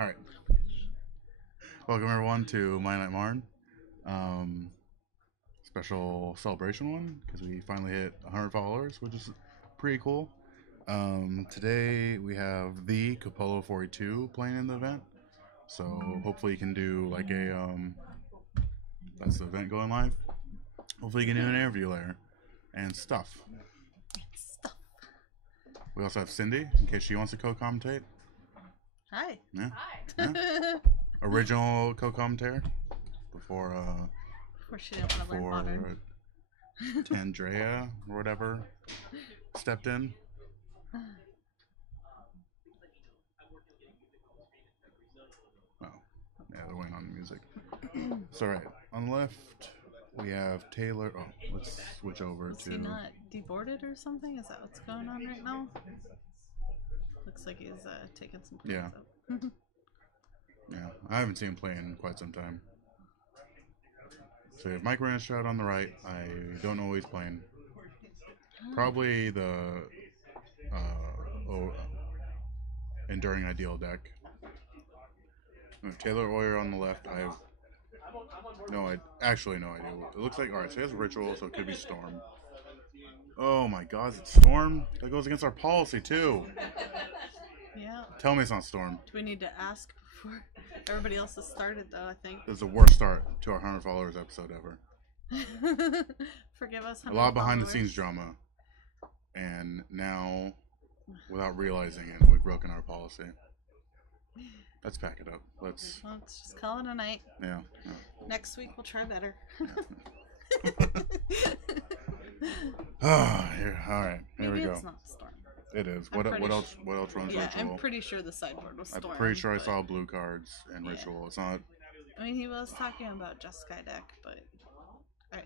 All right. Welcome everyone to My Night Marn. Um, Special celebration one because we finally hit 100 followers, which is pretty cool. Today we have the Capolo 42 playing in the event, so hopefully you can do like a that's the event going live. Hopefully you can do an interview later and stuff. Stuff. We also have Cindy in case she wants to co-commentate. Hi. Yeah. Yeah. Original co-commentator before Before she didn't want to learn modern. Tandrea or whatever stepped in. Oh, yeah, they're waiting on the music. It's alright. On the left, we have Taylor. Oh, let's switch over Is to. he not deboarded or something? Is that what's going on right now? Looks like he's taking some points Yeah. up. Yeah, I haven't seen him play in quite some time. So we have Mike Ranchard on the right. I don't know who he's playing. Probably the Enduring Ideal deck. We have Taylor Oyer on the left. I have no idea. Actually, no idea. It looks like, alright, so he has Ritual, so it could be Storm. Oh my god, it's Storm? That goes against our policy, too. Yeah. Tell me it's not Storm. Do we need to ask before everybody else has started, though, I think? This is the worst start to our 100 followers episode ever. Forgive us. A lot of behind the scenes drama. And now, without realizing it, we've broken our policy. Let's pack it up. Let's just call it a night. Yeah. Next week we'll try better. Oh, here. All right. Here Maybe we go. It's not Storm. It is. What else? What else runs Yeah, Ritual? I'm pretty sure the sideboard was Storm. I'm pretty sure I saw blue cards and Ritual. It's not. I mean, he was talking about Jeskai deck, but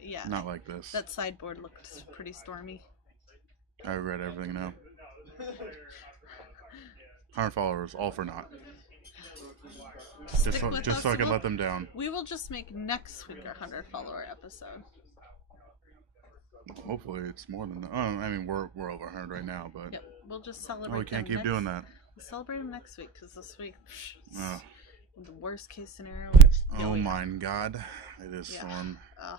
yeah. Not like this. That sideboard looked pretty stormy. I read everything now. 100 followers, all for naught. Just so I can let them down. We will just make next week our 100 follower episode. Hopefully it's more than that. Oh, I mean, we're over 100 right now, but... Yep, we'll just celebrate. Oh, we can't keep doing that. We'll celebrate them next week, because this week, Oh. the worst case scenario. Oh my god. It is Storm. Ugh.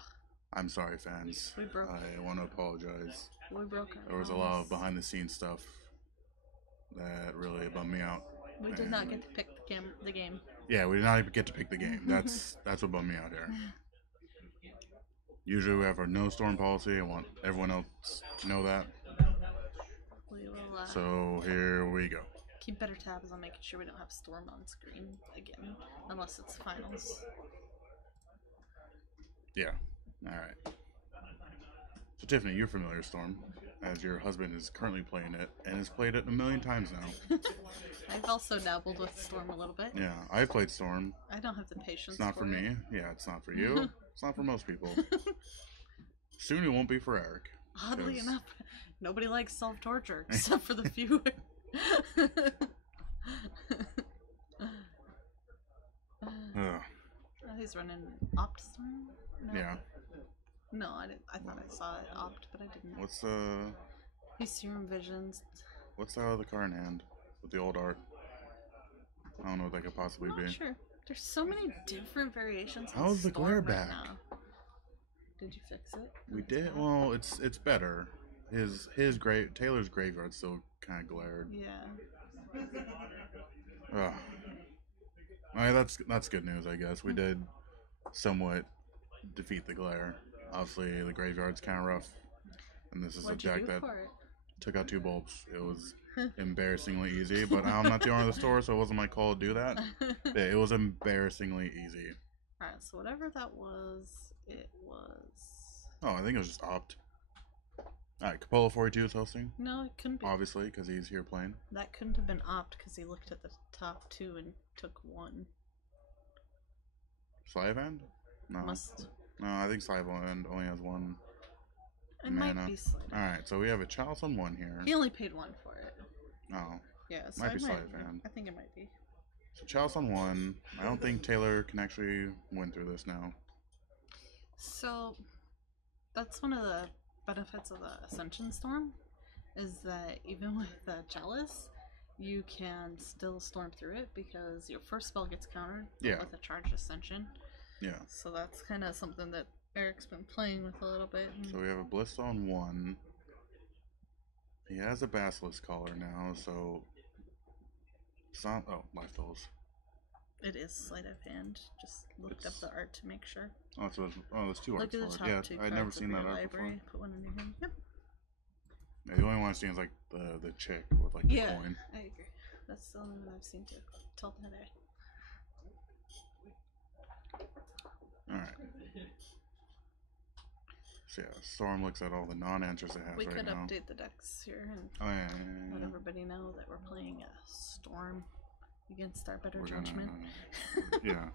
I'm sorry, fans. We broke. I want to apologize. We broke. There was a lot of behind the scenes stuff that really bummed me out. We did not get to pick the game. Yeah, we did not even get to pick the game. That's what bummed me out here. Usually we have our no storm policy. I want everyone else to know that. We will, so here we go. Keep better tabs on making sure we don't have Storm on screen again, unless it's finals. Yeah. All right. So Tiffany, you're familiar with Storm, as your husband is currently playing it and has played it a million times now. I've also dabbled with Storm a little bit. Yeah, I've played Storm. I don't have the patience. It's not for me. Yeah, it's not for you. It's not for most people. Soon it won't be for Eric. Oddly enough, nobody likes self-torture except for the few. He's running Opt Storm? No. Yeah. No, I didn't. I thought I saw it Opt, but I didn't. What's He's Serum Visions. What's the other card in hand with the old art? I don't know what that could possibly I'm not be. sure. There's so many different variations. How's the glare back? Now. Did you fix it? We did. Bad? Well, it's better. Taylor's graveyard's still kind of glared. Yeah. Ugh. Alright, that's good news, I guess. We did somewhat defeat the glare. Obviously, the graveyard's kind of rough, and this is a deck that took out 2 bulbs. It was embarrassingly easy, but I'm not the owner of the store, so it wasn't my call to do that. Yeah, it was embarrassingly easy. Alright, so whatever that was, it was... Oh, I think it was just Opt. Alright, Capolo 42 is hosting. No, it couldn't be. Obviously, because he's here playing. That couldn't have been Opt, because he looked at the top 2 and took 1. Slyvand? No. Must. No, I think Slyvand only has 1 It mana. might be Slyvand. Alright, so we have a Chalice on 1 here. He only paid 1 for it. Oh. Yeah, so might be Slyvand. I think it might be. So Chalice on 1. I don't think Taylor can actually win through this now. So, that's one of the benefits of the Ascension Storm, is that even with the Chalice, you can still storm through it because your first spell gets countered but Yeah. with a charged ascension. Yeah. So that's kind of something that Eric's been playing with a little bit. So we have a Ballista on 1. He has a Basilisk Collar now, so... life totals. It is sleight of hand. Just looked up the art to make sure. Oh, so there's 2 Look arts at the for top it. Yeah, two I'd never cards seen of that your art library. Put one in your hand. Yep. before. Yeah, the only one I've seen is like the chick with like the Yeah, coin. I agree. That's the only one I've seen too. Till today. Alright. So yeah, Storm looks at all the non-answers it has We right could now. update the decks here and Oh yeah. let everybody know that we're playing a Storm against our better We're judgment. Yeah.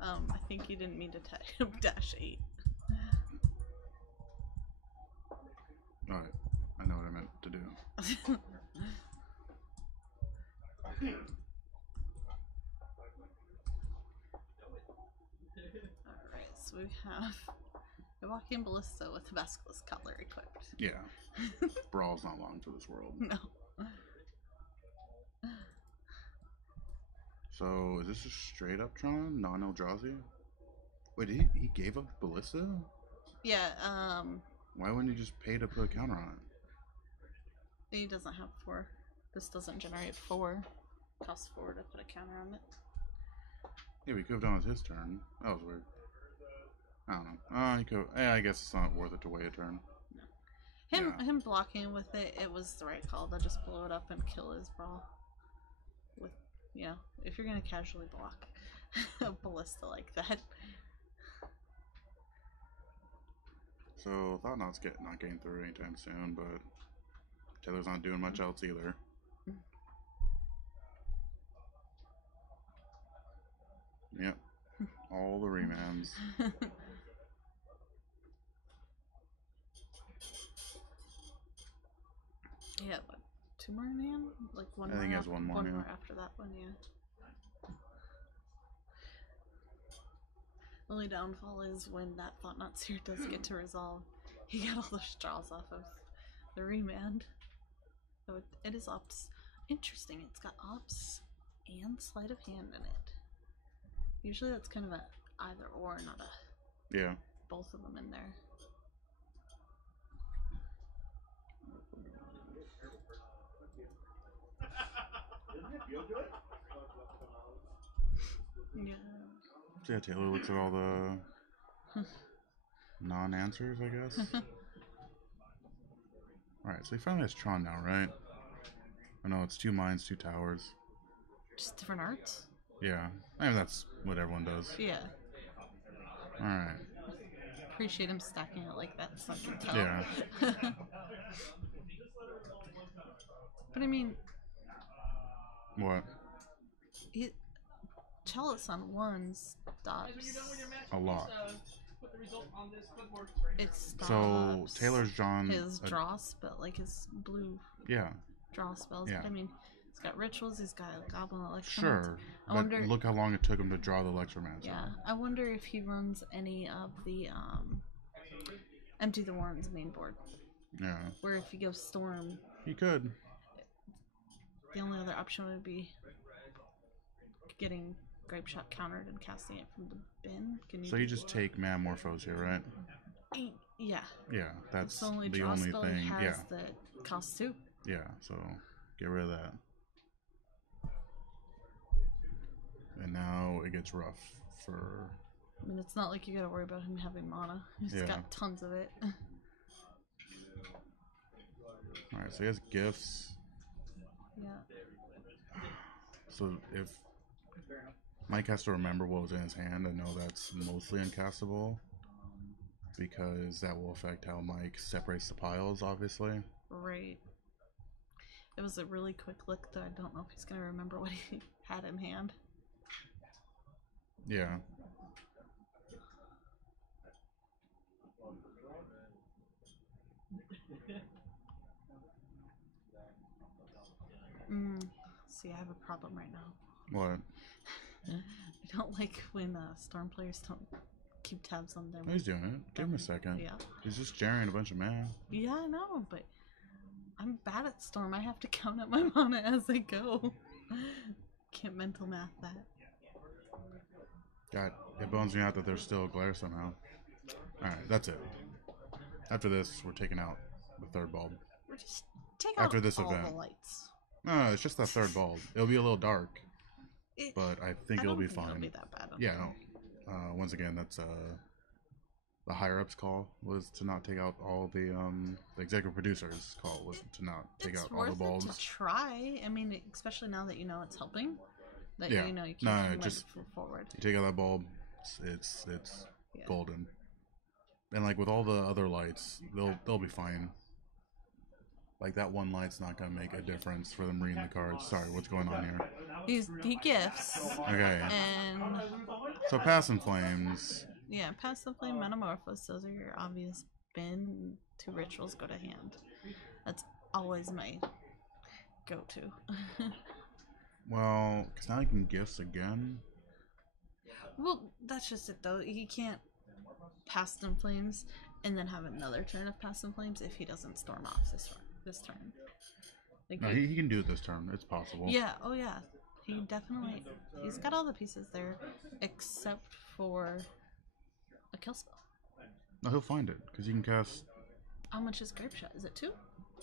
I think you didn't mean to type -8. Alright. I know what I meant to do. Alright, so we have a Walking Ballista with a Basilisk Collar equipped. Yeah. Brawl's not long for this world. No. So is this just straight up Tron? Non Eldrazi? Wait, he gave up Ballista? Yeah, Why wouldn't he just pay to put a counter on it? he doesn't have 4. This doesn't generate 4. Costs 4 to put a counter on it. Yeah, we could have done it his turn. That was weird. I don't know. He could. I guess it's not worth it to wait a turn. Him blocking with it, it was the right call to just blow it up and kill his brawl. With, if you're gonna casually block a ballista like that. So Thought-Knot's not getting through anytime soon, but Taylor's not doing much else either. Yep. All the remands. Yeah, what, 2 more in hand? Like one I more. think he has one more, One yeah. more after that one, yeah. Only downfall is when that Thought-Knot Seer does get to resolve. He got all the straws off of the remand. So it is ops. Interesting, it's got ops and sleight of hand in it. Usually that's kind of a either or, not a Yeah. both of them in there. Yeah. So yeah, Taylor looks at all the non-answers, I guess. Alright, so he finally has Tron now, right? I know it's 2 mines, 2 towers. Just different arts? Yeah. I mean, that's what everyone does. Yeah. Alright. Appreciate him stacking it like that so I can tell. Yeah. But I mean, What? Chalice on 1 stops. A lot. It stops So Taylor's drawn his draw spell, like his blue Yeah, draw spells. Yeah. But I mean, he's got rituals, he's got a goblin election. sure. I But wonder. look how long it took him to draw the Electromancer. Yeah, I wonder if he runs any of the Empty the Warren's main board. Yeah. Where if he goes Storm, He could. the only other option would be getting Grape Shot countered and casting it from the bin. Can you So you just take Manamorphose here, right? Yeah. Yeah, that's It's the only the draw only spell thing. he has Yeah, that costs 2. yeah. So get rid of that. And now it gets rough for. I mean, it's not like you gotta worry about him having mana. He's Yeah. got tons of it. All right, so he has gifts. Yeah. So if Mike has to remember what was in his hand, I know that's mostly uncastable because that will affect how Mike separates the piles, obviously. Right. It was a really quick look, though. I don't know if he's gonna remember what he had in hand. Yeah. See, I have a problem right now. What? I don't like when Storm players don't keep tabs on them. He's doing it. Give him a second. Yeah. He's just generating a bunch of mana. Yeah, I know, but I'm bad at Storm. I have to count up my mana as I go. Can't mental math that. God, it bones me out that there's still glare somehow. Alright, that's it. After this, we're taking out the third bulb. We're just take After out this all event. the lights. No, it's just that third bulb. It'll be a little dark, It, but I think I it'll don't be think fine. It'll be that bad. Yeah, no. Once again, that's the higher ups call was to not take out all the executive producers call was to not take It's out all worth the bulbs. it to try. I mean, especially now that you know it's helping. That Yeah. you know you No, can no, move just- forward. You take out that bulb, it's Yeah. golden. And like with all the other lights, they'll be fine. Like that one light's not gonna make a difference for them reading the cards. Sorry, what's going on here? He gifts. Okay, And so Passing Flames. yeah, pass the flame, metamorphose. Those are your obvious bin. 2 rituals go to hand. That's always my go-to. Well, because now he can gifts again. Well, that's just it though. He can't pass them flames and then have another turn of pass them flames if he doesn't storm off this turn. Like No, he can do it this turn. It's possible. yeah, oh yeah. He's got all the pieces there except for a kill spell. No, he'll find it because you can cast. How much is Grape Shot? Is it 2?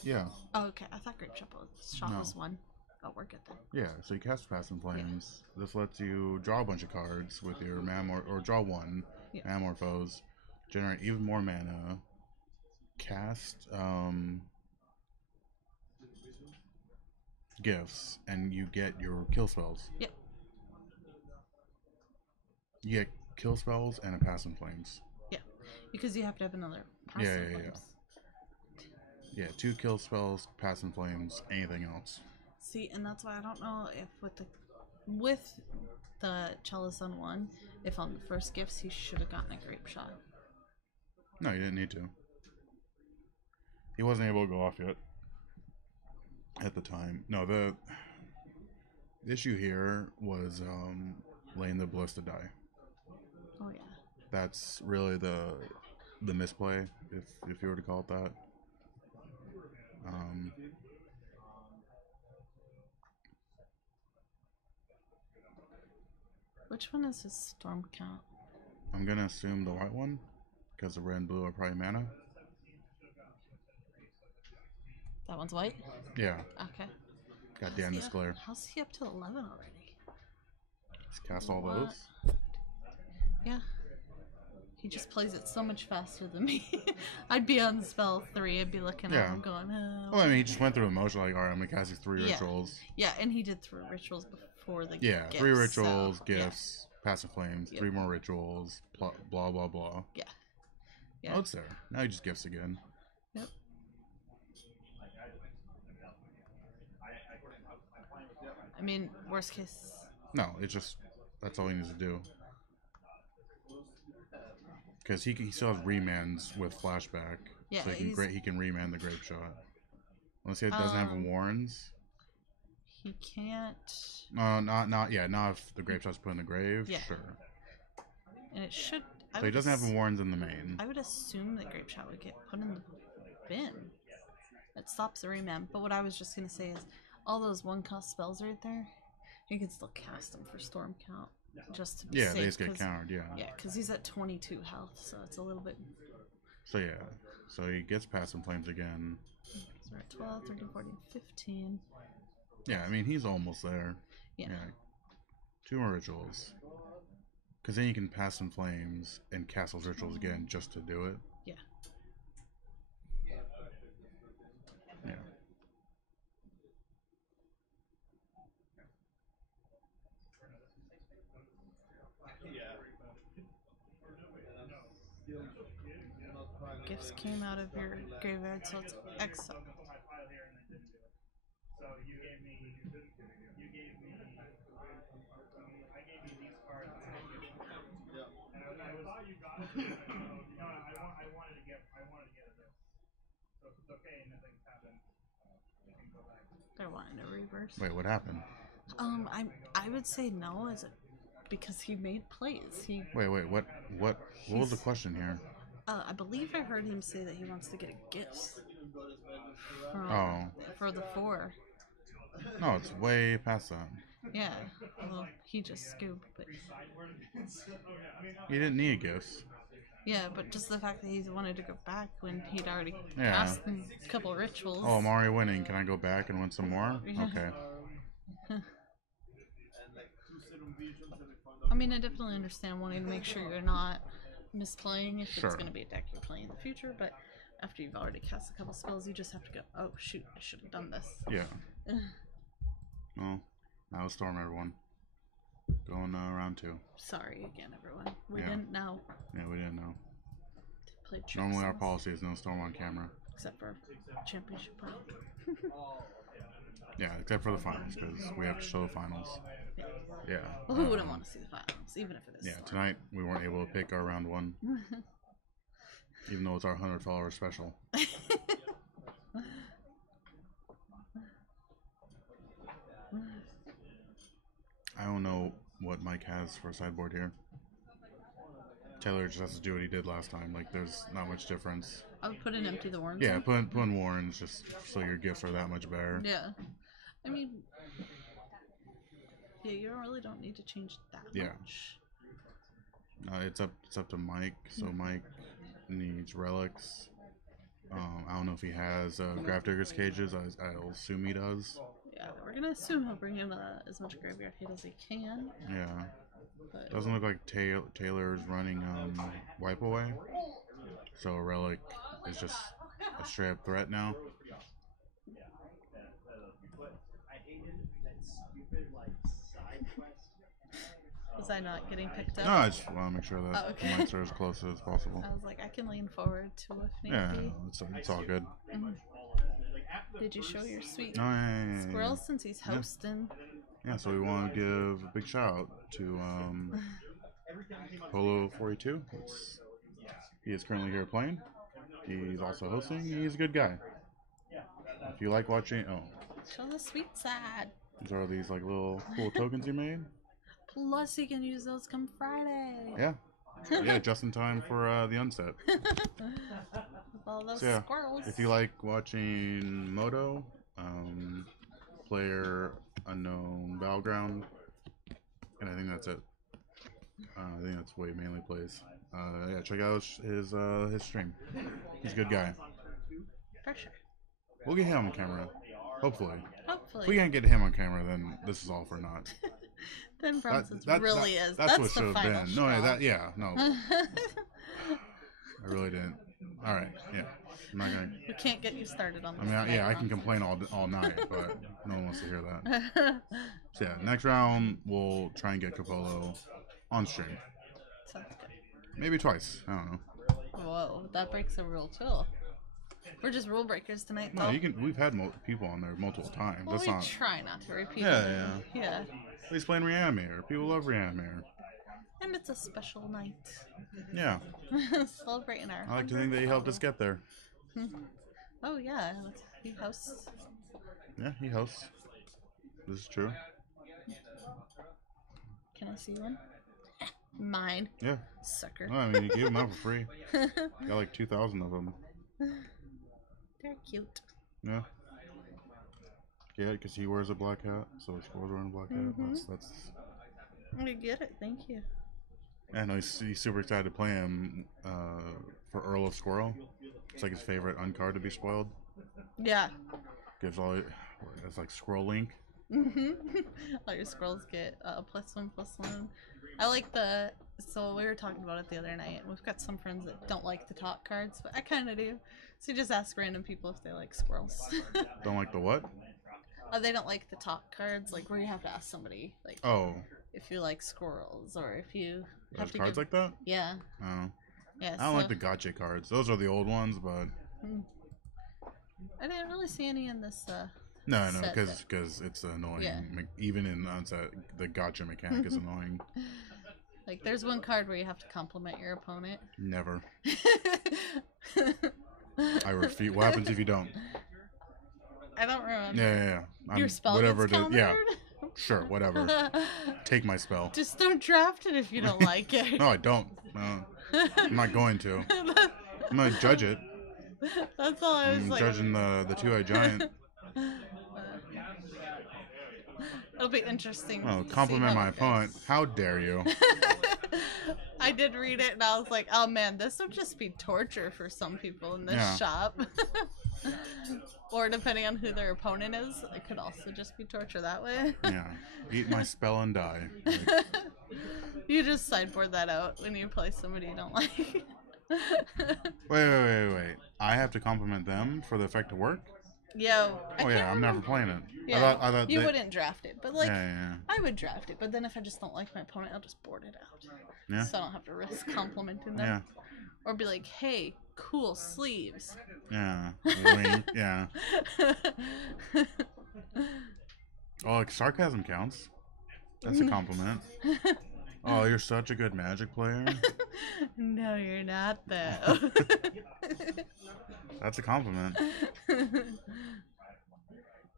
Yeah, Oh, okay. I thought Grape Shot was 1. Oh, we're good then. yeah. So you cast Passing Flames. This lets you draw a bunch of cards with your Mamor, or draw one Yeah. Mamorphose, generate even more mana, cast gifts, and you get your kill spells. Yep. You get kill spells and a Passing Flames. Because you have to have another pass Yeah, them yeah, yeah. flames. Yeah, 2 kill spells, Passing Flames, anything else. See, and that's why I don't know if with the Chalice on 1, if on the first gifts he should have gotten a Grape Shot. No, you didn't need to. He wasn't able to go off yet. At the time. No, the issue here was laying the Ballista die. Oh yeah. That's really the misplay, if you were to call it that. Which one is his storm count? I'm gonna assume the white one, because the red and blue are probably mana. That one's white? Yeah, Okay. got Damnus Glare. How's he up to 11 already? Just cast all What? those. Yeah. He just plays it so much faster than me. I'd be on spell 3, I'd be looking Yeah. at him going, Well, I mean, he just went through a motion like, alright, I'm gonna cast these 3 Yeah. rituals. Yeah, and he did 3 rituals before the Yeah, gifts, 3 rituals, so, gifts, Passing Flames, Yep. 3 more rituals, blah, blah, blah. Yeah. Yeah. Oh, it's there. Now he just gifts again. Yep. I mean, worst case. No, it's just, that's all he needs to do. Because he still has remands with flashback. Yeah, so he can remand the Grape Shot. Unless he doesn't have warrens. He can't. Not if the Grape Shot's put in the grave. Yeah. Sure. And it should. So he doesn't have warrens in the main. I would assume that Grape Shot would get put in the bin. It stops the remand. But what I was just going to say is all those 1-cost spells right there, you can still cast them for storm count. Just to be Yeah, safe. they just get 'cause- countered, yeah. Yeah, because he's at 22 health, so it's a little bit. So yeah. So he gets Passing Flames again. So we're at 12, 13, 14, 15. Yeah, I mean, he's almost there. Yeah. 2 more rituals. Because then you can Passing Flames and cast those rituals again just to do it. Yeah. Yeah. Gifts came out of your graveyard, so it's exile. So you gave me I gave you these cards and I thought you got it. No, I wanted to get a this. So if it's okay and nothing's happened, we can go back. They're wanting to reverse. Wait, what happened? I would say no as a because he made plays. Wait, what was the question here? I believe I heard him say that he wants to get a gift for the 4. No, it's way past that. Yeah, well, he just scooped, but He didn't need gifts. yeah, but just the fact that he's wanted to go back when he'd already Yeah. passed a couple rituals. Oh, I'm already winning. Can I go back and win some more? Yeah. Okay. I mean, I definitely understand wanting to make sure you're not misplaying if Sure. it's going to be a deck you're playing in the future, but after you've already cast a couple spells, you just have to go, oh shoot, I should have done this. Yeah. Well, that was Storm, everyone. Going round 2. Sorry again, everyone. We Yeah. didn't know. Yeah, we didn't know. Play tricks Normally our on us, policy is no Storm on camera. except for championship round. Yeah, except for the finals, because we have to show the finals. Yeah. Well, who wouldn't want to see the finals, even if it is? Yeah, tonight we weren't able to pick our round 1, even though it's our 100 follower special. I don't know what Mike has for a sideboard here. Taylor just has to do what he did last time. Like, there's not much difference. I would put an empty the warrants. Yeah, in. put in Warrens just so your gifts are that much better. Yeah. I mean, yeah, you really don't need to change that Yeah. much. It's up to Mike. So Mike needs relics. I don't know if he has Grafdigger's cages. I'll assume he does. Yeah, we're gonna assume he'll bring in as much graveyard hate as he can. Yeah. But Doesn't look like Taylor's running Wipe Away. So a relic is just a straight up threat now. was I not getting picked up? No, I just want to make sure that Oh, okay. the mics are as close as possible. I was like, I can lean forward to if need Yeah, be. it's all good. Mhm. Did you show your sweet Oh, yeah. squirrel since he's Yeah. hosting? Yeah, so we want to give a big shout out to Polo 42. He is currently here playing. He's also hosting. He's a good guy. If you like watching, Show the sweet side. these are these like little cool tokens he made. Plus, you can use those come Friday. Yeah, yeah, just in time for the unset. With all those So, yeah, squirrels. if you like watching Moto, Player Unknown Battleground, and I think that's it. I think that's what he mainly plays. Yeah, check out his stream. He's a good guy. For sure. We'll get him on camera, hopefully. Hopefully. If we can't get him on camera, then this is all for naught. Then Bronson's That- really is. That's what the should have final been. No, straw. no. I really didn't. All right, yeah. I'm not gonna. We can't get you started on I this. mean, yeah, I can complain all night, but no one wants to hear that. So yeah, next round we'll try and get Capolo on stream, Sounds good. maybe twice. I don't know. Whoa, that breaks a rule too. We're just rule breakers tonight, though. No, you can. We've had people on there multiple times. Well, That's we not. try not to repeat Yeah, it. Yeah. He's playing Reanimator. People love Reanimator. And it's a special night. Yeah, Celebrating our. I like to think that he helped us get there. Oh yeah, he hosts. Yeah, he hosts. This is true. Can I see one? Mine, Yeah. sucker. No, I mean, you gave them out for free. Got like 2,000 of them. They're cute. Yeah. Yeah, because he wears a black hat, so his squirrel's wearing a black hat. That's. I get it. Thank you. Yeah, no, he's super excited to play him for Earl of Squirrel. It's like his favorite uncard to be spoiled. Yeah. Gives all it's like Squirrel Link. All your squirrels get +1/+1. I like so we were talking about it the other night. We've got some friends that don't like the top cards, but I kind of do. So you just ask random people if they like squirrels. Don't like the what? They don't like the top cards, like where you have to ask somebody, like Oh, if you like squirrels or if you have there's to cards give. like that? Yeah. Oh. Yeah. I don't like the gotcha cards. Those are the old ones, but I didn't really see any in this. no, set because it's annoying. Yeah. Even in onset, the gotcha mechanic is annoying. Like, there's one card where you have to compliment your opponent. Never. I refute. What happens if you don't? I don't remember. Yeah. Your spell whatever gets it is. Yeah. countered? Sure, whatever. Take my spell. Just don't draft it if you don't like it. No, I don't. No, I'm not going to. I'm gonna judge it. That's all I was I'm like. judging the two-eyed giant. It'll be interesting. Oh, to see compliment how my it opponent. goes. How dare you? I did read it and I was like, oh man, this would just be torture for some people in this Yeah. shop. Or depending on who their opponent is, it could also just be torture that way. Yeah. Eat my spell and die. Like, You just sideboard that out when you play somebody you don't like. wait. I have to compliment them for the effect to work? Yo. Oh yeah, I'm never playing it. Yeah, I thought you they- wouldn't draft it, but like, yeah. I would draft it. But then if I just don't like my opponent, I'll just board it out. Yeah. So I don't have to risk complimenting them. Yeah. Or be like, hey, cool sleeves. Yeah. Wink. Yeah. Oh, like sarcasm counts. That's a compliment. Oh, you're such a good Magic player. No, you're not, though. That's a compliment.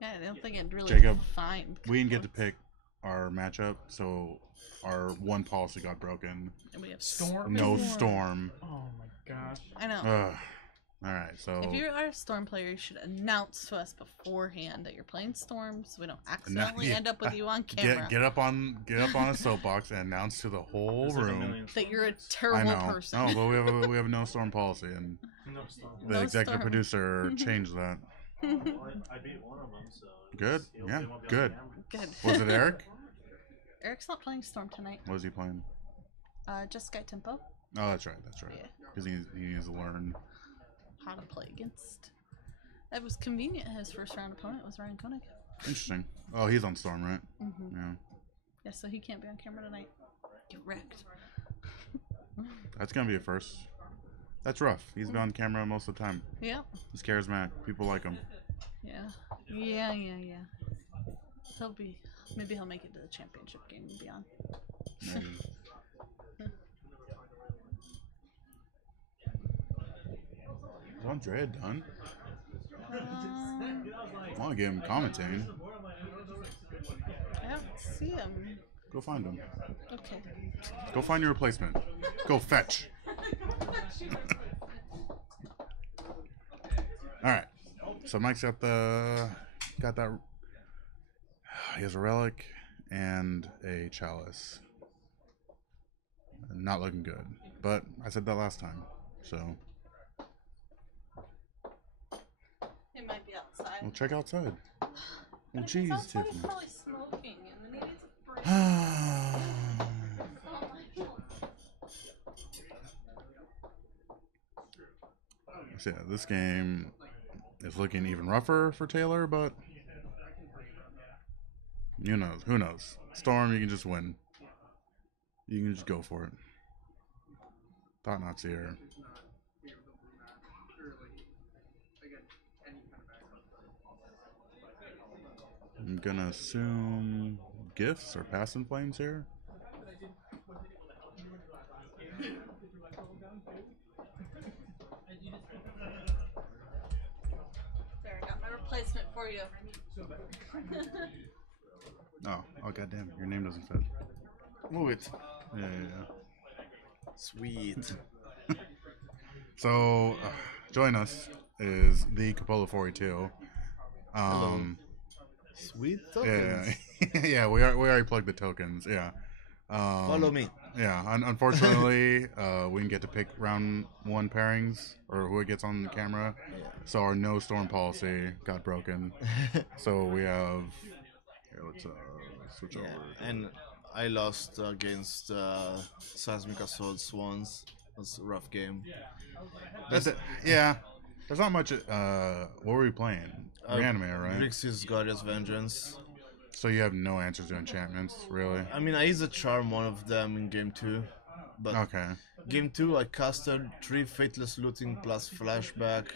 Yeah, I don't think I'd really Jacob, find. We didn't get to pick our matchup, so our one policy got broken. And we have Storm? No storm. Oh my gosh. I know. Ugh. All right, so If you are a storm player, you should announce to us beforehand that you're playing storm, so we don't accidentally yeah. end up with you on camera. get up on a soapbox and announce to the whole This is a room. million. That you're a I terrible know. person. No, but we have a no storm policy, and No storm. the No executive storm. producer changed that. I beat one of them, so. Good. he'll- Yeah. he won't be on Good. camera. Good. Was it Eric? Eric's not playing storm tonight. What was he playing? Just Sky Tempo. Oh, that's right. That's right. Yeah. Because he needs to learn. How to play against. It was convenient. His first round opponent was Ryan Koenig. Interesting. Oh, he's on storm, right? Mm-hmm. Yeah. Yeah, so he can't be on camera tonight. Get wrecked. That's gonna be a first. That's rough. He's been on camera most of the time. Yeah. He's charismatic. People like him. Yeah. Maybe he'll make it to the championship game and beyond. Maybe. Is Andrea done? I want to get him commentating. I don't see him. Go find him. Okay. Go find your replacement. Go fetch. All right. So Mike's got that. He has a relic and a chalice. Not looking good, but I said that last time. So He might be outside. we'll check outside. Well, But if he's geez, outside, he's Tiffany. probably smoking, and then he needs a break. Yeah, It's not my fault. this game is looking even rougher for Taylor, but who knows? Who knows? Storm, you can just win. You can just go for it. Thought Nazi here. I'm gonna assume gifts or passing flames here. There, I got my replacement for you. Oh, goddamn! Your name doesn't fit. Move it. Yeah. Sweet. So, join us is the Capola 42. Sweet Yeah, tokens. yeah. We already plugged the tokens. Yeah. Follow me. Yeah. Unfortunately, we didn't get to pick round one pairings or who it gets on the camera, so our no storm policy got broken. So we have. Here, let's switch over. And I lost against Seismic Assaults once. It was a rough game. That's it. Yeah. There's not much. What were we playing? Reanimate, right? Grixis Guardian's Vengeance. So you have no answers to enchantments, really? I mean, I used to charm one of them in game 2. But Okay. game 2, I casted 3 Fateless Looting plus Flashback.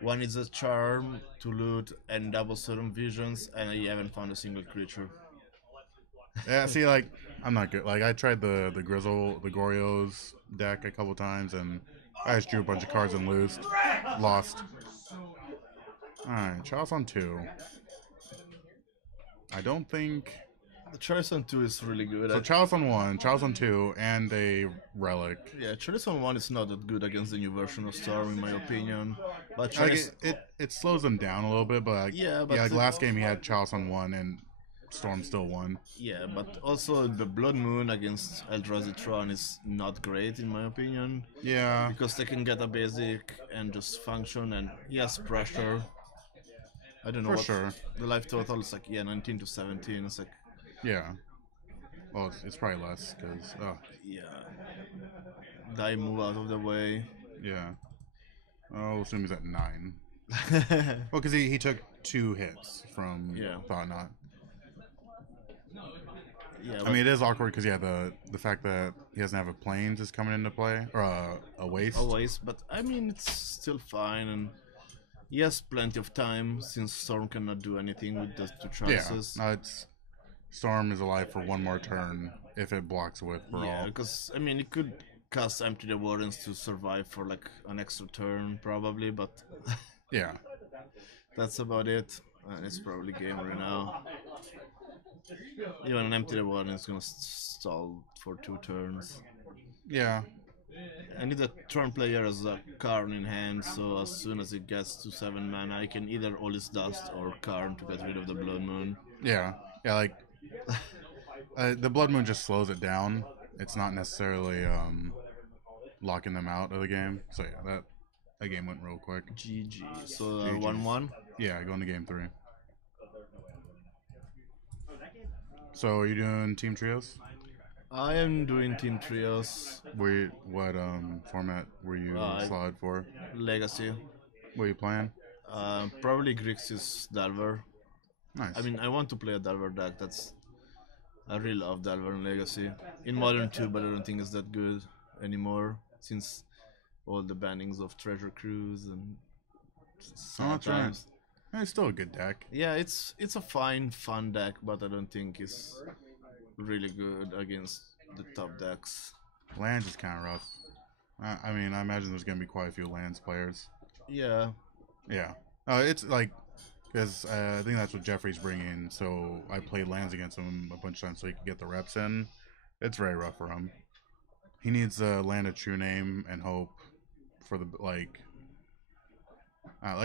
One is a charm to loot and double Sudden Visions, and I haven't found a single creature. Yeah, see, like, I'm not good. Like, I tried the Gorios deck a couple times, and I just drew a bunch of cards and lost. Alright, Chalice on 2. I don't think The Charizard 2 is really good. So Charizard 1, Charizard 2, and a Relic. Yeah, Charizard 1 is not that good against the new version of Storm, in my opinion. But Like Charizard, it slows him down a little bit, but like, Yeah, but like the- last game he had Charizard 1 and Storm still won. yeah, but also the Blood Moon against Eldrazi Tron is not great, in my opinion. Yeah, Because they can get a basic and just function, and he has pressure. I don't know for what sure. the life total is, like, 19 to 17. It's like, Yeah. Well, it's probably less because yeah. Die, move out of the way. yeah. I'll assume he's at 9. Well, because he took 2 hits from Yeah. Thought-Knot. Yeah, I mean, it is awkward because the fact that he doesn't have a planes is coming into play, or a waste. always, but I mean, it's still fine, and he has plenty of time since Storm cannot do anything with the two Yeah, choices. no, it's Storm is alive for one more turn if it blocks with for Yeah, all. because I mean, it could cast Empty the Wardens to survive for like an extra turn, probably, but Yeah, that's about it. And it's probably game right now. Even an Empty the Warden is gonna stall for 2 turns. yeah, I need a turn player as a Karn in hand, so as soon as it gets to 7 mana, I can either Olis Dust or Karn to get rid of the Blood Moon. yeah. Like the Blood Moon just slows it down. It's not necessarily locking them out of the game. So yeah, that game went real quick. GG. So GG. 1-1. Yeah, going to game 3. So are you doing team trios? I am doing Team Trios What format were you slotted for? Legacy. What are you playing? Probably Grixis Delver. Nice. I mean, I want to play a Delver deck. I really love Delver in Legacy. In Modern too, but I don't think it's that good anymore since all the bannings of Treasure Cruise and that's right. sometimes. It's still a good deck. Yeah, it's a fine, fun deck, but I don't think it's really good against the top decks. Lands is kind of rough. I mean, I imagine there's gonna be quite a few lands players. Yeah, Yeah. It's like, because I think that's what Jeffrey's bringing. So I played lands against him a bunch of times so he could get the reps in. It's very rough for him. He needs to land a true name and hope for the like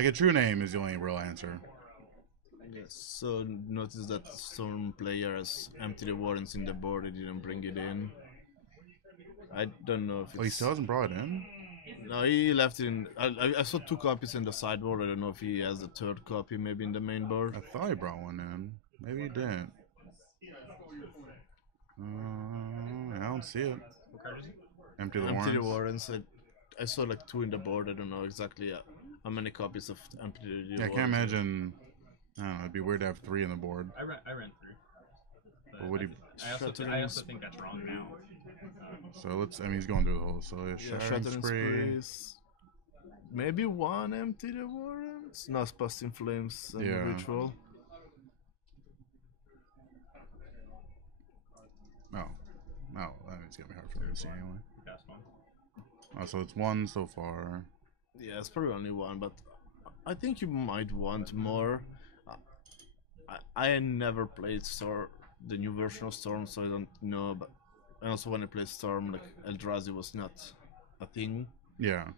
a true name is the only real answer. yes. So notice that Storm player has Empty the Wardens in the board. He didn't bring it in. I don't know if it's... Oh, he still hasn't brought it in. No, he left it in. I saw 2 copies in the sideboard. I don't know if he has a 3rd copy, maybe in the main board. I thought he brought one in. Maybe he didn't. I don't see it. Empty the Empty the Warrens. Warrens. I saw like 2 in the board. I don't know exactly how many copies of Empty the Warrens. Yeah, I can't imagine. I don't know. It'd be weird to have 3 in the board. I ran 3. But would he? I also think that's wrong now. So let's. I mean, he's going through the whole. So yeah, Yeah, Shattering Shattering Spree. Sprees. Maybe 1 Empty the Warrens. No, Past in Flames and Yeah. Ritual. Oh, that means it's gonna be hard for me to see anyway. That's one. Oh, so it's 1 so far. Yeah, it's probably only 1, but I think you might want more. I never played the new version of Storm, so I don't know. But and also when I played Storm, like Eldrazi was not a thing. Yeah.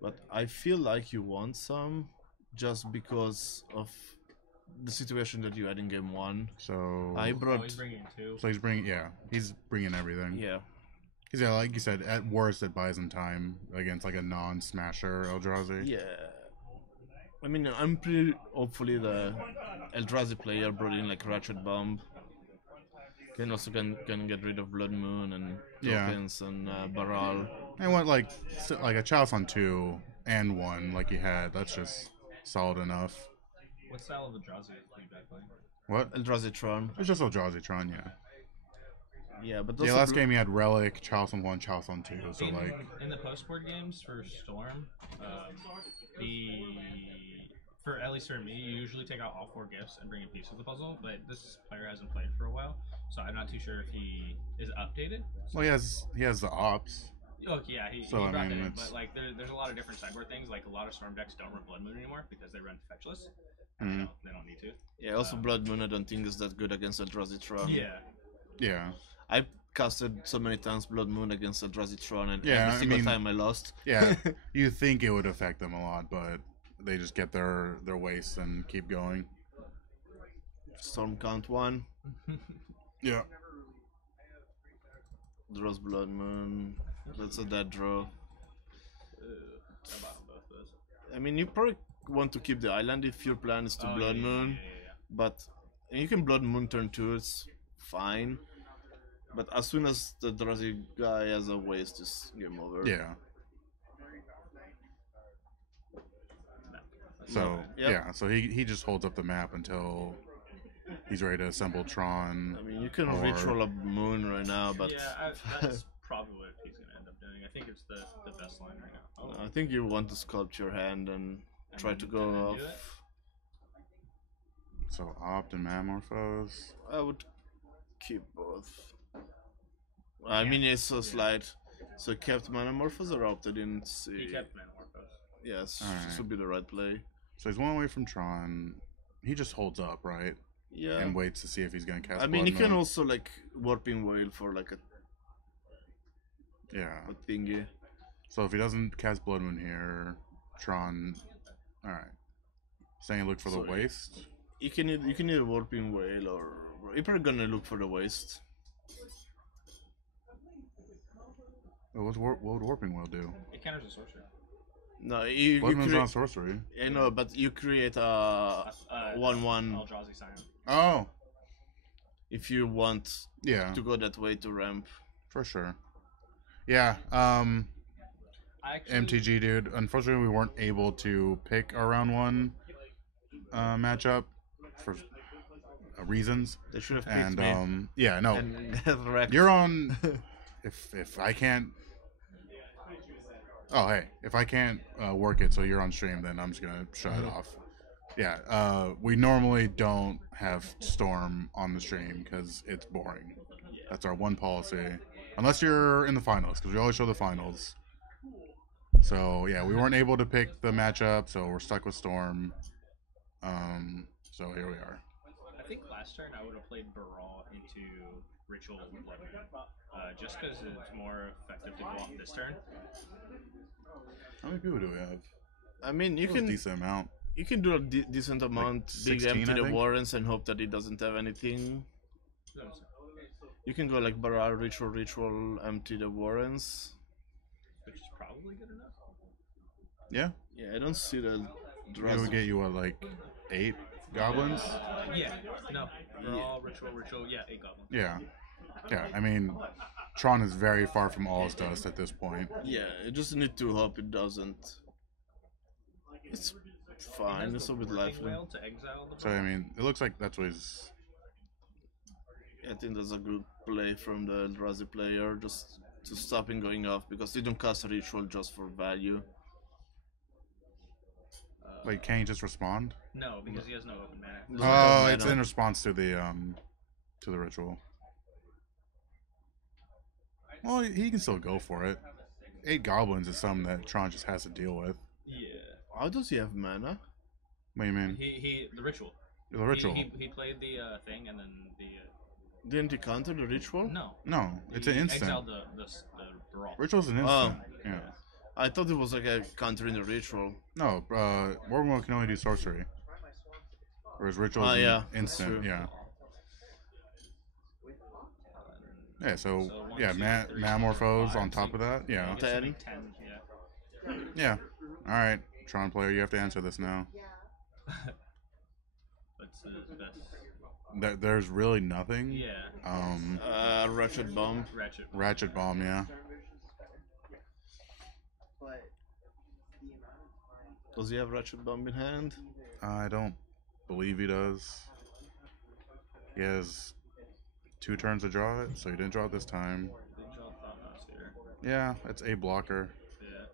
But I feel like you want some, just because of the situation that you had in game 1. So I Oh, brought he's bringing 2. So he's bringing. Yeah, he's bringing everything. yeah. Because yeah, like you said, at worst it buys him time against like a non-smasher Eldrazi. Yeah. I mean, I'm pretty hopefully the Eldrazi player brought in like Ratchet Bomb. Can also can get rid of Blood Moon and Yeah. tokens and Baral. I want like a Chalice on 2 and 1 like he had. That's just solid enough. What style of Eldrazi are you back playing? What? Eldrazi Tron. It's just Eldrazi Tron, yeah. Yeah, but Yeah, also last game he had Relic, Chalice on 1, Chalice on 2. So in, like, in the post-board games for Storm, for at least for me, you usually take out all 4 gifts and bring a piece of the puzzle. But this player hasn't played for a while, so I'm not too sure if he is updated. well, he has the ops. Oh yeah, he So, I brought mean, that in, it's- but like there's a lot of different sideboard things. Like a lot of Storm decks don't run Blood Moon anymore because they run Fetchless. Mhm. They don't need to. Yeah, also Blood Moon I don't think is that good against Eldrazi Tron. Yeah. Yeah. I casted so many times Blood Moon against Eldrazi Tron and Yeah, every I single mean- time I lost. Yeah. You think it would affect them a lot, but they just get their waste and keep going. Storm count 1, Yeah. draws Blood Moon. That's a dead draw. I bought both those. I mean, you probably want to keep the island if your plan is to Oh, Blood yeah, Moon, yeah. but you can Blood Moon turn 2, it's fine. But as soon as the Eldrazi guy has a waste, it's game over. Yeah. So Yep. yeah, so he just holds up the map until he's ready to assemble Tron. I mean, you can Or- ritual a moon right now, but That's probably what he's gonna end up doing. I think it's the best line right now. I think you want to sculpt your hand and try to go and off. do it? So Opt and Mamorphose. I would keep both. I mean, it's so slight. So kept Manamorphose or opted in? See. He kept Manamorphose. Yes, Alright. this would be the right play. So he's one away from Tron. He just holds up, right? Yeah. And waits to see if he's gonna cast. I mean, Blood you can Moon. also like Warping Whale for like Yeah. a thingy. So if he doesn't cast Blood Moon here, Tron. All right. Saying look for the So- waste. You can either Warping Whale or you're probably gonna look for the waste. What would Warping Wheel do? It counters a sorcerer. No, you Blood Moon's create. not sorcery. I know, but you create a 1/1 Eldrazi Scion. Oh. if you want Yeah. to go that way to ramp. For sure. Yeah. I actually, MTG dude. Unfortunately, we weren't able to pick our round one matchup for reasons. They should have picked And me. yeah, no. And wrecked. You're on. If I can't. Oh hey, if I can't work it, so you're on stream, then I'm just gonna shut it off. Yeah, we normally don't have Storm on the stream because it's boring. That's our one policy, unless you're in the finals, because we always show the finals. So yeah, we weren't able to pick the matchup, so we're stuck with Storm. So here we are. I think last turn I would have played Baral into Ritual Blood Moon, just because it's more effective to go off this turn. How many people do we have? I mean, you That was a can decent amount. you can do a decent amount, big 16, empty I the think? warrens and hope that it doesn't have anything. You can go like Baral, ritual, empty the warrens. Which is probably good enough. Yeah, Yeah, I don't see the we draws. would get you what, like 8 goblins? Yeah, no. Baral, Ritual, yeah, 8 goblins. Yeah. Yeah, I mean, Tron is very far from All's Dust at this point. Yeah, you just need to hope it doesn't. It's fine. It's a bit Working lively. Whale to exile the So, I mean, it looks like that's what he's. I think that's a good play from the Eldrazi player, just to stop him going off because they don't cast a ritual just for value. Like, can't he just respond? No, because he has no open mana. Doesn't have Oh, it's mana. in response to the ritual. Well, he can still go for it. 8 goblins is something that Tron just has to deal with. Yeah. How does he have mana? What do you mean? The Ritual. The ritual? He played the thing and then the. Didn't he counter the ritual? No. No, it's an He instant. Exiled the Baral. Ritual's an Oh. instant. Yeah. I thought it was like a counter in the ritual. No, Warmwell can only do sorcery. Whereas Ritual is yeah, an that's instant. true. Yeah. Yeah, so, one, yeah, two, three, Mamorphose five, on top six. of that. I Yeah. guess it'd 10. be 10, yeah. Yeah. Alright, Tron player, you have to answer this now. What's the best? There's really nothing. Yeah. Ratchet bomb. Ratchet. Ratchet Bomb, yeah. Does he have ratchet bomb in hand? I don't believe he does. He has 2 turns to draw it, so he didn't draw it this time. Big draw Thought-Knots here. Yeah, it's a blocker. Yeah.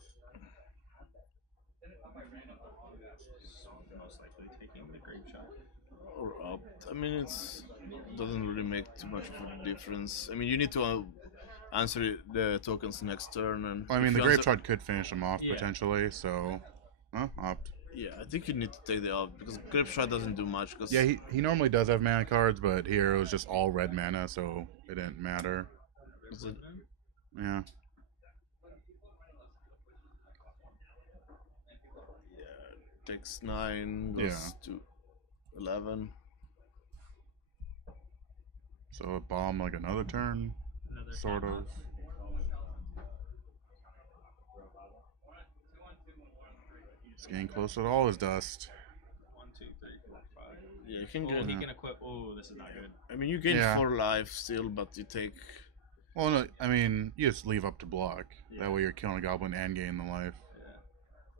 So most likely taking the Grave Shot. Or up? I mean, it's doesn't really make too much of a difference. I mean, you need to answer the tokens next turn. And I mean, if the you Grave answer- Shard could finish him off Yeah. potentially, so opt. Yeah, I think you need to take the off because Grave Shot doesn't do much. Cause Yeah, he normally does have mana cards, but here it was just all red mana, so it didn't matter. is it- Yeah. takes 9, goes Yeah. to 11. So a bomb like another turn, Another sort of. It's getting close to all his dust. 1, 2, 3, 4, 5. Yeah, you can Oh, get. he can equip. Oh, this is not good. I mean, you gain Yeah. 4 life still, but you take. Well, no, I mean, you just leave up to block. Yeah. That way you're killing a goblin and gaining the life.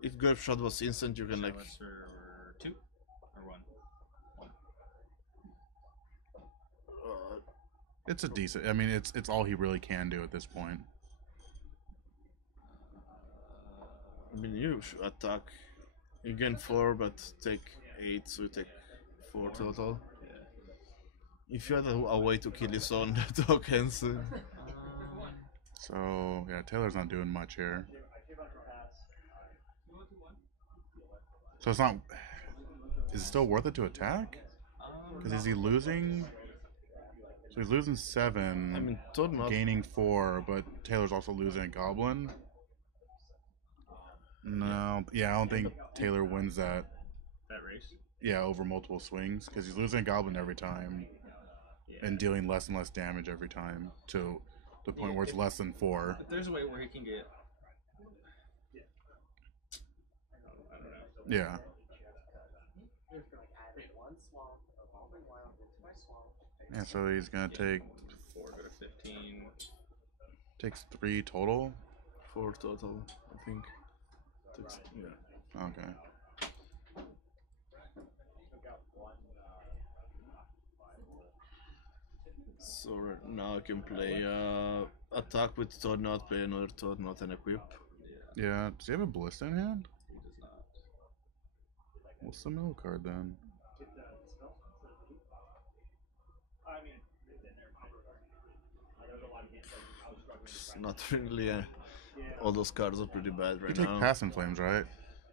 If Grave Shot was instant, you can like. Silencer 2 or 1. 1. It's a decent. I mean, it's all he really can do at this point. I mean, you should attack. You gain 4, but take 8, so you take 4 total. If you had a way to kill his own tokens. So yeah, Taylor's not doing much here. So it's not. Is it still worth it to attack? Because is he losing? So he's losing 7, I mean, Todd not. gaining 4, but Taylor's also losing a goblin. No, yeah, I don't think Taylor wins that. That race. Yeah, over multiple swings because he's losing a goblin every time and dealing less and less damage every time to the point where it's less than 4. If there's a way where he can get. I don't know. Yeah. Yeah, so he's gonna take 4 go to 15. takes 3 total. 4 total, I think. Takes, yeah. Okay. So right now I can play attack with Todd Knot, play another Todd Knot and equip. Yeah. Does he have a ballista in hand? He does not. What's the middle card then? Just not really. All those cards are pretty bad You right take now. Pass and Flames, right?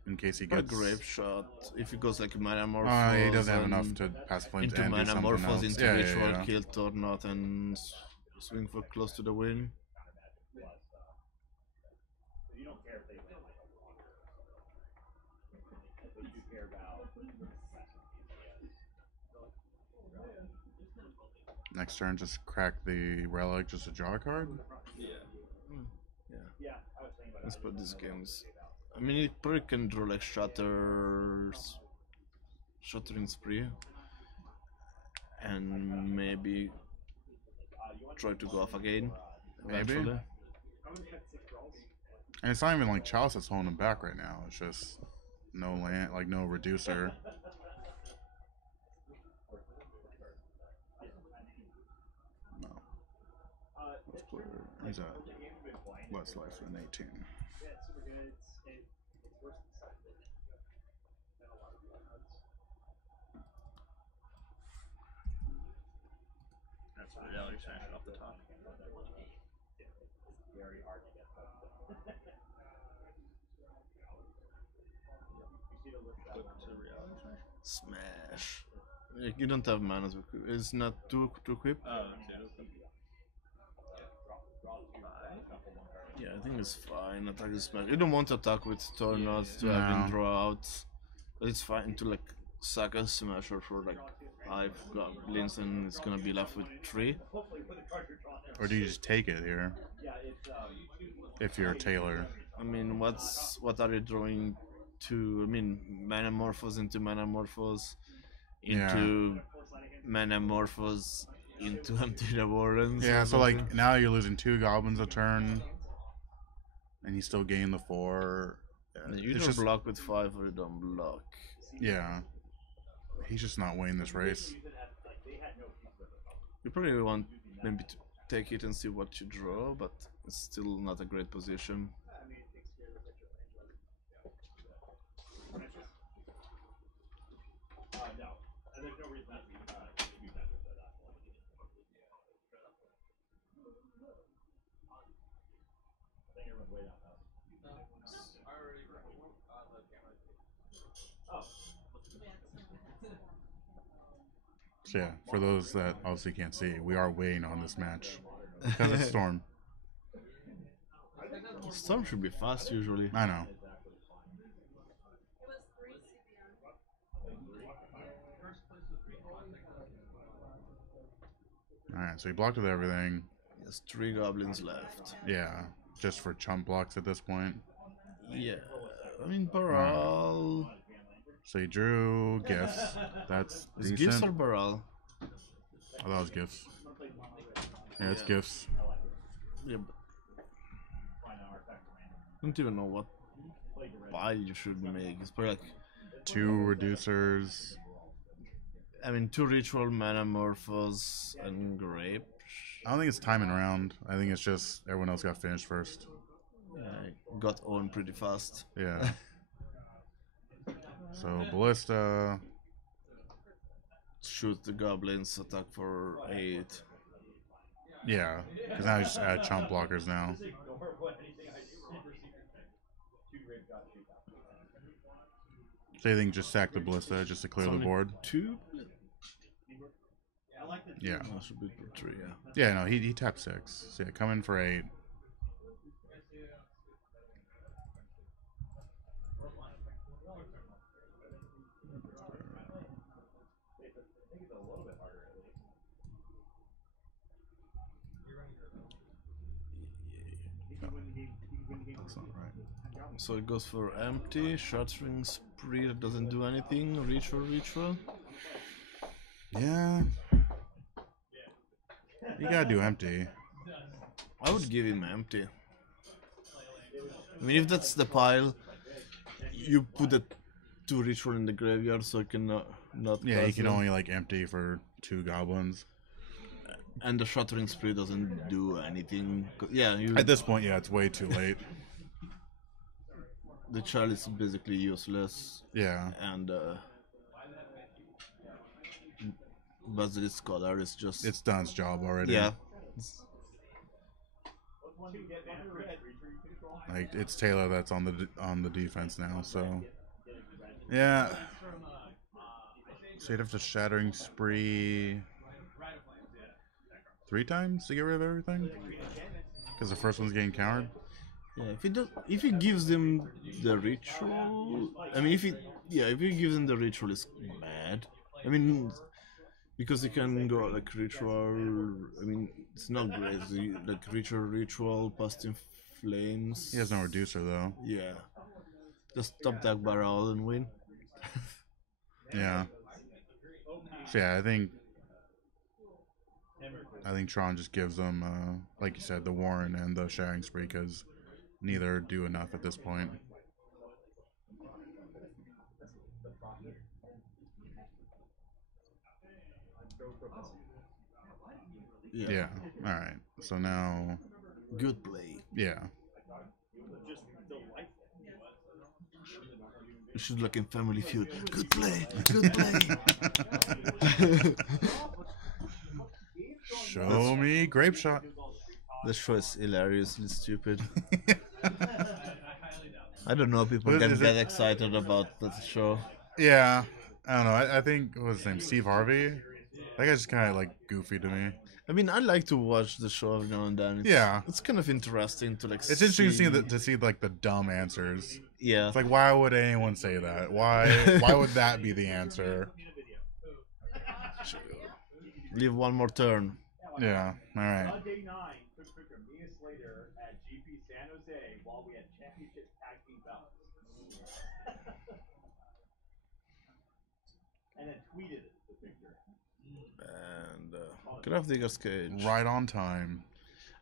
In case he But gets. Grave Shot, if he goes like Manamorphose. Oh, he doesn't have enough and to Pass Flames into and do something Manamorphose, else. into Yeah, Ritual, yeah, yeah. kill Todd Knot and swing for close to the win. Next turn, just crack the relic, just a draw card. Yeah. Let's put these games. I mean, it probably can draw like Shattering Spree. And maybe try to go off again. Maybe. Eventually. And it's not even like Chalice that's holding him back right now. It's just no land, like no reducer. No. Let's put her. He's at less life than 18. That's a reality smash off the top. Flip to reality smash. Smash. You don't have mana to equip. It's not too equip. Oh, dude. Yeah, I think it's fine. Attack is smash. You don't want to attack with Tornado to have No. him draw out. But it's fine to like sack a smasher for like 5 goblins and it's gonna be left with 3. Or do you just take it here? If you're Taylor. I mean, what are you drawing to? I mean, Manamorphose into Manamorphose into Manamorphose into Empty Warrens. Yeah, or so like something. now you're losing 2 goblins a turn. And you still gain the 4. You It's don't just- block with 5 or you don't block. Yeah. He's just not winning this race. You probably want maybe to take it and see what you draw, but it's still not a great position. So yeah, for those that obviously can't see, we are waiting on this match because it's Storm. Storm should be fast usually. I know. Alright, so he blocked with everything. There's 3 goblins left. Yeah, just for chump blocks at this point. Yeah, I mean Baral. So he drew gifts. That's Is decent. gifts or Baral? I thought it was gifts. Yeah, it's Yeah. gifts. Yeah, but I don't even know what buy you should make. It's probably like, 2 reducers. I mean, 2 ritual Manamorphos and Grape. I don't think it's timing around. I think it's just everyone else got finished first. Got on pretty fast. Yeah. So Ballista. Shoot the goblins, attack for 8. Yeah, because now you just add chump blockers now. So you think just sack the Ballista just to clear the Only board? 2? Yeah. That should be for 3, yeah. Yeah, no, he tapped 6. So yeah, come in for 8. That's not right. So it goes for empty, Shattering Spree that doesn't do anything, ritual. Yeah. You gotta do empty. I would give him empty. I mean, if that's the pile, you put the 2 ritual in the graveyard so you can not Yeah, you cast can them. only like empty for 2 goblins. And the Shattering Spree doesn't do anything. Yeah, At this point, yeah, it's way too late. the child is basically useless, Yeah. and Basilisk Scholar is just It's done its job already. yeah. Like it's Taylor that's on the defense now, so yeah. So you'd have to Shattering Spree 3 times to get rid of everything? Because the first one's getting countered? Yeah, if he gives them the ritual, I mean, if he gives them the ritual, it's bad. I mean, because he can go like ritual. I mean, it's not great. Like ritual, past in flames. He has no reducer though. Yeah, just top deck Baral and win. Yeah. So yeah, I think Tron just gives them, like you said, the Warren and the Shattering Spree because neither do enough at this point. Yeah. All right. So now, Good play. yeah. You should look in Family Feud. Good play. Good play. Show me Grape Shot. This show is hilariously stupid. I don't know. People What can is get it? excited about that show. Yeah. I don't know. I think, what was his name? Steve Harvey? That guy's just kind of like goofy to me. I mean, I like to watch the show every now and then. Yeah. It's kind of interesting to like. It's interesting to see like the dumb answers. Yeah. It's like, why would anyone say that? Why would that be the answer? Leave one more turn. Yeah. All right. On day 9, Chris Picker, Mia Slater at GP San Jose while we had championship tag team belts. And then tweeted the picture. And Graph Digger's Cage. Right on time.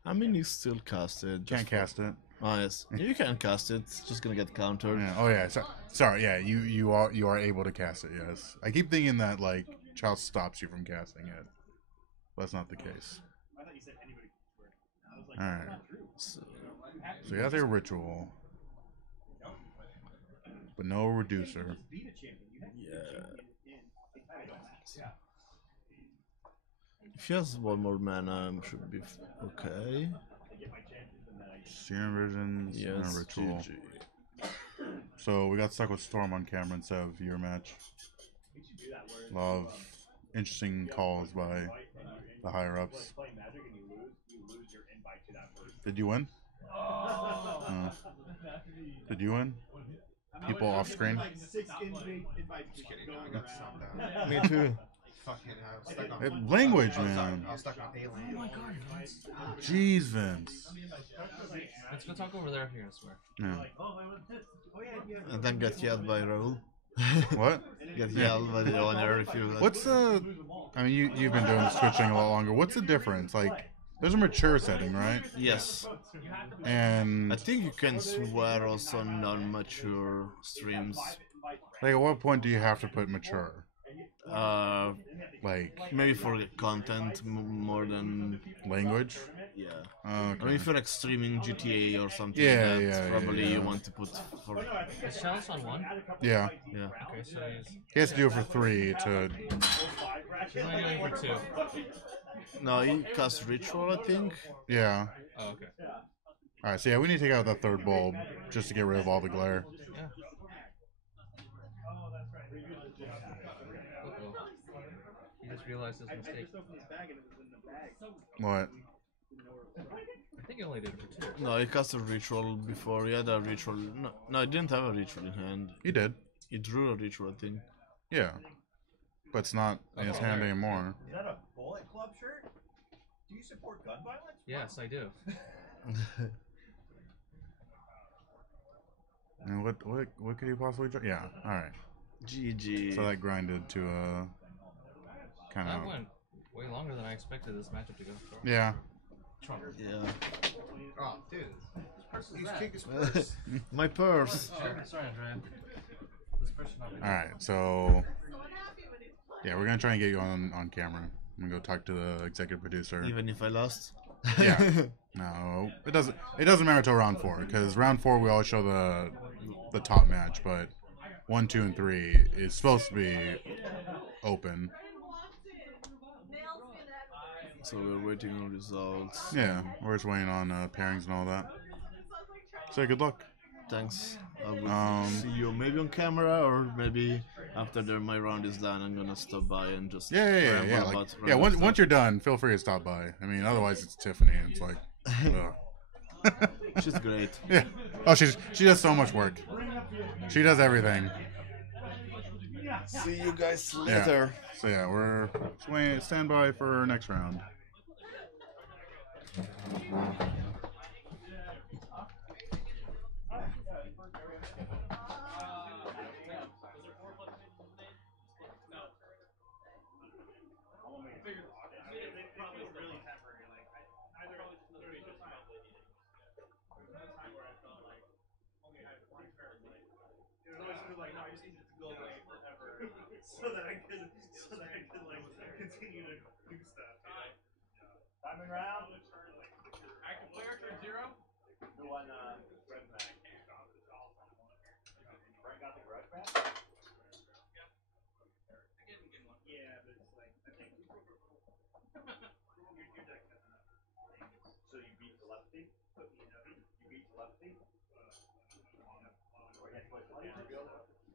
I mean, you still cast it. Can't cast it. Oh yes, you can cast it. It's just gonna get countered. Yeah. Oh yeah. Sorry. Yeah. You are able to cast it. Yes. I keep thinking that like Child stops you from casting it. But that's not the case. All right. So, So you have your ritual, but no reducer. yeah. If he has one more mana, should be okay. Serum Visions and Yes, a ritual. GG. So we got stuck with Storm on camera instead of your match. We should do that where A lot of interesting calls by the higher ups. Did you win? Did you win? People off screen? Me too. Fucking stuck on Language, man. I was stuck on Alien. Oh my god, Vince. Jeez, Vince. Let's go talk over there here, I swear. Yeah. And then get yelled by Raul. What? Get yelled by the owner if you. What's the? I mean, you've been doing this Twitch thing a lot longer. What's the difference? Like, there's a mature setting, right? Yes. And I think you can swear also on non-mature streams. like, at what point do you have to put mature? Like Maybe for the content more than language? yeah. Okay. I mean, if you're like streaming GTA or something, Yeah, like that, yeah, probably yeah. you want to put for Is Chalice on 1? Yeah. yeah. Okay, so He has to do it for 3 to. he's only doing for 2. No, he casts ritual, I think. Yeah. Oh, okay. All right. So yeah, we need to take out that third bulb just to get rid of all the glare. Yeah. Uh-oh. He just realized his mistake. What? I think he only did it for 2. No, he cast a ritual before. He had a ritual. No, he didn't have a ritual in hand. He did. He drew a ritual, I think. Yeah. But it's not in his hand anymore. Is that a Bullet Club shirt? Do you support gun violence? Yes, I do. And what could he possibly draw? Yeah. All right. GG. So that grinded to kind That of. went way longer than I expected this matchup to go. Yeah. Yeah. Oh, dude. He's kicking his purse. My purse. Sorry, Andrea. This person not All right. So yeah, we're gonna try and get you on camera. I'm gonna go talk to the executive producer. Even if I lost. Yeah. No, it doesn't matter till round 4 because round 4 we always show the top match, but 1, 2, and 3 is supposed to be open. So we're waiting on results. Yeah, we're just waiting on pairings and all that. So good luck. Thanks. I will see you maybe on camera or maybe after my round is done. I'm gonna stop by and just Yeah. ramble Like, about yeah. random Once you're done, feel free to stop by. I mean, otherwise it's Tiffany, and it's like, ugh. stuff. She's great. Yeah. Oh, she does so much work. She does everything. See you guys Yeah. later. So yeah, we're stand by for next round. So that I could like continue to do stuff. Diamond round. Active player turn 0. The one red back. Brent got the grudge back. Yeah, but it's like I think your deck. So you beat telepathy. You beat telepathy.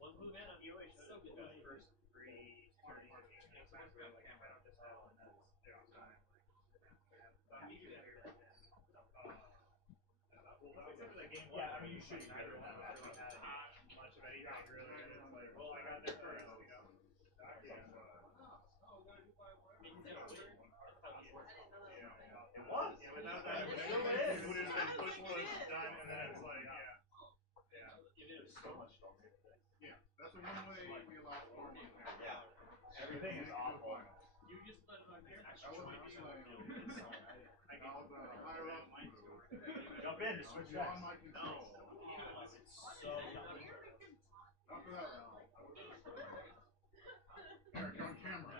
One blue mana. You always should have the first 3 turns. Like I found this out, and that's time. Except for that game. Yeah, I mean you should neither of them really had much of anything really. It's like, well, I got there first, you know. It was. Yeah, without that, it would have been push was done, and then it's like, yeah. It is so much stronger today. Yeah, that's the one way we allow for me. Yeah. Everything is awful. You just let it on there. That would be like, I was higher up. Jump in to switch You're backs. on my control. It's so After that round. Eric, you're on camera.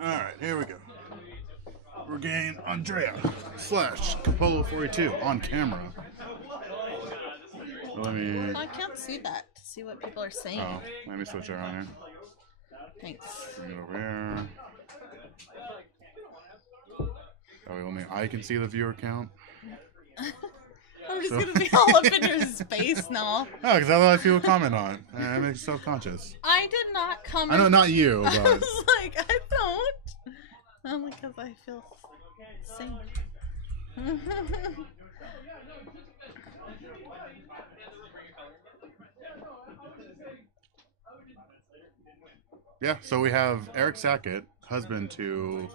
Alright, here we go. We're getting Andrea / Capolo 42 on camera. let me. Oh, I can't see that to see what people are saying. Oh, let me switch around here. Thanks. Bring it over here. That way only I can see the viewer count. I'm just So- gonna be all up in your space now. Oh, because otherwise people comment on it. And it makes you self-conscious. I did not comment. I know, not you, I but was like, I don't. Only because I feel safe. yeah. So we have Eric Sackett, husband to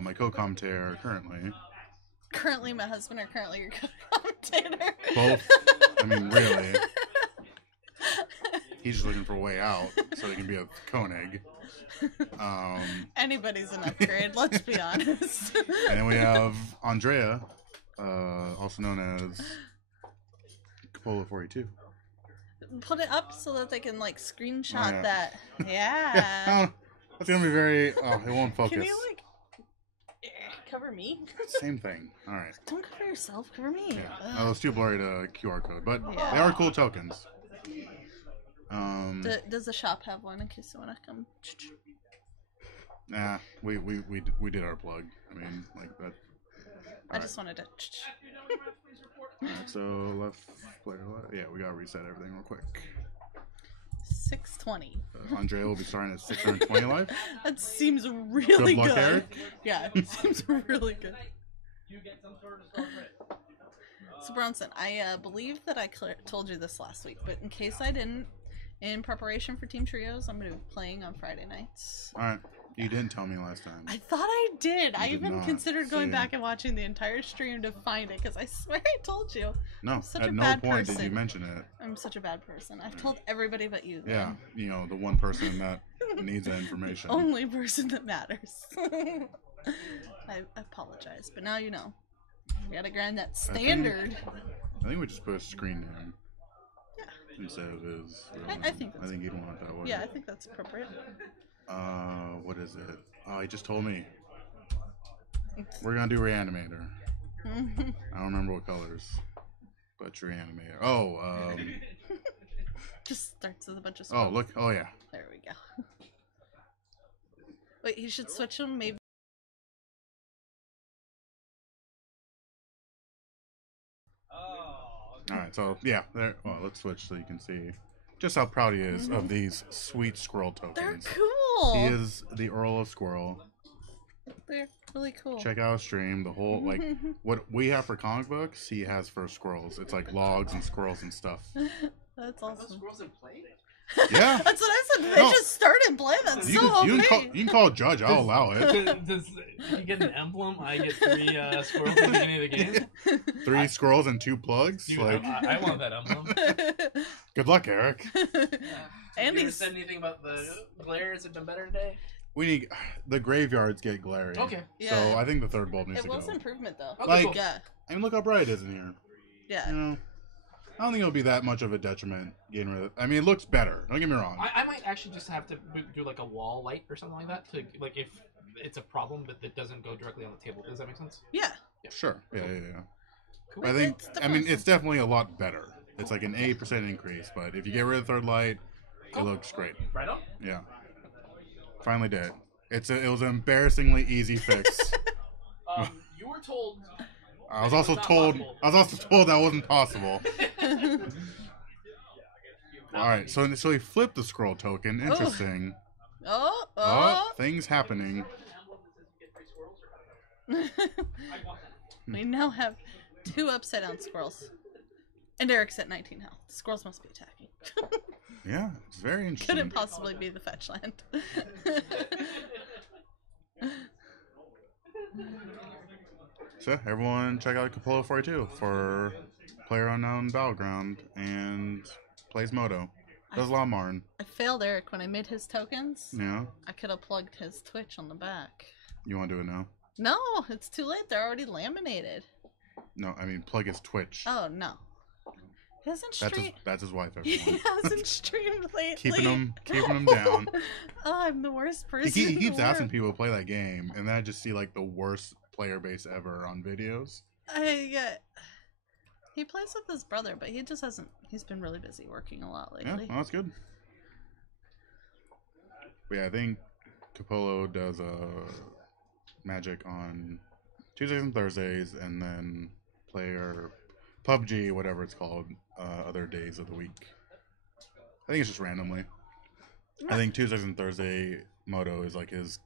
my co-commentator currently. Currently my husband or currently your commentator? Both. I mean, really. He's just looking for a way out so he can be a Koenig. Anybody's an upgrade, let's be honest. And then we have Andrea, also known as Capola 42. Put it up so that they can like screenshot Oh, yeah. that. Yeah, Yeah. that's gonna be very. Oh, it won't focus. Can you like cover me? Same thing. All right. Don't cover yourself, cover me. Yeah. Ugh. Oh, it's too blurry to QR code, but Yeah. they are cool tokens. Does the shop have one in case you want to come? Nah, we did our plug. I mean, like that. I just wanted to. Alright, so left player left. Yeah, we gotta reset everything real quick. 620. Andrea will be starting at 620 life. That seems really Good luck, good. Eric. Yeah, it seems really good. So Bronson, I believe that I told you this last week, but in case I didn't, in preparation for Team Trios, I'm going to be playing on Friday nights. Alright, you didn't tell me last time. I thought I did. I did even not. considered going See? back and watching the entire stream to find it, because I swear I told you. No, such at a no bad point did you person. mention it. I'm such a bad person. I've told everybody but you. Yeah, then. you know, the one person that needs that information. Only person that matters. I apologize, but now you know. We gotta grind that standard. I think we just put a screen name Yeah. instead of his. I think I think you'd want it that way. Yeah, I think that's appropriate. What is it? Oh, he just told me. We're gonna do Reanimator. I don't remember what colors, but Reanimator. Oh, Just starts with a bunch of oh, skulls. look. Oh, yeah. There we go. Wait, he should switch them maybe. All right. So yeah, there. Well, let's switch so you can see just how proud he is of these sweet squirrel They're tokens. cool. He is the Earl of Squirrel. They're really cool. Check out his stream. The whole like what we have for comic books, he has for squirrels. It's like logs and squirrels and stuff. That's awesome. Squirrels in play? Yeah. That's what I said. They No. just started playing. That's You so can, okay. you can call Judge. I'll allow it. Does if you get an emblem, I get 3 squirrels at the beginning of the game? 3 squirrels and 2 plugs. Dude, Like, I want that emblem. good luck, Eric. And you he's said anything about the glare? Has it been better today? We need the graveyards get glary. Okay. Yeah. So I think the third bulb needs It to was go. improvement though. Okay, Like- cool. Yeah. I mean, look how bright it is in here. Yeah. You know, I don't think it'll be that much of a detriment getting rid of it. I mean, it looks better. Don't get me wrong. I might actually just have to do like a wall light or something like that to like if it's a problem but it doesn't go directly on the table. Does that make sense? Yeah. Sure. Yeah. Cool. I think. It's the I mean, process. it's definitely a lot better. It's like an 8% increase, but if you get rid of the third light, it looks great. Right on. Yeah. Finally did. It was an embarrassingly easy fix. You were told. I was It also was not told. possible. I was also told that wasn't possible. All right, so he flipped the scroll token. Interesting. Oh. Oh, things happening. We now have 2 upside down squirrels. And Eric's at 19 health. The squirrels must be attacking. Yeah, it's very interesting. Couldn't possibly be the fetch land. So everyone, check out Capola 42 for PlayerUnknown Battleground and plays Moto. Does a lot of Marn. I failed Eric when I made his tokens. Yeah. I could have plugged his Twitch on the back. You want to do it now? No, it's too late. They're already laminated. No, I mean plug his Twitch. Oh no. He hasn't streamed. That's his wife. He Everyone. hasn't streamed lately. keeping him down. Oh, I'm the worst person. He in the keeps asking world. people to play that game, and then I just see like the worst player base ever on videos. He plays with his brother, but he just hasn't. He's been really busy working a lot Yeah, lately. well, that's good. But yeah, I think Capolo does Magic on Tuesdays and Thursdays, and then play or PUBG, whatever it's called, other days of the week. I think it's just randomly. I think Tuesdays and Thursday Moto is like his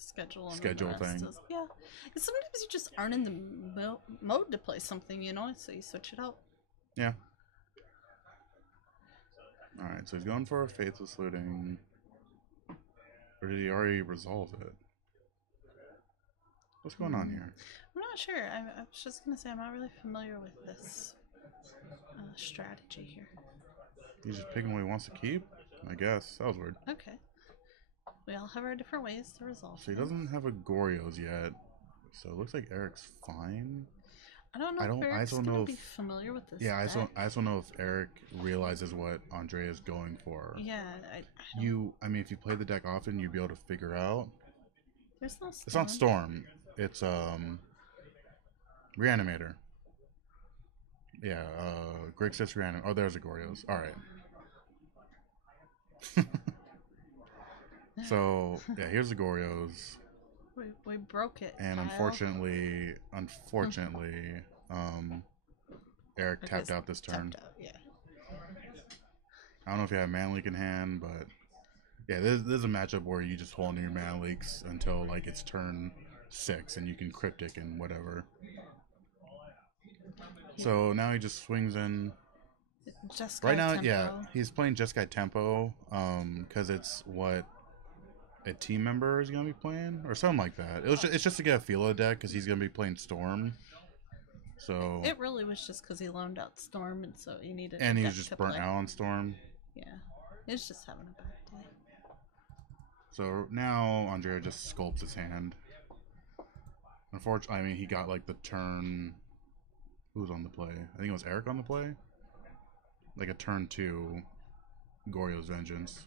Schedule and Schedule the rest thing. is- yeah. And sometimes you just aren't in the mode to play something, you know, so you switch it out. Yeah. Alright, so he's going for a Faithless Looting. Or did he already resolve it? What's going on here? I'm not sure. I was just gonna say I'm not really familiar with this strategy here. He's just picking what he wants to keep? I guess. That was weird. Okay. We all have our different ways to resolve. So he things. doesn't have a Gorios yet. So it looks like Eric's fine. I don't know. I don't- If I Eric's don't gonna know be if- familiar with this. Yeah, I deck. just don't know if Eric realizes what Andre is going for. Yeah, I don't- I mean, if you play the deck often, you'd be able to figure out. There's no. It's not Storm. It's Reanimator. Yeah, Grixis Reanimator. Oh, there's a Gorios. All right. So yeah, here's the Gorios, We broke it. and Kyle. unfortunately, Eric Okay, tapped so out this turn. tapped out, yeah. I don't know if you have Mana Leak in hand, but yeah, this is a matchup where you just hold in your Mana Leaks until like it's turn 6, and you can Cryptic and whatever. So now he just swings in. Jeskai Right now, tempo. yeah, he's playing Jeskai Tempo, because it's what a team member is gonna be playing, or something like that. It's just to get a feel of the deck, because he's gonna be playing Storm. So It really was just because he loaned out Storm, and so he needed. and a he was deck just to burnt play. out on Storm. Yeah, he was just having a bad day. So now Andrea just sculpts his hand. Unfortunately, I mean, he got like the turn. Who was on the play? I think it was Eric on the play. Like a turn 2 Goryo's Vengeance.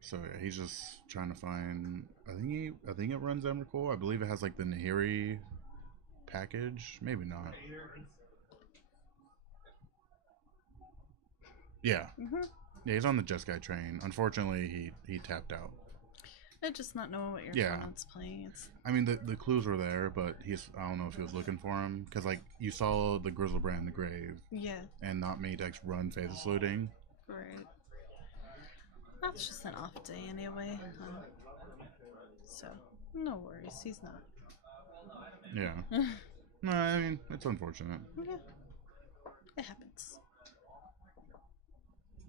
So yeah, he's just trying to find. I think it runs Emrakul. I believe it has like the Nahiri package. Maybe not. Yeah. Yeah, he's on the Jeskai train. Unfortunately, he tapped out. I just not knowing what your Yeah. opponent's playing. It's I mean, the clues were there, but I don't know if he was looking for him. Because, like, you saw the Grizzlebrand in the grave, yeah, and not many decks run Faithless Looting. great. That's just an off day anyway. So no worries, he's not. Yeah. No, I mean, it's unfortunate. Yeah, it happens.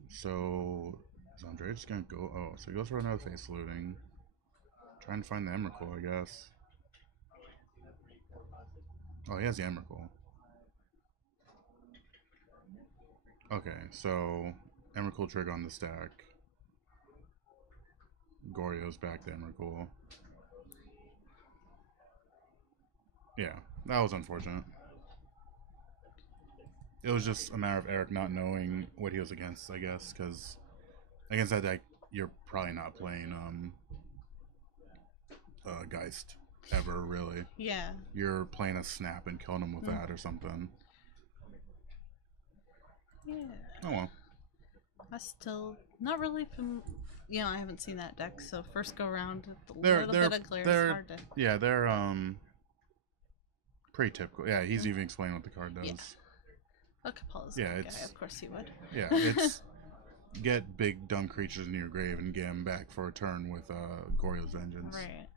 So, is Andre just gonna go? Oh, so he goes for another Faithless Looting. Trying to find the Emrakul, I guess. Oh, he has the Emrakul. Okay, so Emrakul trigger on the stack. Goryo's back to Emrakul. Yeah, that was unfortunate. It was just a matter of Eric not knowing what he was against, I guess, because against that deck, you're probably not playing Geist ever, really. Yeah, You're playing a Snap and killing him with that or something. yeah. Oh well. I still not really you know, I haven't seen that deck, so first go around with a They're- little they're- bit of glare they're- is hard to. Yeah, they're pretty typical. Yeah, he's even explaining what the card does. Yeah. Oh, Capala's Yeah, a good guy. it's- Of course he would. Yeah, it's get big dumb creatures in your grave and get them back for a turn with Goryo's Vengeance. Right.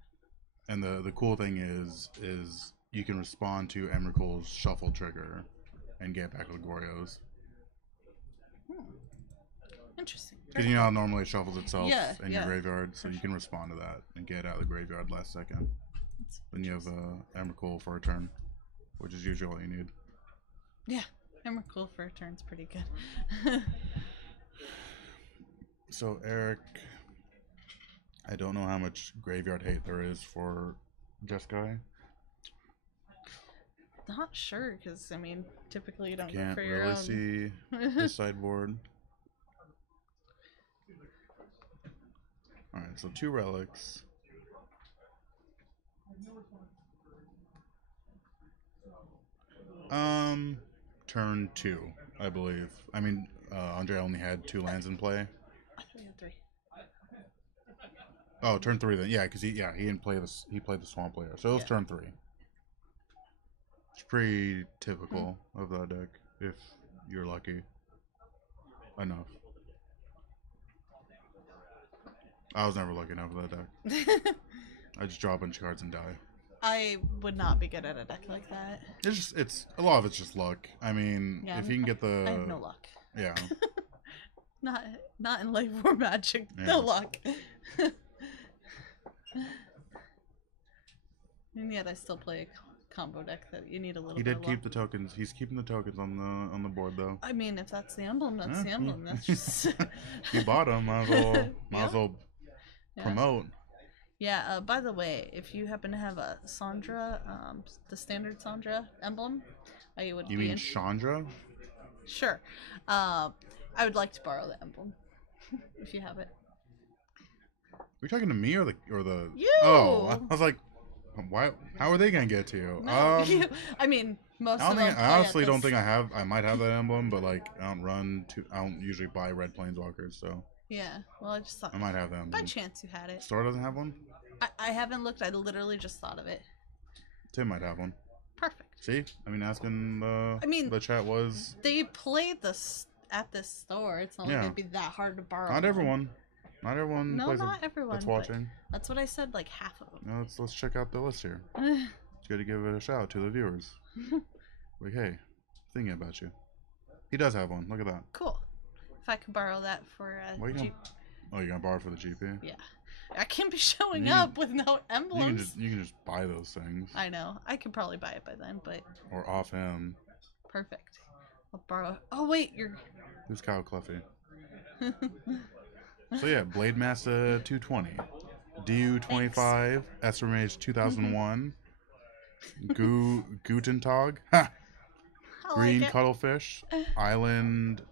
And the cool thing is you can respond to Emrakul's shuffle trigger and get back with Goryo's. Interesting. Because you know how normally it shuffles itself Yeah, in your yeah. graveyard, so you can respond to that and get it out of the graveyard last second. That's Then you have Emrakul for a turn, which is usually all you need. Yeah, Emrakul for a turn's pretty good. So Eric, I don't know how much graveyard hate there is for Jeskai. Not sure, because I mean, typically you don't go Can't for your really own. see his sideboard. Alright, so 2 relics. Turn 2, I believe. I mean, Andre only had 2 lands in play. I thought we had 3. Oh, turn 3 then. Yeah, because he didn't play this. He played the swamp layer, so it was Yeah. turn 3. It's pretty typical of that deck if you're lucky enough. I was never lucky enough with that deck. I just draw a bunch of cards and die. I would not be good at a deck like that. It's a lot of it's just luck. I mean, Yeah, if you can get the I have no luck. yeah, Not in life or magic. Yeah. No luck. And yet I still play a combo deck that you need a little he bit did of keep luck. the tokens. He's keeping the tokens on the board though. I mean, if that's the emblem, that's Yeah, the emblem. yeah. That's just You bought them, might as well Yeah. promote. Yeah, by the way, if you happen to have a Sandra, the standard Sandra emblem, I would You be mean Chandra? Sure. I would like to borrow the emblem if you have it. Are you talking to me or the You! Oh, I was like, why? How are they gonna get to you? No, you. I mean, most I don't of think. them. play I at honestly don't this- think I have. I might have that emblem, but like, I don't usually buy red planeswalkers, so Yeah. Well, I just thought. I might have them. By chance, you had it. Store doesn't have one. I haven't looked. I literally just thought of it. Tim might have one. Perfect. See, I mean, asking I mean, the chat was They played this at this store. It's not Yeah. like it'd be that hard to borrow. not one. everyone. Not everyone No, plays not it. everyone. That's but watching. That's what I said. Like half of them. No, let's check out the list here. It's good to give it a shout out to the viewers. Like, hey, thinking about you. He does have one. Look at that. Cool. If I could borrow that for What are you Jeep. Oh, you're gonna borrow it for the GP? Yeah. I can't be showing You- up with no You emblems. can just buy those things, I know. I could probably buy it by then, but or off him. perfect. I'll borrow. Oh wait, you're. Who's Kyle Cluffy? So yeah, Blade Master 220, DU 25, Esper Mage 2001, Gutentag, ha! I Green like it. Cuttlefish, Island,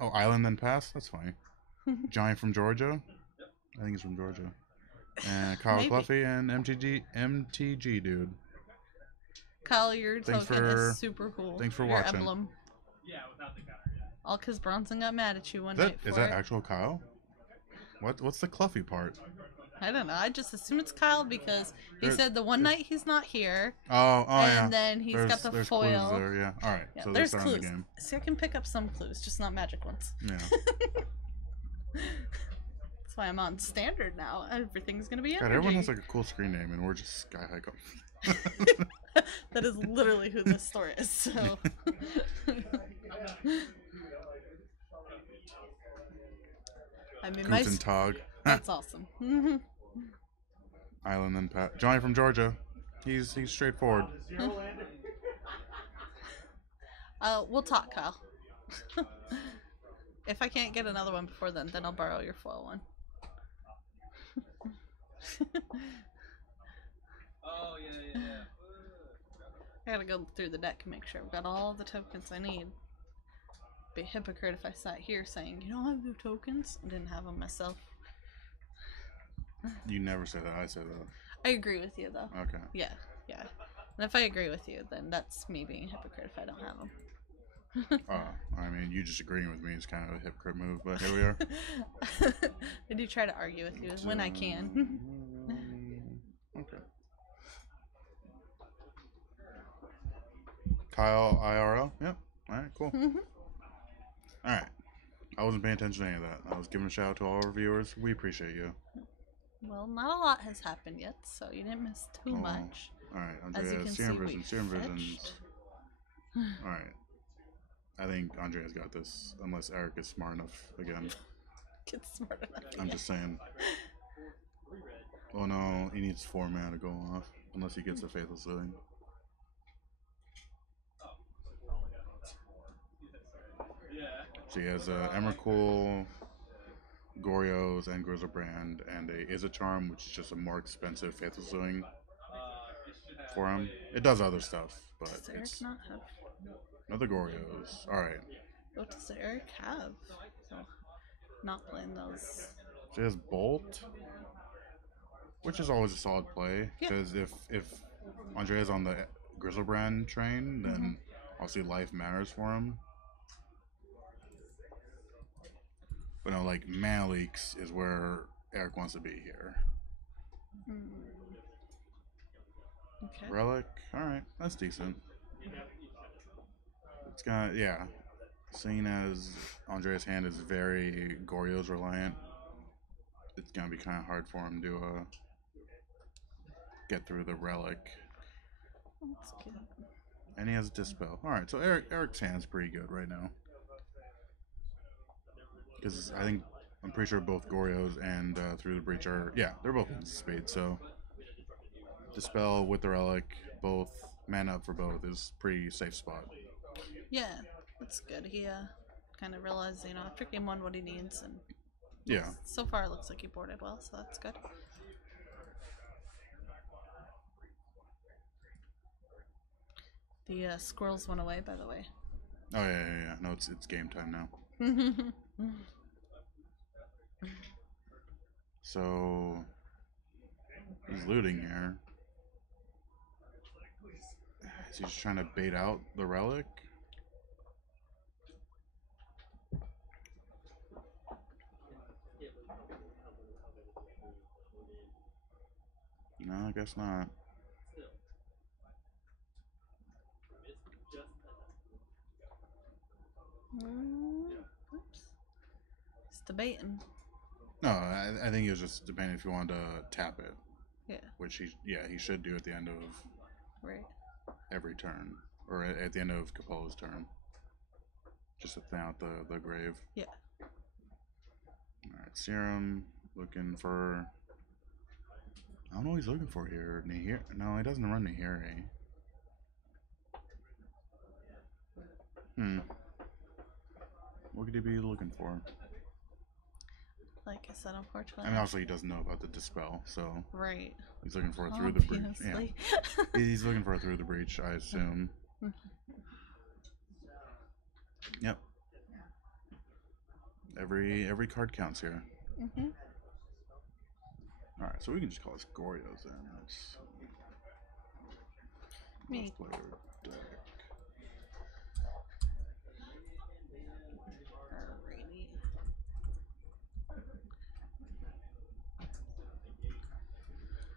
Island then Pass. That's funny. Giant from Georgia. I think he's from Georgia. And Kyle Maybe. Cluffy and MTG dude. Kyle, your Thanks token for- is super cool. thanks for your watching. emblem. Yeah, without the counter, yeah. All because Bronson got mad at you one Is that, night for is that it. actual Kyle? What's the Cluffy part? I don't know. I just assume it's Kyle because he There- said the one night he's not here, Oh and yeah. then he's got the there's foil. clues there, yeah. All right, Yeah, so they're there's starting clues. the game. See, I can pick up some clues, just not magic ones. Yeah. That's why I'm on standard now. Everything's gonna be God, energy. everyone has like a cool screen name, and we're just Sky High Cup. That is literally who this store is. So. I mean, my Gutentag, that's awesome. Island and Pat. Johnny from Georgia. He's straightforward. We'll talk, Kyle. If I can't get another one before then I'll borrow your foil one. Oh, yeah. I gotta go through the deck and make sure I've got all the tokens I need. Be a hypocrite if I sat here saying, you don't have no tokens, and didn't have them myself. You never say that. I say that. I agree with you though. Okay. Yeah. And if I agree with you, then that's me being a hypocrite if I don't have them. I mean, you just agreeing with me is kind of a hypocrite move, but here we are. I do try to argue with you when I can. Okay. Kyle IRL. Yep. All right. Cool. All right. I wasn't paying attention to any of that. I was giving a shout out to all our viewers. We appreciate you. Well, not a lot has happened yet, so you didn't miss too Oh. much. All right, As you Andrea. can Serum see, we Vision. Serum Visions. fetched. All right. I think Andrea's got this, unless Eric is smart enough again. Get smart enough. I'm just saying. Oh no, he needs 4 mana to go off, unless he gets a Faithful Sling. So he has Emrakul, Goryo's, and Grizzlebrand, and a Izzet-Charm, which is just a more expensive Faithful Sling for him. It does other stuff, but Does Eric it's not have? another Goryo's. Alright. What does Eric have? So, not playing those. So he has Bolt, which is always a solid play, Yeah. because if Andrea's on the Grizzlebrand train, then obviously life matters for him. But no, like Mana Leaks is where Eric wants to be here. Okay. Relic, alright, that's decent. It's gonna, yeah. Seeing as Andrea's hand is very Goryo's reliant, it's gonna be kind of hard for him to get through the Relic. That's good. And he has Dispel. Alright, so Eric's hand's pretty good right now. Because I'm pretty sure both Goryo's and Through the Breach are, yeah, they're both in spades, so Dispel with the Relic, both mana up for both is pretty safe spot. Yeah, that's good. He kind of realized, after game one what he needs, and Yeah. so far it looks like he boarded well, so that's good. The squirrels went away, by the way. Oh yeah. No, it's game time now. So he's looting here. Is he just trying to bait out the Relic? No, I guess not. Oops. He's debating. No, I think it was just debating if he wanted to tap it, Yeah, which he should do at the end of right. every turn, or at the end of Capolo's turn, just to thin out the grave. Yeah. All right, Serum looking for. I don't know what he's looking for here. Nihir? No, he doesn't run Nihiri. What could he be looking for? Like I said, unfortunately. I mean, obviously he doesn't know about the Dispel, so Right. he's looking for a Through the Breach. Yeah. Obviously. He's looking for a Through the Breach, I assume. Yep. Every card counts here. Alright, so we can just call this Goryo's then. That's Me. both player deck. Alrighty.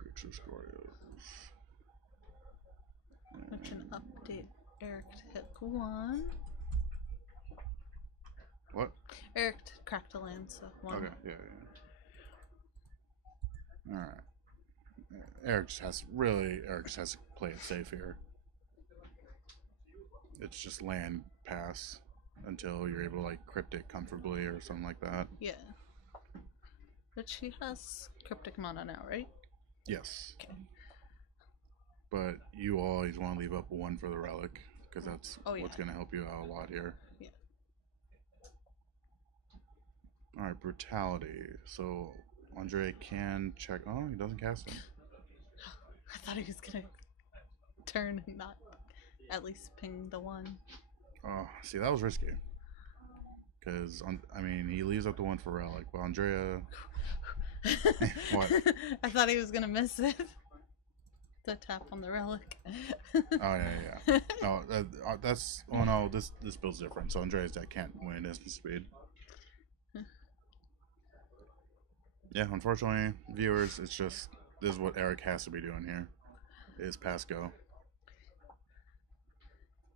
Breaches Goryo's. I can update Eric to hit 1. What? Eric cracked a land, so 1. Okay, yeah. Alright. Eric just has to play it safe here. It's just land pass until you're able to like cryptic comfortably or something like that. Yeah. But she has Cryptic Mana now, right? Yes. Okay. But you always want to leave up 1 for the Relic, because that's Oh, yeah. what's going to help you out a lot here. Yeah. Alright, Brutality. So Andre can check. Oh, he doesn't cast it. I thought he was gonna turn and not at least ping the 1. Oh, see, that was risky. Because, I mean, he leaves up the 1 for Relic, but Andrea. What? I thought he was gonna miss it. The tap on the Relic. Oh, yeah. No, that's. Oh, no, this build's different. So Andrea's deck can't win instant speed. Yeah, unfortunately, viewers, it's just. This is what Eric has to be doing here. Is pass go.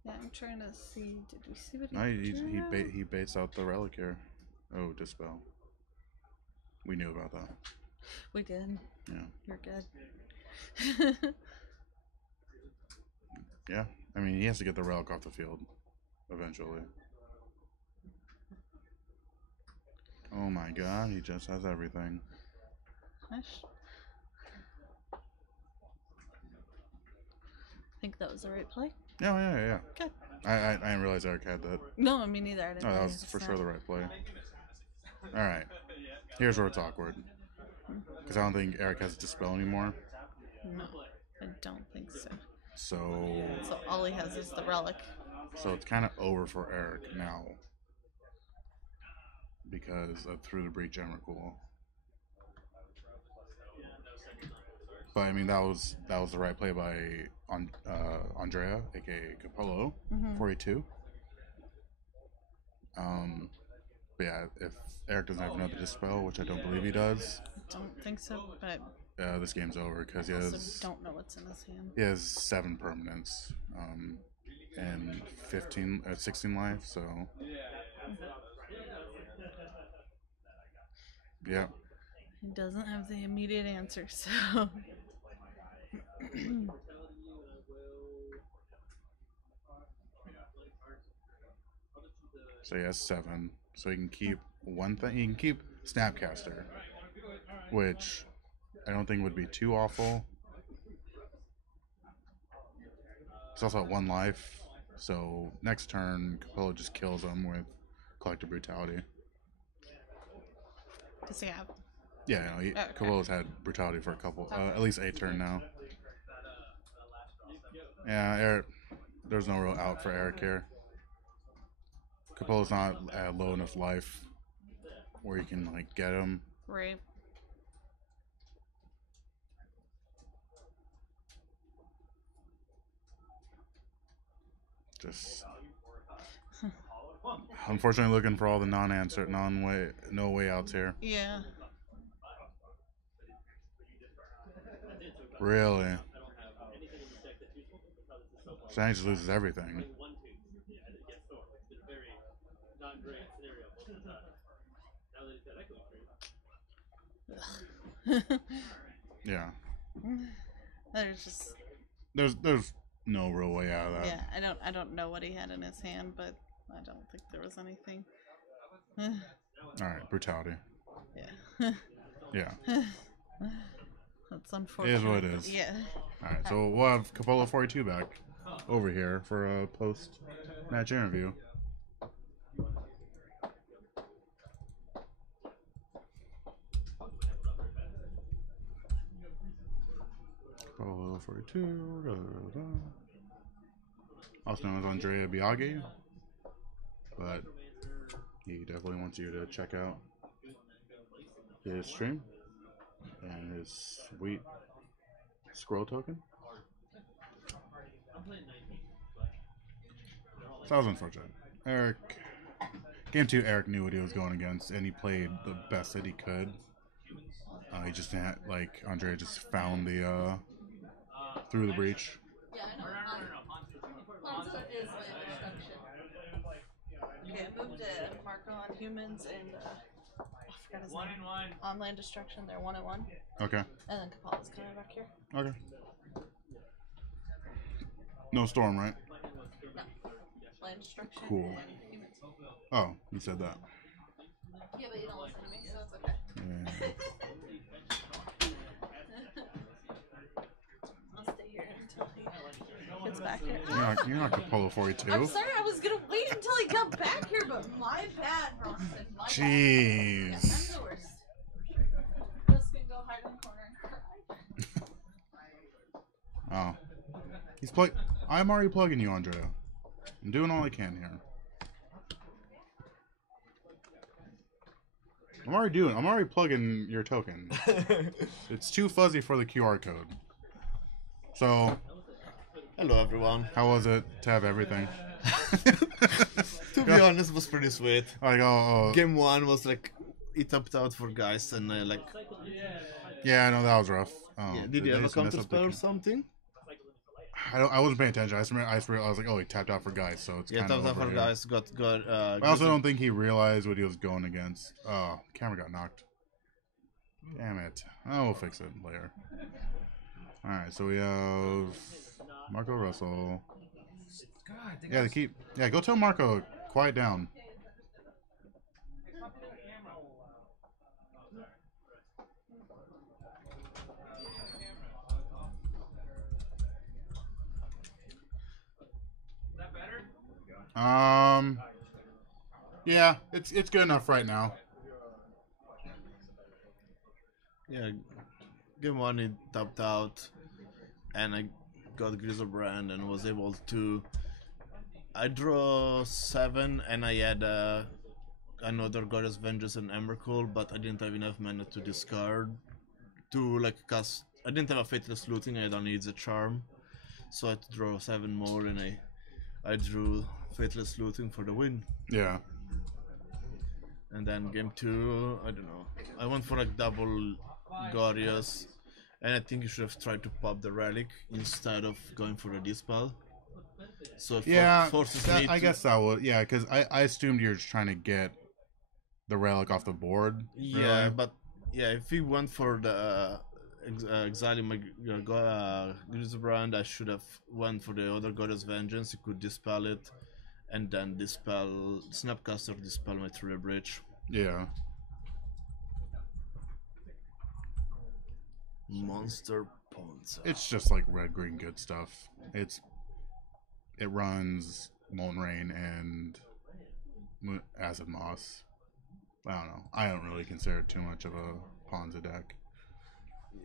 Yeah, I'm trying to see. Did we see what No, drew? he baits out the Relic here. Oh, Dispel. We knew about that. We did. Yeah. You're good. Yeah. I mean, he has to get the Relic off the field eventually. Oh my god, he just has everything. Nice. Think that was the right play? Yeah. Good. I didn't realize Eric had that. No, me neither. I didn't. Oh, that really was for sure understand. the right play. Alright. Here's where it's awkward. Because I don't think Eric has Dispel anymore. No, I don't think so. So So all he has is the Relic. it's kind of over for Eric now. Because of Through the Breach Emrakul. But I mean, that was the right play by Andrea, aka Capello, 42. But yeah, if Eric doesn't have another dispel, which I don't believe he does, Don't think so, but this game's over because he also has don't know what's in his hand. 7 permanents, and 16 life. So yeah. He doesn't have the immediate answer, so. So he has 7. So he can keep one thing. He can keep Snapcaster, which I don't think would be too awful. He's also at 1 life. So next turn, Capello just kills him with Collective Brutality. Does he have? Yeah, no, Okay. Capello's had Brutality for a couple, at least 8 turn now. Yeah, Eric, there's no real out for Eric here. Capello's not at low enough life where you can like get him. Right. Just unfortunately looking for all the no way outs here. Yeah. Really? So he just loses everything. Yeah. There's no real way out of that. Yeah, I don't know what he had in his hand, but I don't think there was anything. Alright, Brutality. Yeah. Yeah. That's unfortunate. It is what it is. Yeah. Alright, so we'll have Capello 42 back over here for a post-match interview. Capello 42, also known as Andrea Biaggi, but he definitely wants you to check out his stream and his sweet scroll token. So that was unfortunate. Game 2, Eric knew what he was going against, and he played the best that he could. He just didn't, like, Andrea just found the, through the breach. Yeah, I know. Hanzo is land destruction. Okay, I moved Marco on humans and I forgot his name. On land destruction, they're 1-1. Okay. And then Capello's coming back here. Okay. No storm, right? No. Land destruction. Cool. And humans. Oh, you said that. Yeah, but you don't listen to me, so it's okay. Yeah. I'll stay here until he gets back here. You're not Capello 42. I'm sorry, I was gonna wait until he got back here, but my bad, Bronson. My bad. Jeez. Yeah, I'm the worst. Just gonna go hide in the corner and cry. Oh. I'm already plugging you, Andrea. I'm doing all I can here. I'm already plugging your token. It's too fuzzy for the QR code. So, Hello everyone. how was it to have everything? To be honest, it was pretty sweet. Like, Game 1 was like, it topped out for guys and like... yeah, I know that was rough. Yeah, did you have a counter spell or something? I wasn't paying attention. I was like, oh, he tapped out for guys, so it's Yeah, kind of topped out over for here. guys, got... I also don't think he realized what he was going against. Oh, camera got knocked. Damn it. Oh, we'll fix it later. Alright, so we have Marco Russell. Yeah, go tell Marco, quiet down. Yeah, it's good enough right now. Yeah, game 1 it topped out, and I got Griselbrand and was able to... I draw 7 and I had another Goddess Vengeance and Emrakul, but I didn't have enough mana to discard to like cast I didn't have a Faithless Looting, I don't need the charm. So I had to draw 7 more and I drew Faithless Looting for the win. Yeah. And then game 2, I don't know. I went for like double Glorious, and I think you should have tried to pop the relic instead of going for the dispel. So it Yeah, forces that, me I to- guess that would. Yeah, because I assumed you're just trying to get the relic off the board. Yeah, really. but yeah, if we went for the exiling my Grisbrand, I should have went for the other Goddess Vengeance. You could dispel it, and then Snapcaster dispel my Through the Bridge. Yeah. Monster Ponza. It's just like red green good stuff. It runs Molten Rain and Acid Moss. I don't know. I don't really consider it too much of a Ponza deck.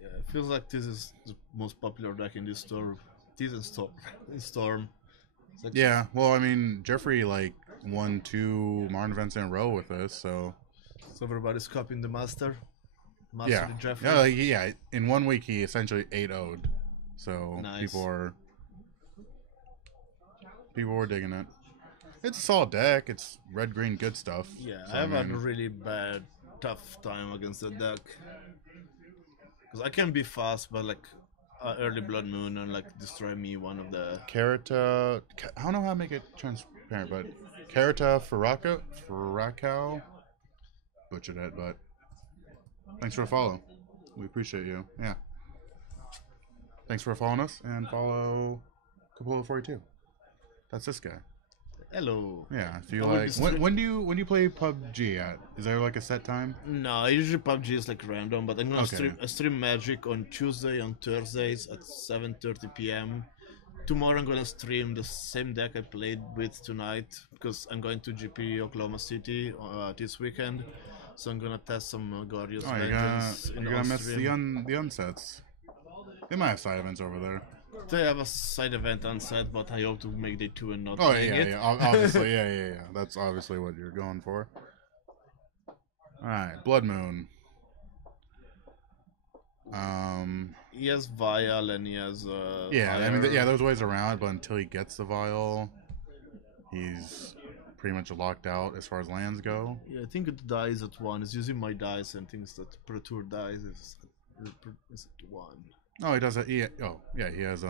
Yeah, it feels like this is the most popular deck in this store. This and Storm. It's like, Yeah, well, I mean, Jeffrey like won 2 modern events in a row with this, so so everybody's copying the Master. yeah, Jeffrey. yeah, like, yeah. In 1 week, he essentially 8-0'd. So Nice. people were digging it. It's a solid deck. It's red green good stuff. Yeah, So, I've had a mean, really bad, tough time against the deck. Because I can be fast, but like early Blood Moon and like destroy me one of the. Carita. I don't know how to make it transparent, but Carita Furacao. Butchered it, but thanks for the follow. We appreciate you. Yeah. Thanks for following us and follow Capolo42. That's this guy. Hello. Yeah. If you I will like, be when do you play PUBG at? Is there like a set time? No, usually PUBG is like random, but I'm gonna Okay. stream Magic on Tuesday and Thursdays at 7:30 p.m. Tomorrow I'm gonna stream the same deck I played with tonight because I'm going to GP Oklahoma City this weekend, so I'm gonna test some Glorious Oh, Vengeance you're gonna miss stream. the unsets. They might have side events over there. They have a side event on set, but I hope to make day 2 and not Oh playing yeah, it. yeah. Obviously, yeah. That's obviously what you're going for. All right, Blood Moon. He has Vial and he has Yeah, I mean, Fire. yeah. There's ways around, but until he gets the vial, he's pretty much locked out as far as lands go. Yeah, I think it dies at 1. It's using my dice and thinks that Pro Tour dies is at 1. Oh, he does it. He has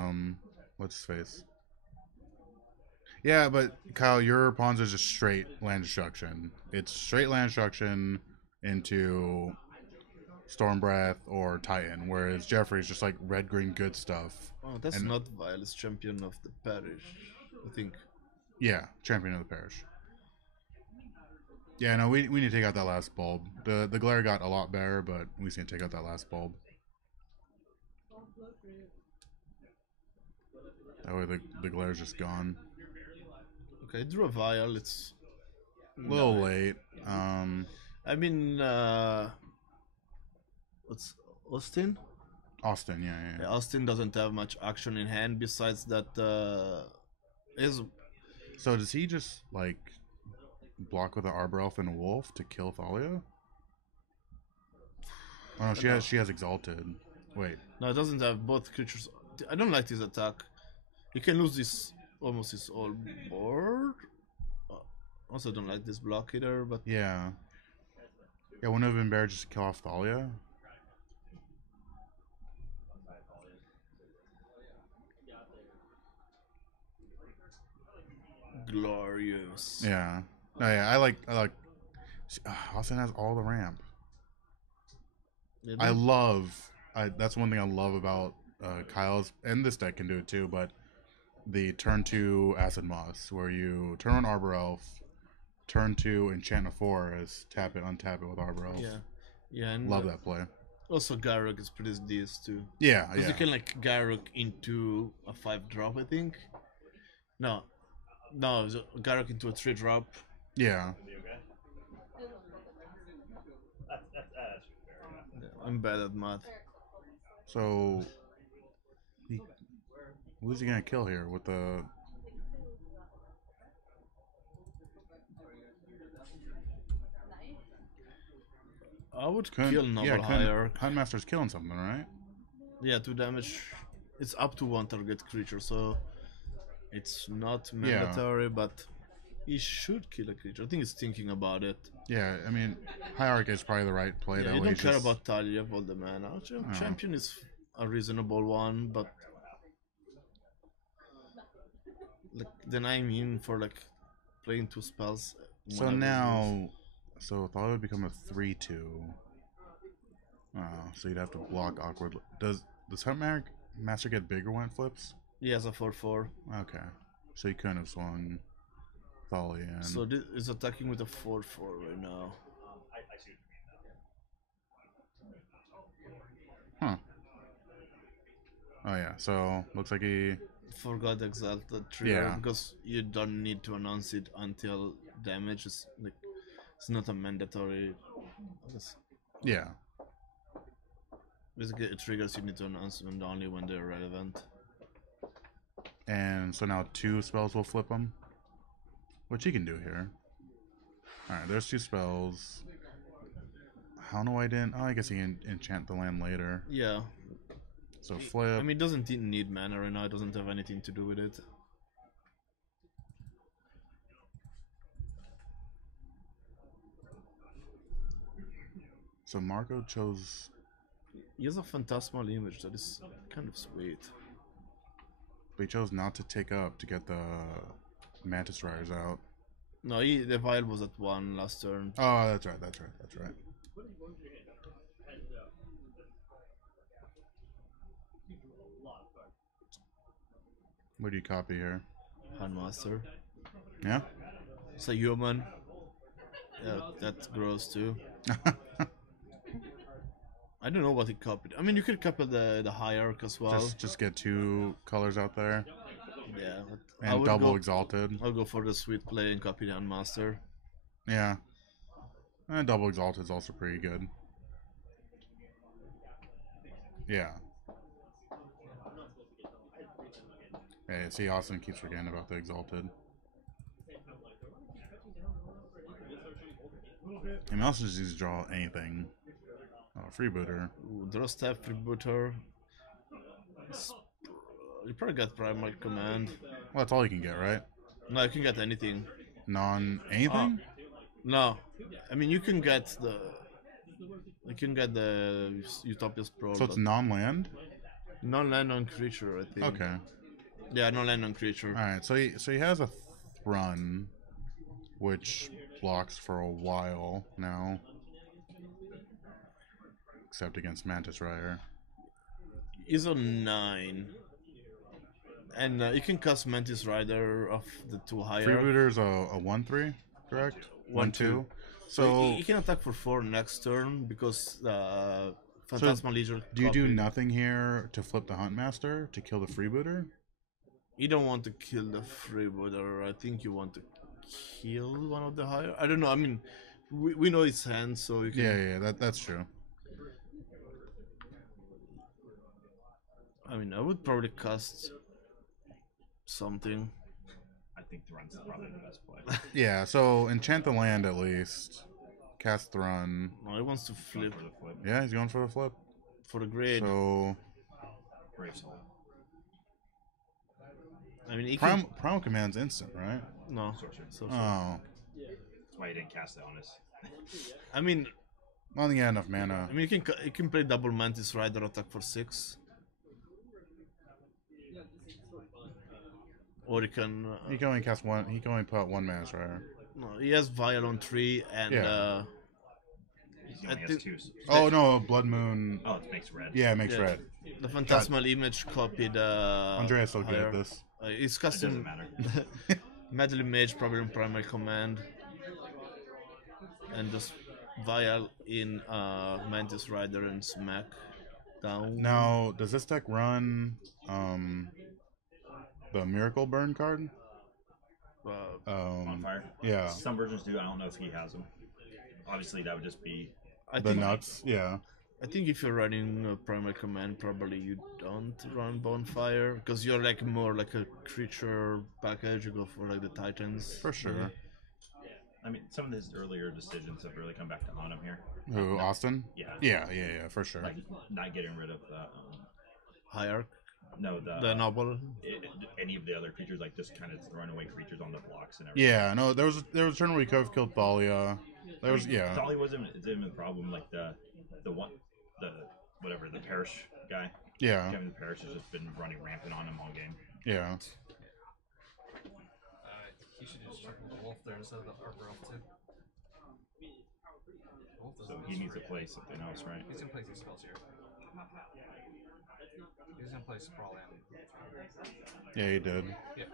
what's his face? Yeah, but Kyle, your pawns is just straight land destruction. It's straight land destruction into Storm Breath or Titan, whereas Jeffrey's just like red green good stuff. Oh, that's And- not Vial, it's Champion of the Parish, I think. Yeah, champion of the parish. Yeah, no, we need to take out that last bulb. The glare got a lot better, but we just need to take out that last bulb. That way the glare's just gone. Okay, I drew a Vial, it's... A little late. I mean, what's... Austin? Austin, yeah. Yeah, Austin doesn't have much action in hand besides that, his... So does he just like block with an Arbor Elf and a Wolf to kill Thalia? Oh no, she has Exalted. Wait. No, it doesn't have both creatures. I don't like this attack. You can lose this almost his whole board. Also don't like this block either, but Yeah. Yeah, wouldn't it have been better just to kill off Thalia? glorious. Yeah. No, yeah, I like Austin has all the ramp. Yeah, I love that's one thing I love about Kyle's, and this deck can do it too, but the turn 2 Acid Moss, where you turn on Arbor Elf, turn 2 Enchant a Forest, tap it, untap it with Arbor Elf. yeah, and Love that play. Also, Garruk is pretty this too. Yeah, Because yeah. you can like Garruk into a 5-drop, I think. No, Garruk into a 3-drop. Yeah. I'm bad at math. So, who's he gonna kill here with the? I would kill Noble Hierarch. Huntmaster's killing something, right? Yeah, 2 damage. It's up to 1 target creature, so it's not mandatory, but he should kill a creature. I think he's thinking about it. Yeah, I mean, Hierarch is probably the right play. Yeah, that you way don't he's care just- about Talia, you have all the mana. Champion is a reasonable one, but like then I'm in for like playing 2 spells. So whenever it is. now, so Thalia would become a 3/2. So you'd have to block awkward. Does Hunt Master get bigger when it flips? He has a 4/4. Okay, so you couldn't have swung Thalia in. So this is attacking with a 4/4 right now. Huh. Oh yeah, so looks like he. Forgot Exalted Trigger Yeah. because you don't need to announce it until damage is like it's not a mandatory. Yeah. Basically, it triggers you need to announce them only when they're relevant. And so now 2 spells will flip him, which he can do here. Alright, there's 2 spells. How no I didn't? Oh, I guess he can enchant the land later. Yeah, So flip. I mean, it doesn't need mana right now. It doesn't have anything to do with it. So Marco chose. He has a phantasmal image that is kind of sweet. But he chose not to take up to get the Mantis Riders out. No, the vial was at 1 last turn. Oh, that's right, that's right, that's right. What do you copy here? Handmaster. Yeah? It's a human. Yeah, that grows too. I don't know what he copied. I mean, you could copy the hierarch as well. Just get 2 colors out there. Yeah, but I And would double go, exalted. I'll go for the sweet play and copy the Handmaster. Yeah. And double exalted is also pretty good. Yeah. Hey, see, Austin keeps forgetting about the exalted. I mean, also just needs to draw anything. Oh, freebooter. Ooh, draw step, freebooter. You probably got Primal Command. Well, that's all you can get, right? No, you can get anything. Anything? No, I mean you can get the. You can get the Utopia's Pro. So it's non-land? non-land on creature, I think. Okay. Yeah, non-land on creature. Alright, so he has a Thrun, which blocks for a while now. Except against Mantis Rider. He's on 9. And you can cast Mantis Rider of the 2 higher. Freebooter's a 1/3, correct? 1/2. So he can attack for 4 next turn because Phantasmal Legion. do you do nothing here to flip the Huntmaster to kill the freebooter? You don't want to kill the freebooter. I think you want to kill one of the higher. I don't know. I mean, we know his hand, so you can. Yeah, that's true. I mean, I would probably cast something. I think Thrun's probably the best play. Yeah, so enchant the land at least. Cast Thrun. No, he wants to flip For the flip. Yeah, he's going for the flip. for the grade. So Brave Soul. I mean, he can. Primal Command's instant, right? No. Sorcerer. So, Oh. That's why he didn't cast it on us. I mean, I don't think he had enough mana. you can play double Mantis Rider attack for 6. Or you can. He can only cast one. He can only put out 1 Mantis Rider. No, he has Vial on 3 and. Yeah. He only I has think- 2. Oh no, Blood Moon. Oh, it makes red. Yeah, it makes Yeah. red. The Phantasmal Image copied. Andrea's so good higher. at this. He's It doesn't casting matter. Medley Mage probably on Primal Command. And just Vial in Mantis Rider and Smack down. Now, does this deck run the Miracle Burn card? On fire. Yeah. Some versions do. I don't know if he has them. Obviously, that would just be. I The think, nuts, yeah. I think if you're running Primal Command, probably you don't run Bonfire because you're like more like a creature package. You go for like the Titans. For sure. I mean, some of his earlier decisions have really come back to haunt him here. Who, Austin? Yeah. Yeah, for sure. Like not getting rid of hierarch, No, the noble. any of the other creatures, like just kind of throwing away creatures on the blocks and everything. Yeah, no, there was a turn where we could have killed Thalia. There was, yeah. Dolly wasn't even the problem. Like the parish guy. Yeah. Kevin the parish has just been running rampant on him all game. Yeah. He should just triple the wolf there instead of the arbor elf too. Wolf So doesn't he do needs to shit. play something else, right? He's gonna play these spells here. He's gonna play Sprawl in. Yeah, he did. Yeah.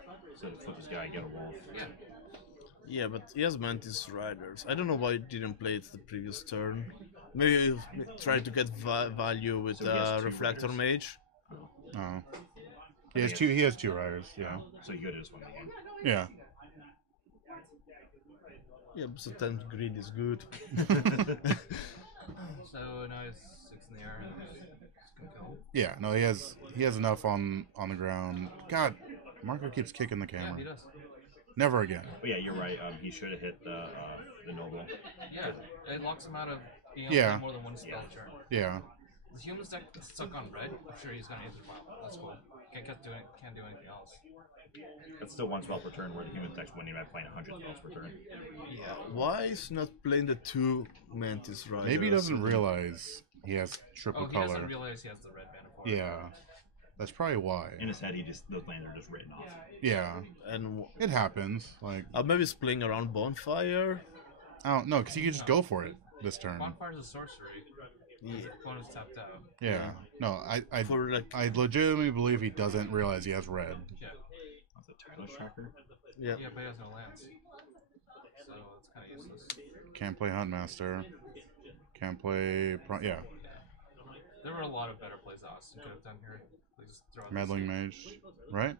So flip this guy, get a wolf. Yeah. Yeah, but he has Mantis Riders. I don't know why he didn't play it the previous turn. Maybe he tried to get value with So he has two Reflector riders. Mage. Oh. He has two riders, yeah. So you go to this one again. Yeah. Yeah, but sometimes greed is good. So now he's 6 in the air and he's gonna kill. Yeah, no, he has enough on the ground. God, Marco keeps kicking the Yeah, camera. he does. Never again. But yeah, you're right. He should have hit the noble. Yeah, it locks him out of being able to Yeah. do more than one spell turn. Yeah. The human's deck is stuck on red. I'm sure he's gonna use it. That's cool. Can't do anything else. That's still one spell per turn, where the human deck's winning by playing 100 spells per turn. Yeah, why is he not playing the two Mantis Riders? Maybe he doesn't realize he has triple Oh, he color. doesn't realize he has the red mana for it. Yeah. That's probably why. In his head, those lands are just written off. Yeah. And It happens. Like, maybe he's playing around Bonfire. I don't know, because he could just go for it this turn. Bonfire's a sorcery. Yeah. Opponent's tapped out. Yeah. No, I For like, I legitimately believe he doesn't realize he has red. Yeah. That's a Tyler's tracker. yeah. Yeah, but he has no lands. So it's kind of useless. Can't play Huntmaster. Can't play... yeah. There were a lot of better plays that Austin could have done here. Please throw out Meddling Mage. Right?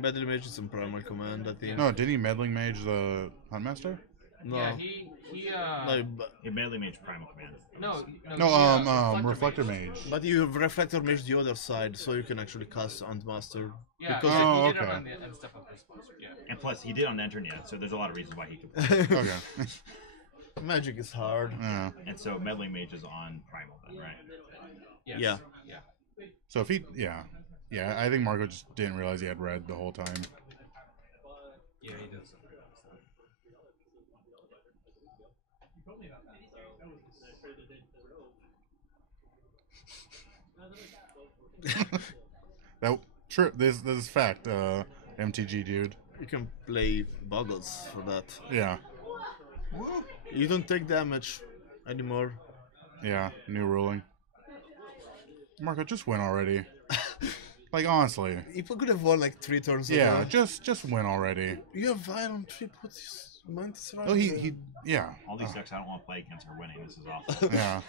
Meddling Mage is in Primal Command, I think. No, did he Meddling Mage the Huntmaster? No. Yeah, he It barely made Primal Command. no, No, Reflector Mage. But you have Reflector Mage the other side, so you can actually cast Huntmaster. Yeah, because yeah, Oh, he did it okay. on the end step of his sponsor. Yeah. And plus, he did on the internet, so there's a lot of reasons why he could play. Okay. Magic is hard. Yeah. And so Meddling Mage is on Primal then, right? Yes. Yeah. Yeah. So if he... Yeah. Yeah, I think Marco just didn't realize he had red the whole time. Yeah, he does. True. This is fact. MTG dude. You can play Boggles for that. Yeah. You don't take damage anymore. Yeah. New ruling. Marco, just win already. Like honestly. If we could have won like 3 turns Yeah. ago. Just win already. You have Iron Trip with his Mantis Rider. Oh, he. Yeah. All these decks I don't want to play against are winning. This is awful. Yeah.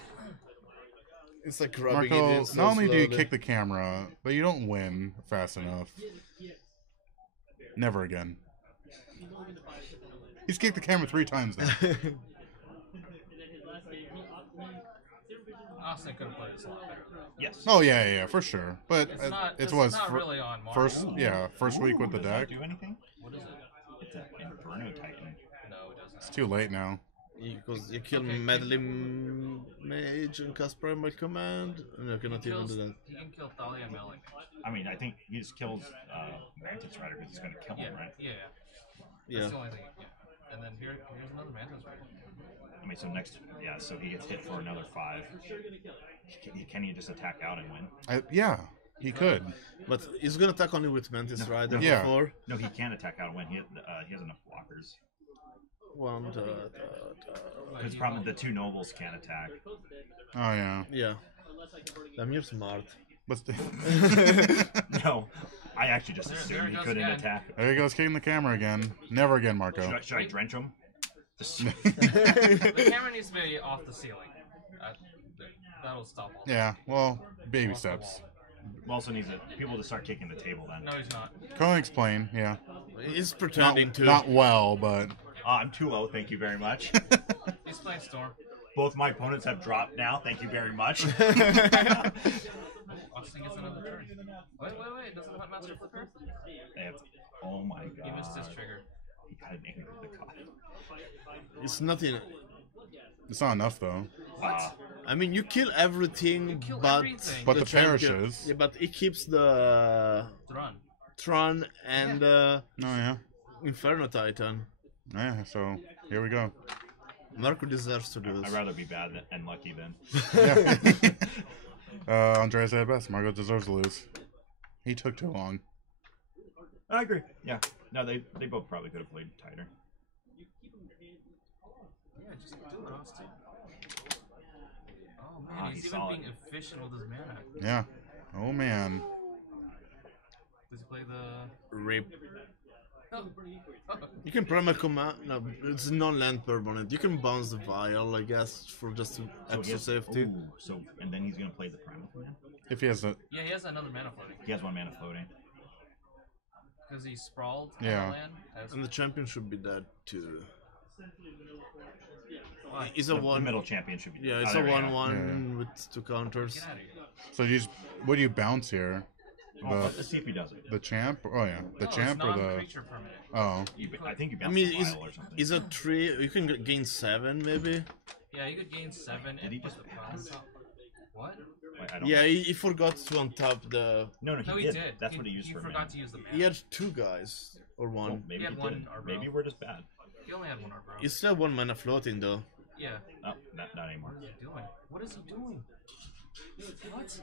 It's like rubbing Marco, it in so not only do you slowly. kick the camera, but you don't win fast enough. Never again. He's kicked the camera 3 times now. Austin could have played this a lot better. Yes. Oh yeah, for sure. But It's was not really on Marvel. first week with the Does that deck. do anything? What is it? It's an Inferno Titan. No, it doesn't. It's too late now. Because you kill Okay. Meddling Mage and cast Primal Command, and you cannot even do that. He can kill Thalia and Meddling. I mean, I think he just kills Mantis Rider because he's going to kill Yeah, him, right? yeah. Yeah. That's the only thing. Yeah. And then here's another Mantis Rider. I mean, so next, yeah, so he gets hit for another 5. Can he just attack out and win? Yeah, he could. But he's gonna attack only with Mantis Rider Yeah. before. No, he can attack out and win. He has enough blockers. Because He probably won't. the 2 nobles can't attack. Oh yeah. Yeah. Damn, you're smart. But No, I actually just There assumed it he goes couldn't again. attack. there he goes, kicking the camera again. Never again, Marco. Should I drench him? The camera needs to be off the ceiling. That'll stop all. Yeah. Well, baby Off the steps. We also need people to start kicking the table then. No, he's not. Can't explain. Yeah. He's pretending to. Not well, but I'm too low, thank you very much. He's playing Storm. Both my opponents have dropped now, thank you very much. Austin gets another turn. Wait. Doesn't the Huntmaster flip her? Oh my god. He missed his trigger. He got an anger of the god. It's nothing. it's not enough though. I mean, you kill everything, You kill but everything. But the champion- perishes. Yeah, but it keeps the Run. Tron and Oh yeah. Inferno Titan. Yeah. So here we go. Marco deserves to do I'd this. rather be bad and lucky than. Yeah. Andreas said it best. Marco deserves to lose. He took too long. I agree. Yeah. No, they both probably could have played tighter. Yeah, just do it, Austin. Oh man, Ah, he's he even saw being it. efficient with his mana. Yeah. Oh man. Does he play the? Rip. Oh. You can perma command. No, it's non-land permanent. You can bounce the vial, I guess, for just So he extra has- safety. ooh, so and then he's gonna play the primal command. If he has a Yeah, he has another mana floating He has 1 mana floating. because he's sprawled. on Yeah. the land. Has- And the champion should be dead too. Why? It's a The one. middle champion should be. Yeah, it's oh, a there we go. 1/1 Yeah. with 2 counters. Get out of here. so you just, what do you bounce here? Oh, let's see if he does it. The champ? Oh yeah, the No, champ it's or the? non-creature permanent. Oh, I think you I bounce mean, the is vial or something. is a 3? You can gain 7 maybe. Yeah, you could gain 7. Did and he put just the pile on pass? top. What? Wait, I don't Yeah, know. he forgot to untap the. No, No, he he did. did. That's what he used He for forgot mana. to use the mana. He had 2 guys or Well, 1. maybe He had he one didn't. Arbro. Maybe we're just bad. He only had 1 Arbro. He still had 1 mana floating though. Yeah. Oh, not anymore. What is he doing? What is he doing? What?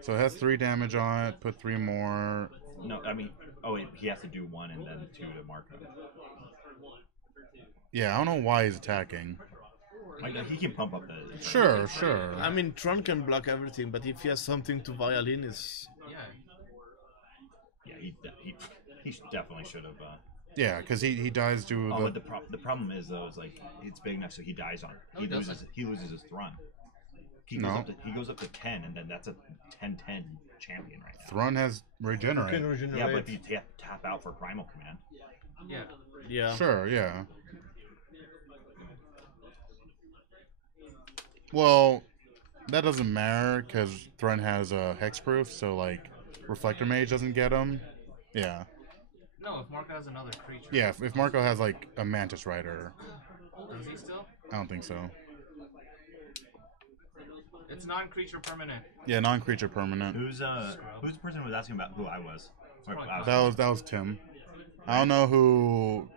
so it has 3 damage on it. Put 3 more. No, I mean, oh, he has to do 1 and then 2 to mark him. Yeah, I don't know why he's attacking. Like, he can pump up the. Sure, sure. I mean, Tron can block everything, but if he has something to violin, is Yeah. Yeah, he definitely should have. Yeah, because he dies to Oh, the. but the problem is though is like it's big enough so he dies on it. No, he doesn't. He loses his Thrun. He No. goes up to 10 and then that's a 10/10 champion right now. Thrun has regenerate. can regenerate. Yeah, but if you tap out for primal command, Yeah. yeah. Sure, yeah. Well, that doesn't matter because Thrun has a hexproof, so like Reflector Mage doesn't get him. Yeah, No, if Marco has another creature. yeah. If Marco has like a Mantis Rider, Does he still? I don't think so. It's non-creature permanent. Yeah, non-creature permanent. who's the person who was asking about who I was? Or Probably I was- That was Tim. I don't know who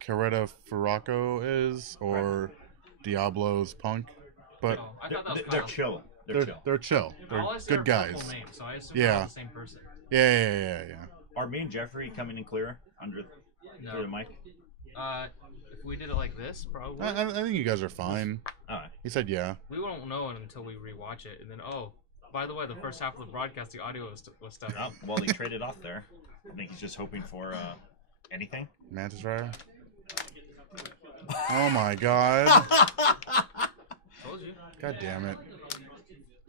Caretta Furaco is or Diablo's Punk, but No, I thought that was they're Kyle. chill. they're chill. They're All I see good are guys. purple names, so I assume Yeah. they're all the same person. Yeah. Are me and Jeffrey coming in clearer under through the mic? If we did it like this, probably. I think you guys are fine. Alright. He said yeah. We won't know it until we rewatch it, and then by the way, the first half of the broadcast, the audio was stuck. Oh, well, he traded off there. I think he's just hoping for anything. Mantis Rider. Oh my god. Told you. God damn it.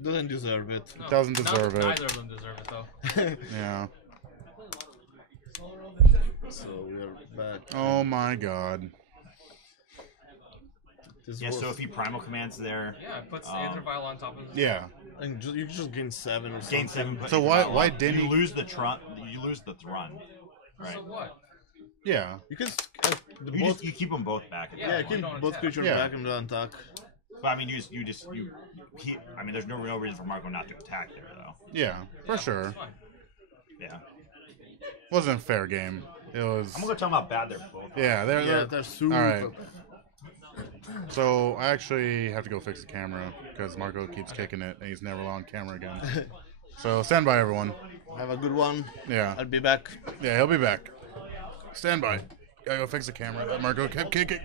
Doesn't deserve it. No, Doesn't deserve it. Neither of them deserve it, though. Yeah. So we are back. Oh my god. This Yeah, so was- if he primal commands there, Yeah, it puts the Aether Vial on top of his. Yeah. and you can just gain 7 or gain something. 7. put So your why- vial why up. didn't you he- lose the Tron? You lose the Thrun, right? So what? Yeah. You can the You, both. you keep them both back. Yeah. Yeah, you you keep don't both attack. creatures Yeah. back and don't attack. But I mean, I mean, there's no real reason for Marco not to attack there, though. Yeah. For sure. It's fine. Yeah. Wasn't a fair game. It was. I'm gonna go tell him how bad they're both. Yeah. Yeah, they're super. Alright. So I actually have to go fix the camera because Marco keeps kicking it and he's never on camera again. So stand by, everyone. Have a good one. Yeah. I'll be back. Yeah, he'll be back. Stand by. Gotta go fix the camera that Marco kept kicking.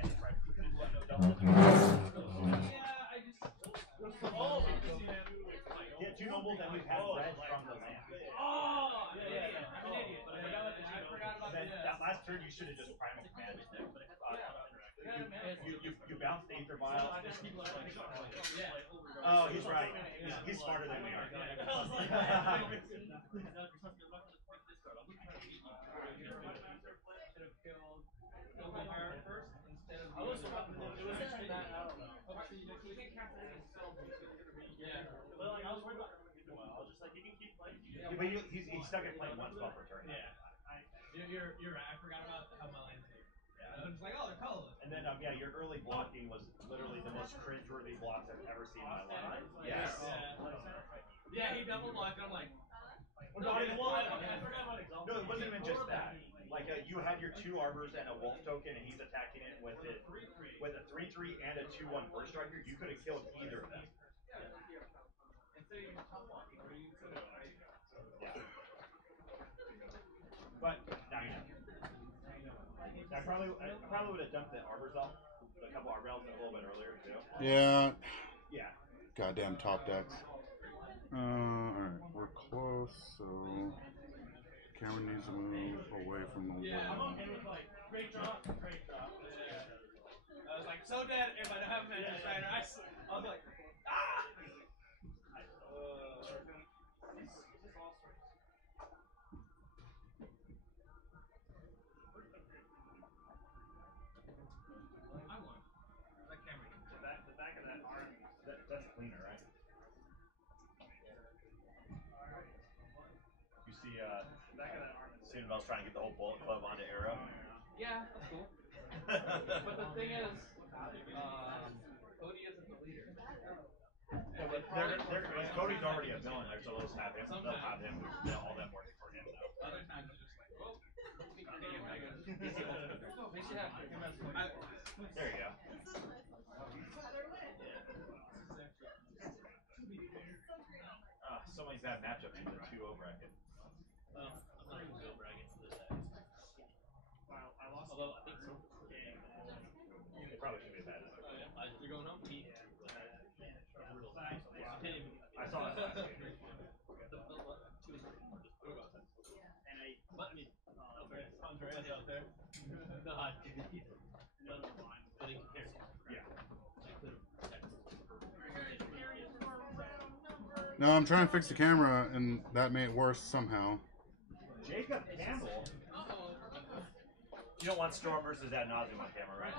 That last turn, you should have just primal commanded. You bounced the Aether Vial. Oh, he's right. He's smarter than we are. Yeah, but he's stuck at playing one spell per turn. You're right. I forgot about how my lands are. Yeah, I'm just like, oh, they're colorless. And then, yeah, your early blocking was literally the most cringeworthy blocks I've ever seen in my life. Yes. Yeah, he double blocked. I'm like, No, I forgot about Exalt. no, it wasn't even just that. Like, you had your 2 arbors and a wolf token, and he's attacking it with a 3/3 and a 2/1 burst striker. You could have killed either of them. Yeah. But now you know. I probably would have dumped the arbors off, a couple arbors a little bit earlier too. Yeah. Yeah. Goddamn top decks. Alright, we're close, so Cameron needs to move away from the wall. Yeah, I'm okay with like, great drop, great drop. I was like, so dead if I don't have a Magic Strider. I was like, ah! The back of that arm, that's cleaner, right? You see, the back of that arm. Citadel's trying to get the whole Bullet Club onto Arrow. Yeah, that's cool. But the thing is, Cody isn't the leader. Yeah, but Cody's already a villain there, so they'll have him. They'll have him. All them working for him now. Other times it's just like, oh, They should have him as There you go. Somebody's had matchup in the 2-0 bracket. well, I'm not even go bragging for this day. I lost. Although I think so. They probably should be bad. You're going home? I saw that last game. Andreas out there. No, I'm trying to fix the camera, and that made it worse somehow. Jacob Campbell? You don't want Storm versus Ad Nauseam on camera, right?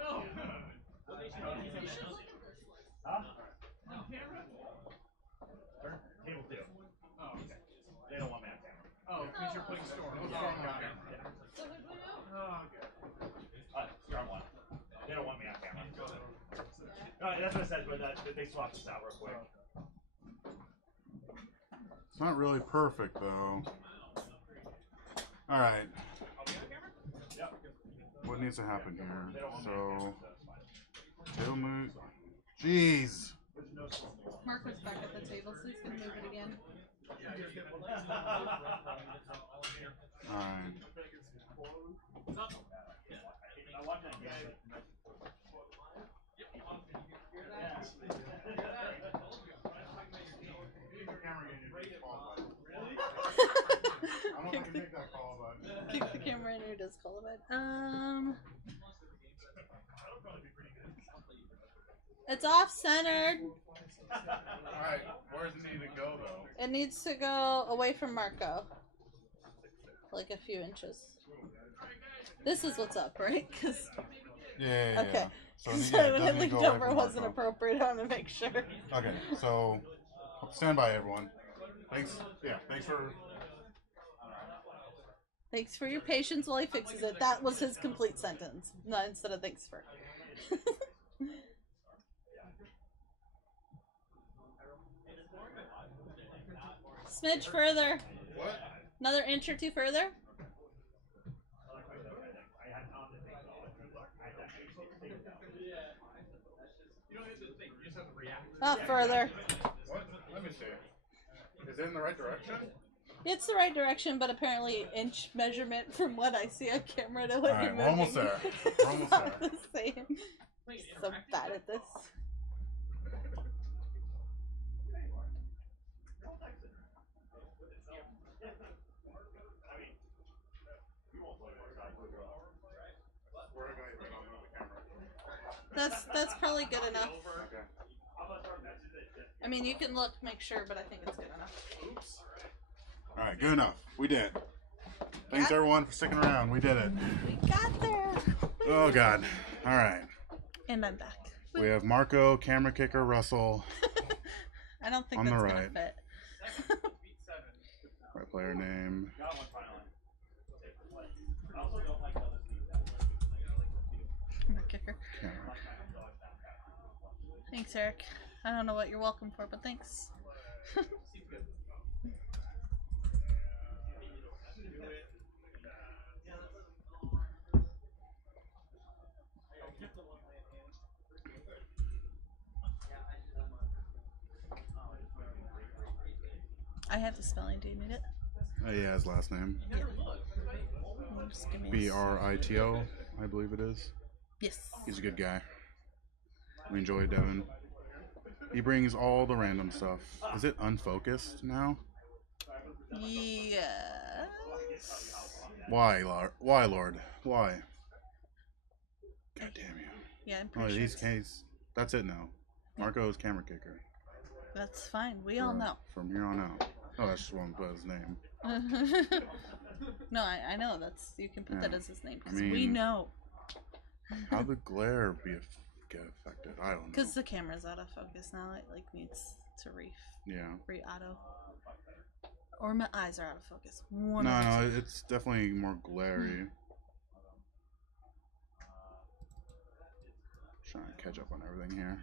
No. Huh? Turn table 2. Oh, okay. They don't want me on camera. Oh, because you're putting Storm. Oh, okay. Storm 1. They don't want me on camera. No, that's what it says, but they swapped this out real quick. It's not really perfect, though. Alright. Yep. What needs to happen here? So, they'll move. Jeez! Mark was back at the table, so he's gonna move it again. Alright. I watched that game. I don't know if I can make that call, but... Kick the camera in or does call it. It's off centered. Alright, where does it need to go, though? It needs to go away from Marco. Like a few inches. This is what's up, right? Cause Yeah. okay. So, So yeah, it when does I need to leaned go away over, it from wasn't Marco. appropriate. I want to make sure. Okay, so stand by, everyone. Thanks. Yeah, thanks for. Thanks for your patience while he fixes it. That was his complete sentence. Not instead of thanks for. Smidge further. What? Another inch or two further. Not further. What? Let me see. Is it in the right direction? It's the right direction, but apparently inch measurement from what I see on camera to what Alright, you're we're almost moving there. is We're almost not there. the same. So bad at this. That's probably good enough. Okay. I mean, you can look, make sure, but I think it's good enough. Alright, good enough. We did. Thanks everyone for sticking around. We did it. We got there. Oh god. Alright. And I'm back. We have Marco, camera kicker, Russell. I don't think on the that's right. gonna fit. Right player name. Got one finally. I also don't like how this leaves Camera. Thanks, Eric. I don't know what you're welcome for, but thanks. I have the spelling. Do you need it? Yeah, his last name. Yeah. Just give me a Brito, I believe it is. Yes. He's a good guy. We enjoy Devin. He brings all the random stuff. Is it unfocused now? Yes. Why, Lord? Why, Lord? Why? God damn you. Yeah, I'm Oh, pretty he's sure. that's it now. Marco's camera kicker. That's fine. We all know. From here on out. Oh, that's just one but his name. No, I know. That's you can put that Yeah. as his name I because we mean, know. How the glare get affected? I don't know. Because the camera's out of focus now. It like needs to re-auto. Or my eyes are out of focus. One No, of the no, two. it's definitely more glary. Trying to catch up on everything here.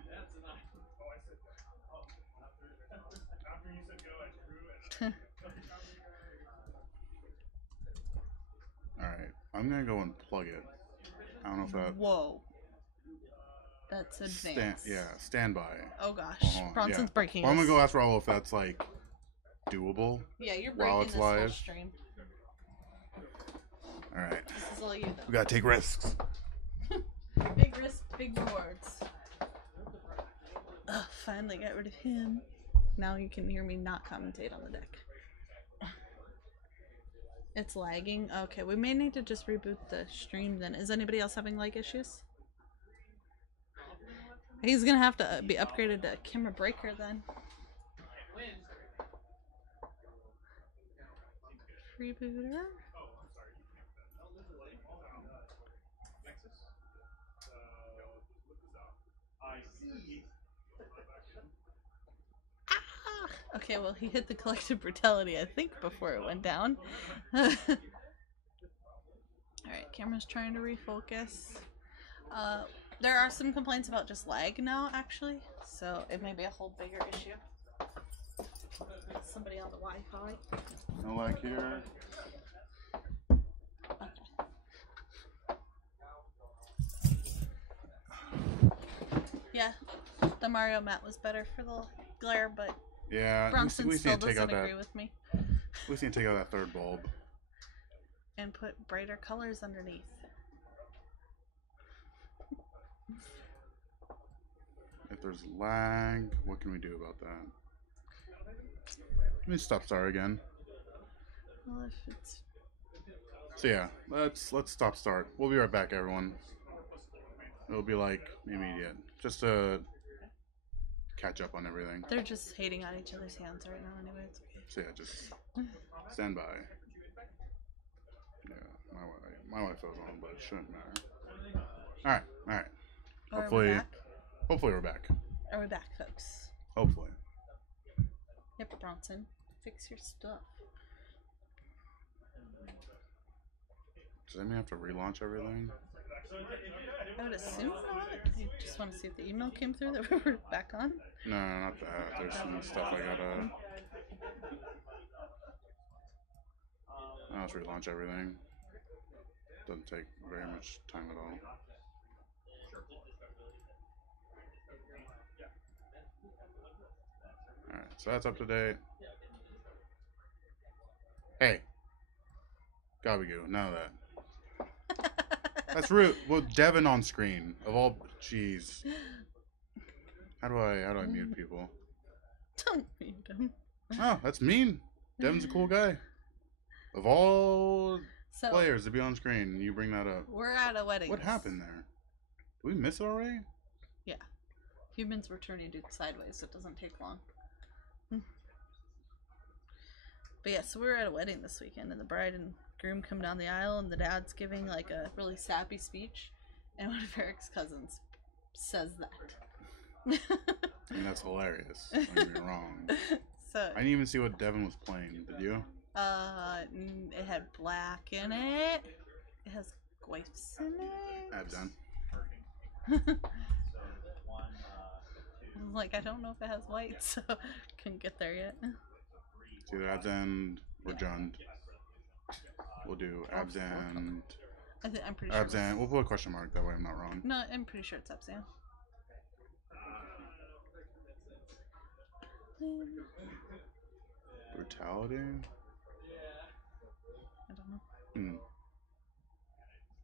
Alright, I'm gonna go and plug it. I don't know if that. Whoa. That's advanced. Stand by. Oh gosh. Hold on, Bronson's breaking Well, I'm gonna this. go ask Raul if that's like doable. Yeah, you're while breaking it's this whole live. stream. Alright. This is all you though. We gotta take risks. Big risk, big rewards. Ugh, finally got rid of him. Now you can hear me not commentate on the deck. It's lagging. Okay, we may need to just reboot the stream then. Is anybody else having lag issues? He's gonna have to be upgraded to camera breaker then. Rebooter. Okay, well, he hit the collective brutality, I think, before it went down. Alright, camera's trying to refocus. There are some complaints about just lag now, actually, so it may be a whole bigger issue. Somebody on the Wi-Fi. No lag here. Yeah, the Mario map was better for the glare, but Yeah, Bronson we still need to take doesn't out agree that. with me. We just need to take out that third bulb. And put brighter colors underneath. If there's lag, what can we do about that? Let me stop start again. Well, if it's... So yeah, let's stop start. We'll be right back, everyone. It'll be like immediate, just to catch up on everything. They're just hating on each other's hands right now anyway, it's okay. So yeah, just stand by. Yeah, my Wi-Fi's on, but it shouldn't matter. All right. Are we Hopefully, back? hopefully we're back. Are we back, folks? Hopefully. Yep, Bronson. Fix your stuff. Does that mean I have to relaunch everything? I would assume not. You just want to see if the email came through that we were back on? No, not that. There's some stuff I gotta. I'll just relaunch everything. Doesn't take very much time at all. Alright, so that's up to date. Hey. Gabagoo, none of that. That's rude. Well, Devin on screen. Of all. Jeez. How do I mute people? Don't mute him. Oh, that's mean. Devin's a cool guy. Of all So, players to be on screen, you bring that up. we're at a wedding. What happened there? Did we miss it already? Yeah. Humans were turning to sideways, so it doesn't take long. But yeah, so we were at a wedding this weekend, and the bride and groom come down the aisle, and the dad's giving like a really sappy speech, and one of Eric's cousins says that. I mean, that's hilarious. Don't get me wrong. So, I didn't even see what Devin was playing. Did you? it had black in it. It has goifs in it. I've done. Like, I don't know if it has white, so couldn't get there yet. It's either abs and or Jund. We'll do abs and I'm pretty sure. abs and we'll put a question mark, that way I'm not wrong. No, I'm pretty sure it's Abzan. Brutality? I don't know.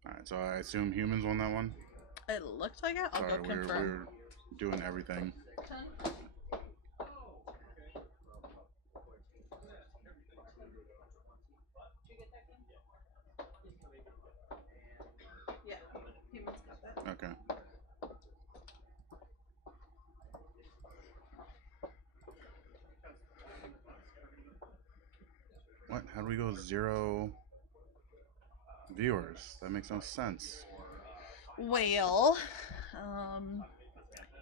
Alright, so I assume humans won that one? It looked like it. I'll Sorry, go we're confirm. doing everything. Yeah, humans got that. Okay. What? How do we go 0 viewers? That makes no sense. Well,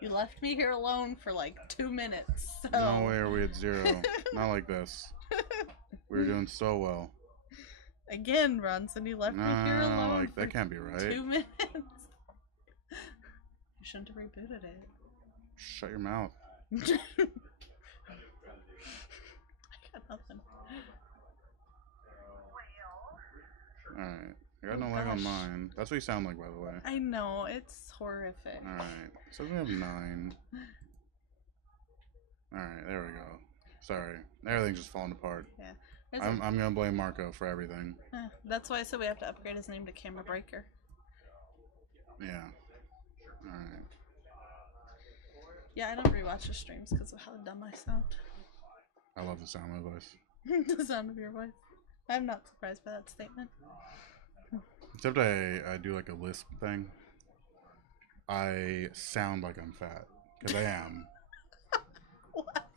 you left me here alone for like 2 minutes. So. No way are we at 0. Not like this. We were doing so well. Again, Bronson, you left me here alone. Like, that can't be right. 2 minutes. You shouldn't have rebooted it. Shut your mouth. I got nothing. Alright. I got Oh, no lag on gosh. mine. That's what you sound like, by the way. I know, it's horrific. Alright. So we have 9. Alright, there we go. Sorry. Everything's just falling apart. Yeah. I'm gonna blame Marco for everything. That's why I said we have to upgrade his name to Camera Breaker. Yeah. Alright. Yeah, I don't rewatch the streams because of how dumb I sound. I love the sound of my voice. The sound of your voice. I'm not surprised by that statement. Except I do like a lisp thing. I sound like I'm fat. Because I am. I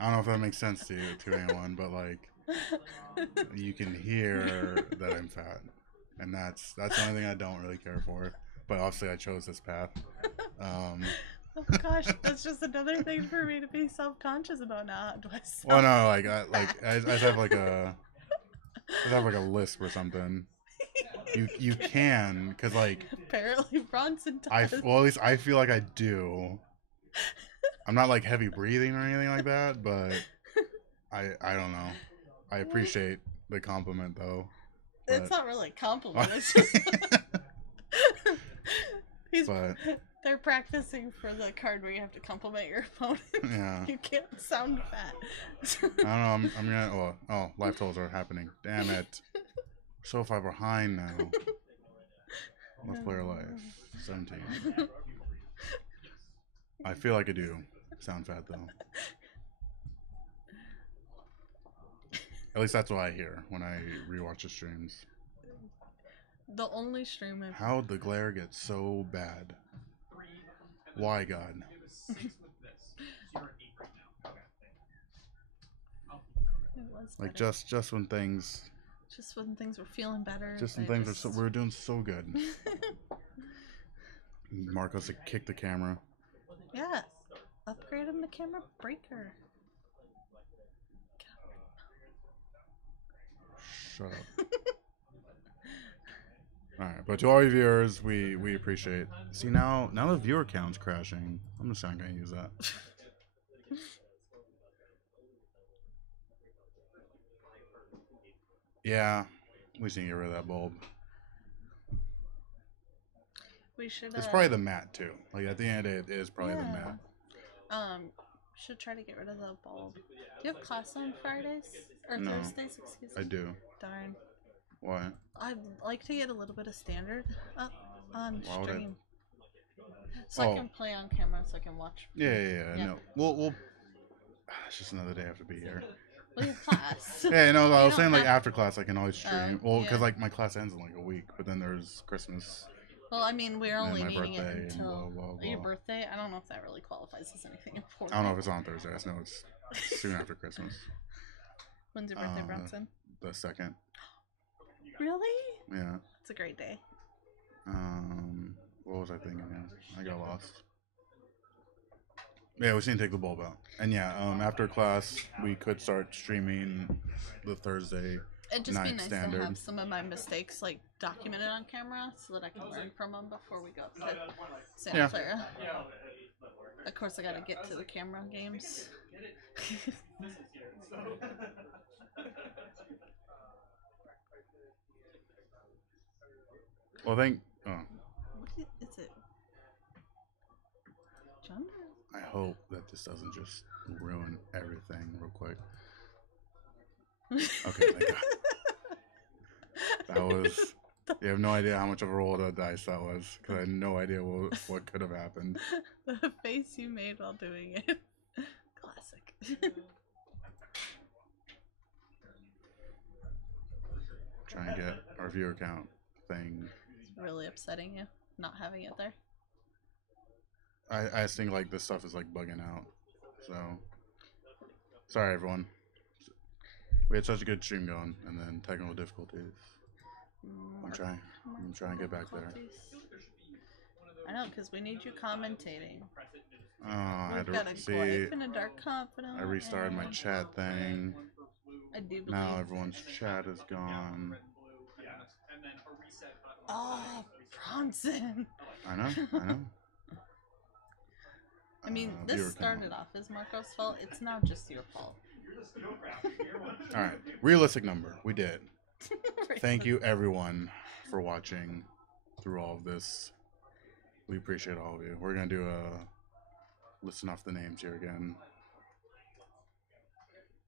don't know if that makes sense to anyone, but like you can hear that I'm fat. And that's the only thing I don't really care for. But obviously I chose this path. Oh gosh, that's just another thing for me to be self-conscious about now. Do I sound Well, no, like I have like a lisp or something. You can, because like apparently Bronson does. well, at least I feel like I do. I'm not like heavy breathing or anything like that, but I don't know. I appreciate the compliment though. It's not really a compliment. It's just But they're practicing for the card where you have to compliment your opponent. Yeah. You can't sound fat. I don't know. I'm gonna. Oh, live tolls are happening. Damn it. So far behind now. Let's play our life. 17. I feel like I do sound fat though. At least that's what I hear when I rewatch the streams. The only stream I've How'd the glare get so bad? Why, God? It was Like better. just when things were feeling better. Just when they things we were doing so good. Marcos to kick the camera. Yeah. Upgrade him to Camera Breaker. Shut up. Alright, but to all you viewers, we appreciate. See, now the viewer count's crashing. I'm just not gonna use that. Yeah, we just need to get rid of that bulb. We should. It's probably the mat too. Like at the end, it is probably the Yeah. mat. Should try to get rid of the bulb. Do you have class on Fridays or No, Thursdays? Excuse me. I do. Darn. Why? I'd like to get a little bit of standard up on Why would I- stream, so I Oh. can play on camera, so I can watch. Yeah. Yeah. No, we'll. It's just another day I have to be here. Well, you have class. Yeah, no, I You was saying don't like have- after class I can always stream. Oh, Well, because yeah. like my class ends in like a week, but then there's Christmas. Well, I mean, we're And only my needing it birthday and until blah, blah, your blah. birthday. I don't know if that really qualifies as anything important. I don't know if it's on Thursday. I just know it's soon after Christmas. When's your birthday, Uh, Bronson? The 2nd. Really? Yeah. It's a great day. What was I thinking? Yeah, I got lost. Yeah, we just need to take the bulb out. And yeah, after class we could start streaming the Thursday It'd just be ninth nice standard. to have some of my mistakes like documented on camera so that I can learn from them before we go up to Santa Yeah. Clara. Of course, I gotta get to the camera games. Well, I think. Oh, What is it? John? I hope that this doesn't just ruin everything real quick. Okay, thank God. That was. You have no idea how much of a roll of the dice that was, because I had no idea what could have happened. The face you made while doing it. Classic. Trying to get our viewer count thing. It's really upsetting you not having it there. I just think like this stuff is like bugging out. So sorry everyone. We had such a good stream going, and then technical difficulties. I'm trying to get back there. I know, because we need you commentating. Oh, I had We've got a to see. Glyph and a Dark Confidant. I restarted my chat thing. I do believe. Now everyone's chat is gone. Oh, Bronson! I know. I mean, Viewer this count. started off as Marco's fault. It's now just your fault. All right, realistic number. We did. Thank you everyone for watching through all of this. We appreciate all of you. We're gonna do a listen off the names here again.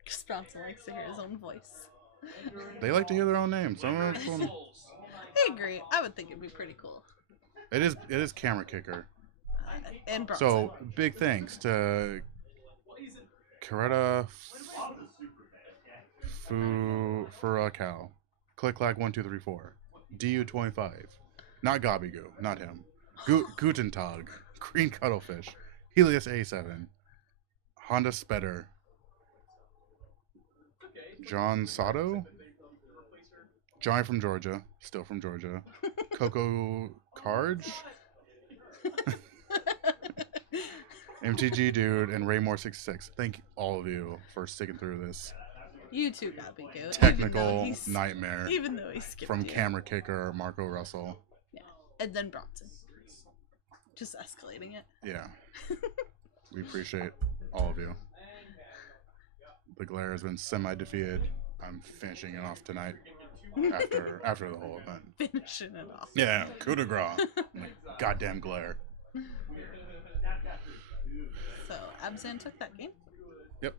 Because Bronson likes to hear his own voice. They like to hear their own names. Some of them, I agree. I would think it'd be pretty cool. it is Camera Kicker. And Bronson. So big thanks to Coretta Furacal, Click Clack 1234, DU25, not Gobigoo, not him. Gutentag, Green Cuttlefish, Helios A7, Honda Spedder, John Sato, Johnny from Georgia, still from Georgia, Coco Carge, MTG Dude, and Raymore66. Thank all of you for sticking through this You too, Gobigoo. technical nightmare Even though he skipped from you. Camera Kicker Marco Russell. Yeah. And then Bronson. Just escalating it. Yeah. We appreciate all of you. The glare has been semi-defeated. I'm finishing it off tonight after the whole event. Finishing it off. Yeah, coup de grace. Like, goddamn glare. So, Abzan took that game? Yep.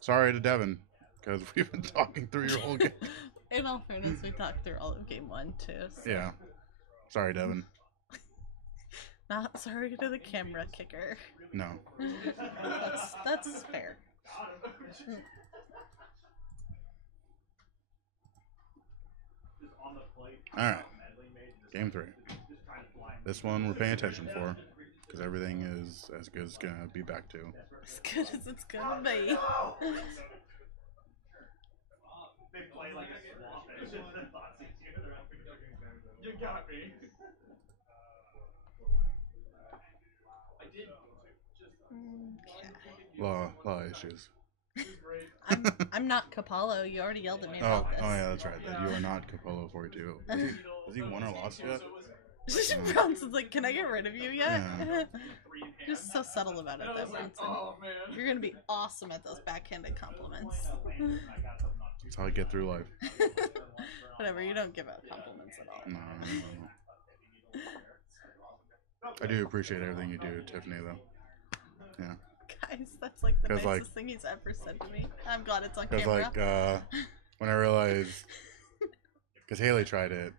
Sorry to Devin, because we've been talking through your whole game. In all fairness, we talked through all of game 1 too. So. Yeah. Sorry, Devin. Not sorry to the camera kicker. No. That's fair. Alright. Game 3. This one we're paying attention for, because everything is as good as it's going to be back to. As good as it's gonna be. You got me. Lot of issues. I'm not Capallo. You already yelled at me Oh, about this. yeah, that's right. You are not Capello 42. Has he won or lost yet? Bronson's like, can I get rid of you yet? Yeah. You're so subtle about it, though, Bronson. You're gonna be awesome at those backhanded compliments. That's how I get through life. Whatever, you don't give out compliments at all. No. I do appreciate everything you do, Tiffany, though. Yeah. Guys, that's like the 'Cause, nicest like- thing he's ever said to me. I'm glad it's on Because, camera. like, when I realized... Because Haley tried it,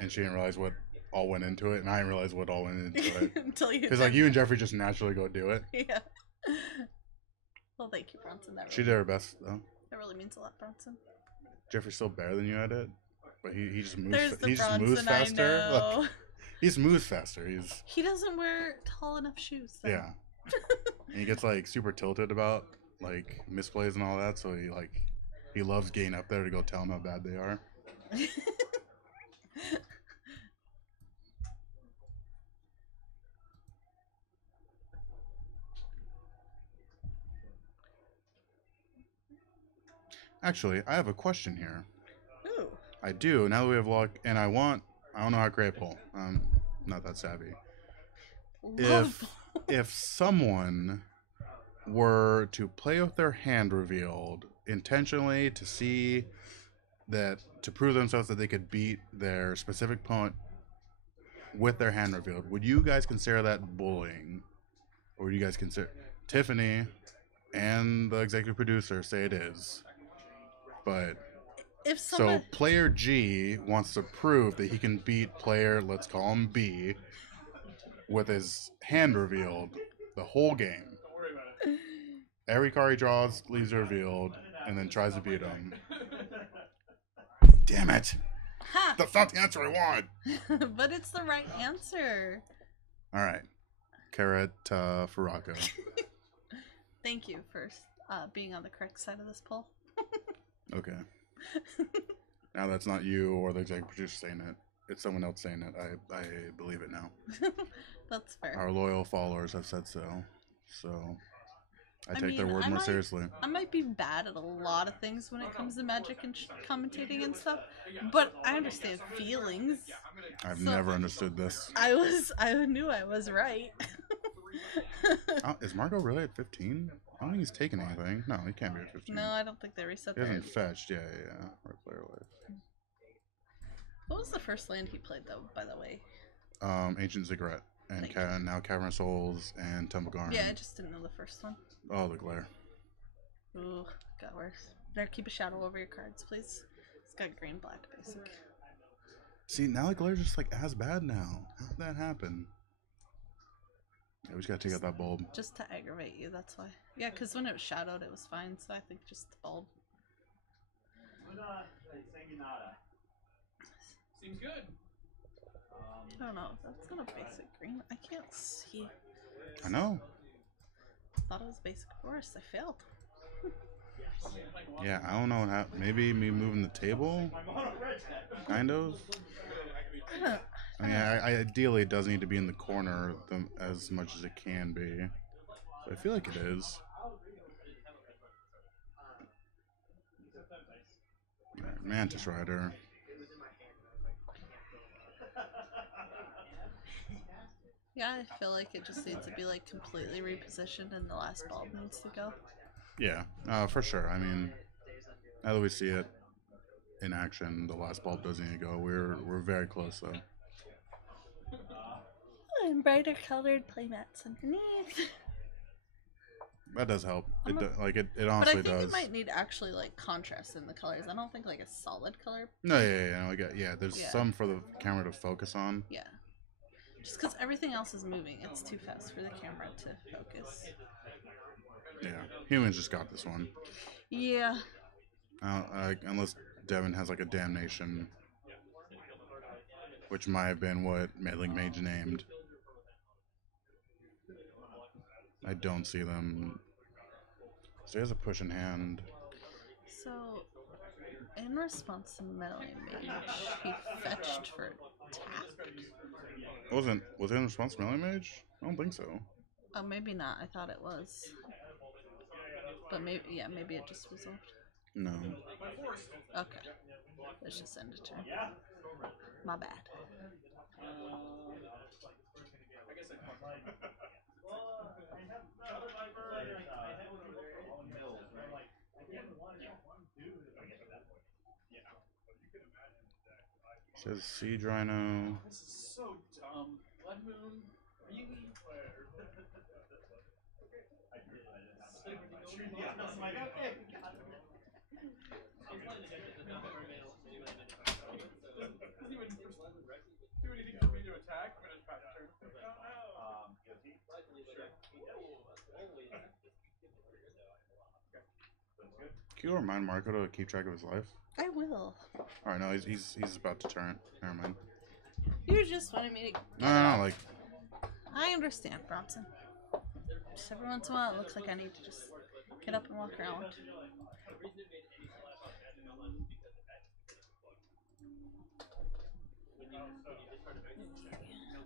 and she didn't realize what all went into it, and I didn't realize what all went into it. Until you Because, like, you and Jeffrey just naturally go do it. Yeah. Well, thank you, Bronson. That She really, did her best, though. that really means a lot, Bronson. Jeffrey's still better than you at it, but he just moves. There's the He just moves Bronson I faster. know. Like, he just moves faster. He's He doesn't wear tall enough shoes. Though. yeah. And he gets like super tilted about like misplays and all that, so he loves getting up there to go tell them how bad they are. Actually, I have a question here. Ooh. I do. Now that we have luck, and I don't know how to create a poll. I'm not that savvy. Love If someone were to play with their hand revealed intentionally to see that, to prove themselves that they could beat their specific opponent with their hand revealed, would you guys consider that bullying? Or would you guys consider... Tiffany and the executive producer say it is. But if so someone player G wants to prove that he can beat player, let's call him B, with his hand revealed the whole game. Every card he draws leaves revealed, and then tries to beat him. Damn it! ha! That's not the answer I want! But it's the right answer. Alright. Carrot Faraco. Thank you for being on the correct side of this poll. Okay. Now that's not you or the executive producer saying it. It's someone else saying it. I believe it now. That's fair. Our loyal followers have said so. So I take their mean, word I more might- seriously. I might be bad at a lot of things when it comes to Magic and commentating and stuff, but I understand feelings. I've so- never understood this. I knew I was right. Is Marco really at 15? I don't think he's taken anything. No, he can't be at 15. No, I don't think they reset He their... hasn't fetched. Yeah. Right player life. What was the first land he played, though, by the way? Ancient Ziggurat. And Thank now Cavern of Souls and Temple Garden. Yeah, I just didn't know the first one. Oh, the glare. Ooh, got worse. Better keep a shadow over your cards, please. It's got green-black, basic. See, now the glare's just like as bad now. How did that happen? Yeah, we just gotta take out that bulb. Just to aggravate you, that's why. Yeah, because when it was shadowed, it was fine, so I think just the bulb. Seems good. I don't know, that's not a basic green. I can't see. I know. Thought it was basic forest. I failed. Yeah, I don't know what happened. Maybe me moving the table? Kind of? I mean, ideally it does need to be in the corner as much as it can be. So I feel like it is. Alright, Mantis Rider. Yeah, I feel like it just needs to be like completely repositioned and the last bulb needs to go. Yeah, for sure. I mean, now that we see it in action, the last bulb does need to go. We're very close though. And brighter colored playmats underneath. That does help. It But I honestly think does. it might need actually like contrast in the colors. I don't think like a solid color. No, yeah. There's Yeah. some for the camera to focus on. Yeah. Just because everything else is moving, it's too fast for the camera to focus. Yeah, humans just got this one. Yeah. Unless Devin has like a damnation, which might have been what Meddling Mage named. I don't see them. So he has a push in hand. So, in response to Meddling Mage, he fetched for tap. Was it in response to Meddling Mage? I don't think so. Oh, maybe not. I thought it was. But maybe, yeah, maybe it just resolved. No. Okay. Let's just end a turn. My bad. Says Siege Rhino. This is so dumb. Blood Moon, really? Doesn't even do anything for me to attack. I'm gonna try to turn. Can you remind Marco to keep track of his life? I will. Alright, no, he's about to turn. Never mind. You just wanted me to. No, like, I understand, Bronson. Just every once in a while, it looks like I need to just get up and walk around.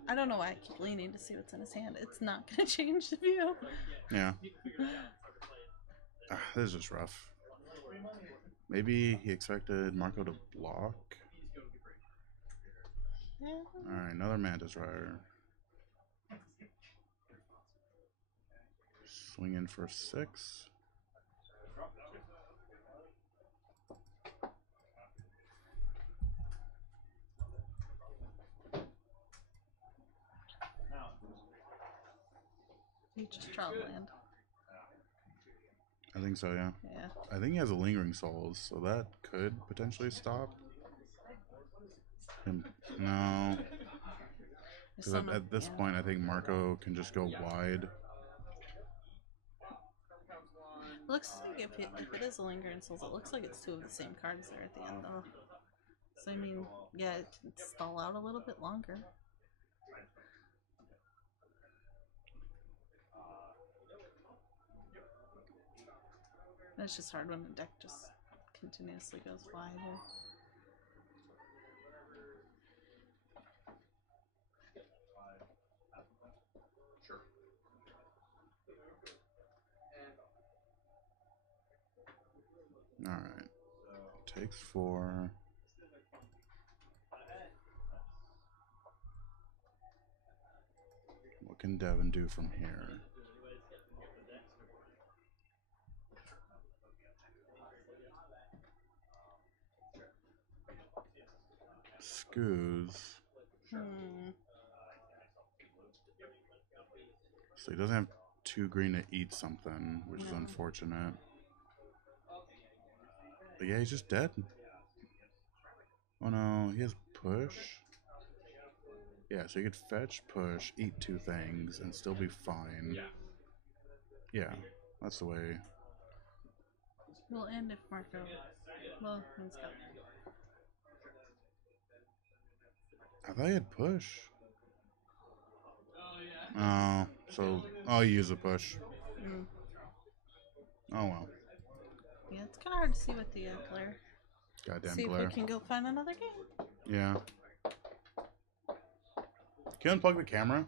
I don't know why I keep leaning to see what's in his hand. It's not going to change the view. yeah. This is just rough. Maybe he expected Marco to block. Alright, another Mantis Rider. Swing in for 6. You just draw land. I think so, yeah. Yeah. I think he has a Lingering Souls, so that could potentially stop him. No. Because at this point, I think Marco can just go wide. Looks like if it is a Lingering Souls, it looks like it's 2 of the same cards there at the end, though. So, I mean, yeah, it can stall out a little bit longer. It's just hard when the deck just continuously goes wide. Alright. Takes 4. What can Devin do from here? Scoos. So he doesn't have 2 green to eat something, which is unfortunate. But yeah, he's just dead. Oh no, he has push. Yeah, so he could fetch, push, eat 2 things, and still be fine. Yeah, that's the way. Well, and if Marco... Well, he's got... I thought he had push. Oh, so... Oh, he used a push. Oh well. Yeah, it's kind of hard to see with the glare. Goddamn see glare. if we can go find another game. Yeah. Can you unplug the camera?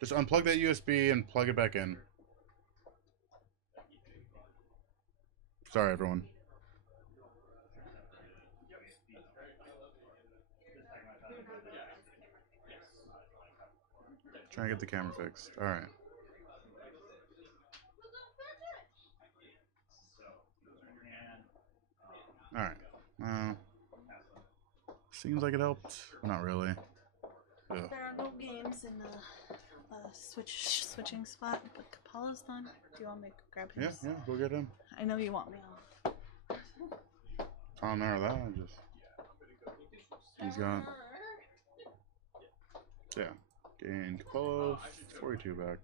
Just unplug that USB and plug it back in. Sorry, everyone. Trying to get the camera fixed. Alright. Alright. Seems like it helped. Not really. Ugh. There are no games in the switching spot, but Kapala's done. Do you want me to grab him? Yeah, go get him. I know you want me off. On there, that just. He's got. Yeah. Gain Kapala, 42 back.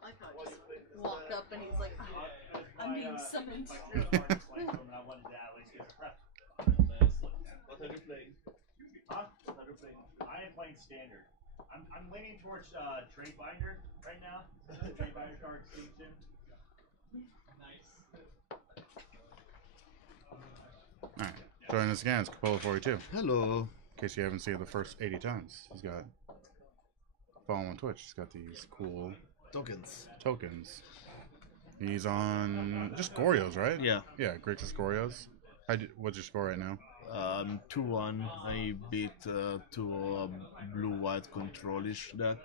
I thought just walk up and he's like, oh, I'm being summoned. What are you playing? Huh? What are you playing? I am playing standard. I'm leaning towards Trade Binder right now. Trade Binder card extinction. Alright. Joining us again is Kapala 42. Hello. In case you haven't seen it the first 80 times. He's got. Follow him on Twitch. He's got these cool tokens. He's on just Gorios, right? Yeah. Yeah, Grixis Gorios. What's your score right now? 2-1. I beat to a blue-white control-ish deck.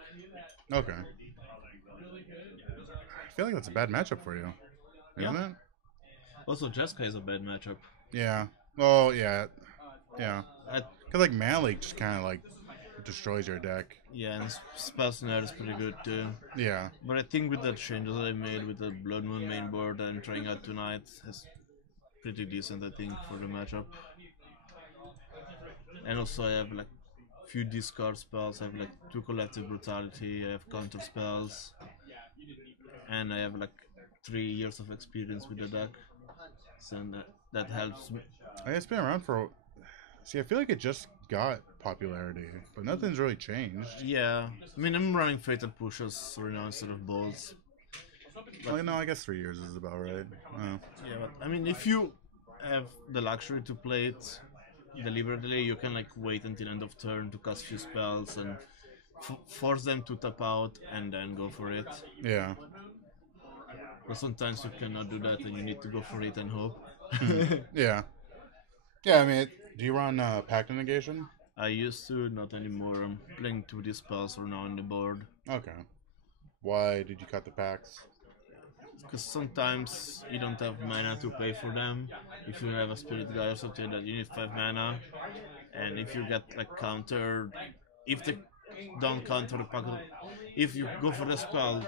Okay. I feel like that's a bad matchup for you, isn't it? Also, Jessica is a bad matchup. Yeah. Oh, yeah. Yeah. Because, like, Malik just kind of, like, destroys your deck. Yeah, and Spellsnare is pretty good, too. Yeah. But I think with the changes that I made with the Blood Moon main board and trying out tonight, it's pretty decent, I think, for the matchup. And also I have, like, few discard spells. I have, like, 2 Collective Brutality, I have counter spells. And I have, like, 3 years of experience with the deck. So that helps me. It's been around for. See, I feel like it just got popularity, but nothing's really changed. Yeah, I mean, I'm running Fatal Pushes right now instead of Balls. Well, no, I guess 3 years is about right. Yeah, but I mean, if you have the luxury to play it deliberately, you can like wait until end of turn to cast few spells and force them to tap out and then go for it. Yeah. But sometimes you cannot do that and you need to go for it and hope. Yeah. Yeah, I mean, do you run Pact Negation? I used to, not anymore. I'm playing 2D spells are now on the board. Okay. Why did you cut the packs? Because sometimes you don't have mana to pay for them. If you have a spirit guy or something that you need 5 mana, and if you get like countered, if they don't counter the pact, if you go for the spell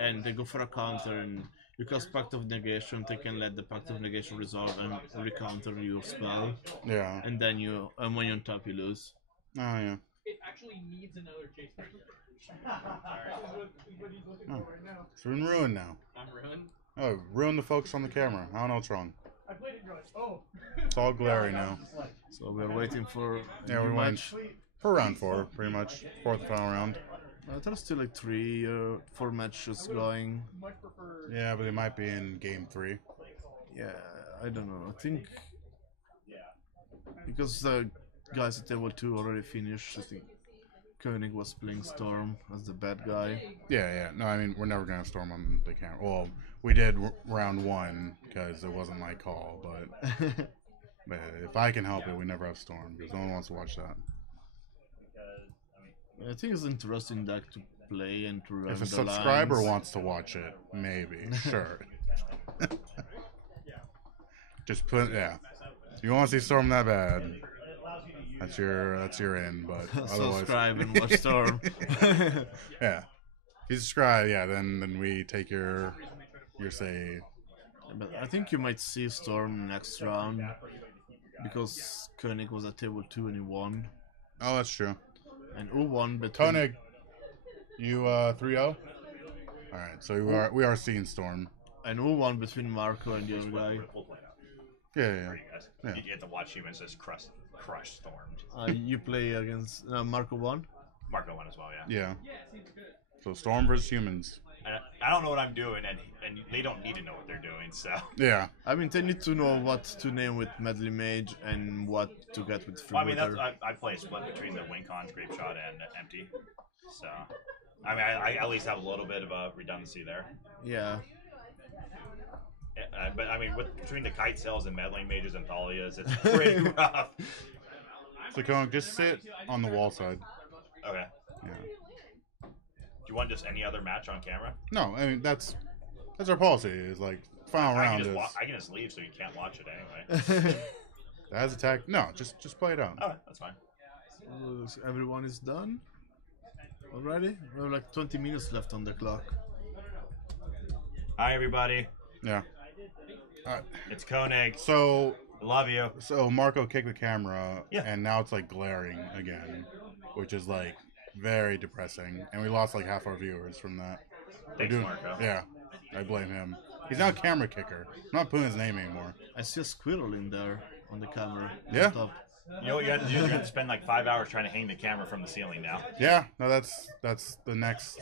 and they go for a counter and you cast Pact of Negation, they can let the Pact of Negation resolve and recounter your spell. Yeah. And then you, and when you're on top, you lose. Oh, yeah. It actually needs another chase. Oh. It's been ruined now. I'm ruined. Oh, ruined the focus on the camera. I don't know what's wrong. I played it and you're like, oh. It's all glary now. So we're waiting for Yeah, we're waiting for round 4, pretty much. 4th final round. There's still like 4 matches going. Much prefer. Yeah, but they might be in game 3. Yeah, I don't know. I think because the guys at Table 2 already finished. I think Koenig was playing Storm as the bad guy. Yeah, yeah. No, I mean, we're never going to storm on the camera. Well, we did round 1 because it wasn't my call, but if I can help it, we never have storm because no one wants to watch that. I think it's interesting deck to play and to run If a the subscriber lines. wants to watch it, maybe, sure. Just put, yeah. If you want to see Storm that bad, that's your in. But otherwise, Subscribe and watch Storm. Yeah, if you subscribe, yeah, then we take your say. But I think you might see Storm next round because Koenig was at Table 2 and he won. Oh, that's true. And who won between Koenig, you 3-0. All right, so we are seeing Storm. And who won between Marco and the other guy? Yeah. You get to watch humans just crush Stormed. You play against Marco won? Marco won as well, yeah. Yeah. So Storm versus humans. And I don't know what I'm doing, and they don't need to know what they're doing, so. Yeah. I mean, they need to know what to name with Medley Mage and what to get with Free Well, I mean, Water. I play a split between the Wincons, Grape Shot, and Empty. So, I mean, I at least have a little bit of a redundancy there. Yeah. But I mean, between the Kite Sails and Meddling Mages and Thalias, it's pretty rough. So Koenig, just sit on the wall side. Okay. Yeah. Do you want just any other match on camera? No, I mean that's our policy. Is like final round is. I can just leave, so you can't watch it anyway. As attack. No, just play it out. Alright, that's fine. So everyone is done already? We have like 20 minutes left on the clock. Hi, everybody. Yeah. Alright. It's Koenig. So I love you. So Marco kicked the camera, Yeah. and now it's like glaring again, which is like very depressing. And we lost like half our viewers from that. Thanks, Marco. Yeah, I blame him. He's now a camera kicker. I'm not putting his name anymore. I see a squirrel in there on the camera. on Yeah. top. You know what you have to do? You have to spend like 5 hours trying to hang the camera from the ceiling now. Yeah, no, that's the next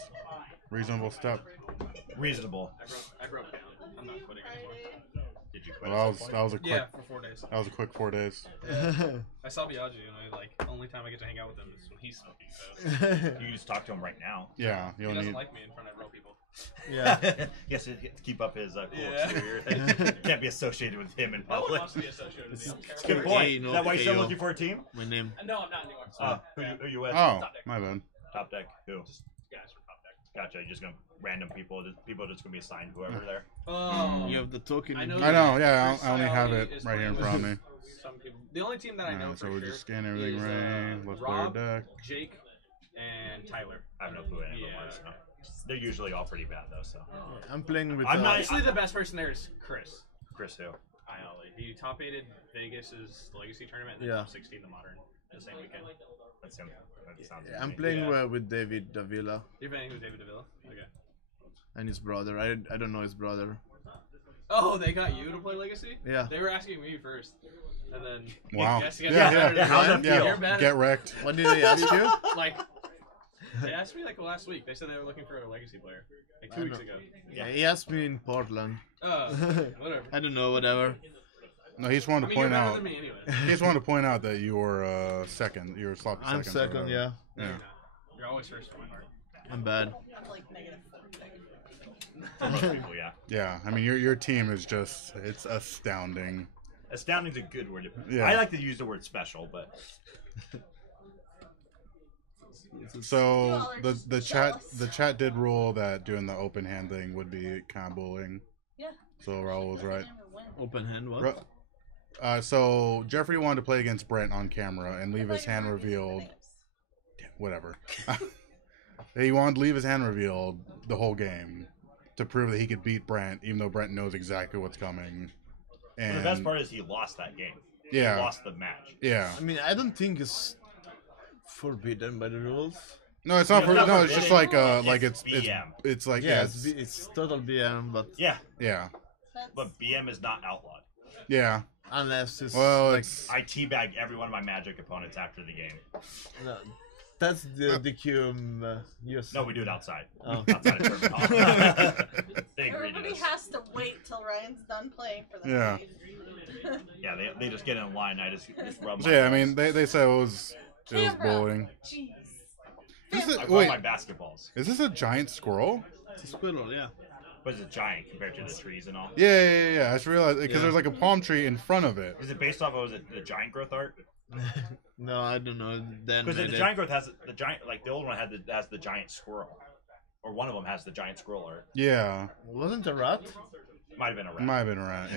reasonable step. Reasonable. I broke down. I'm not quitting anymore. Did you quit? Well, that was a quick. Yeah, for 4 days. That was a quick 4 days. I saw Biaggi and the only time I get to hang out with him is when he's smoking. So You can just talk to him right now. Yeah, he you'll doesn't need. like me in front of real people. Yeah. He has to keep up his cool Yeah. exterior. Can't be associated with him in No one public. wants to be associated with me. I don't That's a care. good point. Hey, Is no that why you're still KO. looking for a team? My name. No, I'm not anymore. Who you with? Oh, my bad. Top deck. Who? Guys from Top Deck. Gotcha. You're just gonna random people. People are just gonna be assigned whoever there. Oh. You have the token. I in know here. I know. Yeah, Chris I only have Sayali it is right here in playing front of me. with some people. The only team that I know Alright, for so we sure just scan everything is, right. Let's play Rob, our deck. Jake, and Tyler. I have no clue any of them Yeah. are. So. They're usually all pretty bad though. So I'm playing with. I'm not- Honestly, the best person there is Chris. Chris, who? Ioli. He top 8'd Vegas's Legacy tournament and then Yeah. top 16 the Modern the same weekend. That's him. That sounds. Yeah, I'm easy. playing Yeah. with David Davila You're playing with David Davila? Okay. and his brother. I don't know his brother. Oh, they got you to play Legacy? Yeah. They were asking me first. And then Wow. guess Yeah, better than how's mine. that feel? You're better. Get wrecked. What did they ask you? Like they asked me like last week. They said they were looking for a Legacy player. Like 2 I weeks know. ago. Yeah, he asked me in Portland. Whatever. I don't know, whatever. No, he just wanted I to mean, you're point better out. than me anyway. He just wanted to point out that you were second. You were sloppy I'm second. or second, whatever. yeah. No, Yeah. you're not. You're always first one. I'm bad. I'm like -4. For most people, yeah. Yeah, I mean your team is just it's astounding. Astounding's a good word. Yeah. I like to use the word special, but So are the just chat jealous. did rule that doing the open hand thing would be kind of bullying. Yeah. So Raul was right. Never win. Open hand, what? So Jeffrey wanted to play against Brent on camera and leave I his thought you hand were using the revealed. names. Whatever. He wanted to leave his hand revealed the whole game to prove that he could beat Brent, even though Brent knows exactly what's coming. And the best part is he lost that game. Yeah. He lost the match. Yeah. I mean, I don't think it's forbidden by the rules. No, it's not. Yeah, it's not no, it's just like forbidden. it's BM. it's like Yeah, yeah, it's total BM, but Yeah, yeah, That's, but BM is not outlawed. yeah. unless it's Well, like it's I teabag every one of my Magic opponents after the game. no, that's the DQ. Yes. No, we do it outside. Oh. Outside of tournament hall. They agreed to everybody this. has to wait till Ryan's done playing for them. Yeah. Yeah, they just get in line. I just rub. so my yeah. I balls. mean, they said it was Camera. bullying. Jeez. Is I this, rub wait, my basketballs. is this a giant squirrel? It's a squirrel, yeah. But it's a giant compared to the trees and all. Yeah. I just realized because Yeah. there's like a palm tree in front of it. Is it based off of the giant growth art? No, I don't know. Then Because the they- giant growth has the giant, like the old one has the giant squirrel, or one of them has the giant squirrel art. Yeah, wasn't a rat. Might have been a rat. might have been a rat.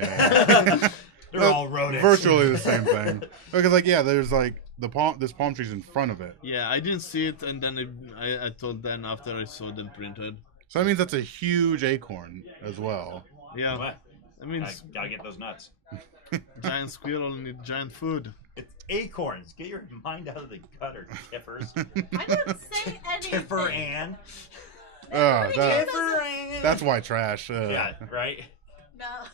Yeah. They're all rodents. Virtually the same thing. Because like yeah, there's like this palm tree's in front of it. Yeah, I didn't see it, and then I thought then after I saw them printed. So that means that's a huge acorn as well. Yeah, What? I mean, Gotta get those nuts. giant squirrel need giant food. It's acorns. Get your mind out of the gutter, Tiffers. I didn't say anything. Tiffer Ann. Everybody here Tiffer doesn't- Ann. That's why trash. Yeah, right. Now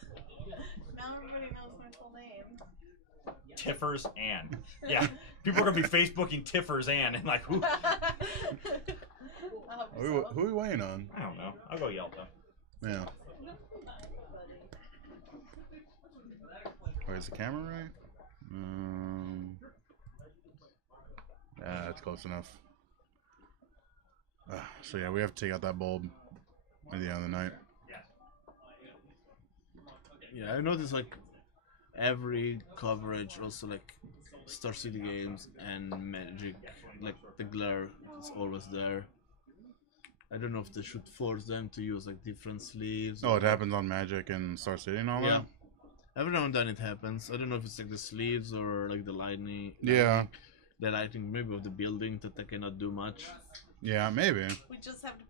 everybody knows my full name. Tiffers Ann. Yeah, people are gonna be Facebooking Tiffers Ann and like, who? I hope so. Who are we weighing on? I don't know. I'll go Yelta. Yeah. Wait, is the camera right? Yeah, that's close enough. So yeah, we have to take out that bulb at the end of the night. Yeah, I noticed like every coverage, also like Star City Games and Magic, like the glare is always there. I don't know if they should force them to use like different sleeves. Oh, it happens on Magic and Star City and all Yeah. that? Every now and then it happens. I don't know if it's like the sleeves or like the lightning. Yeah. The lighting maybe of the building that they cannot do much. Yeah, maybe. We just have to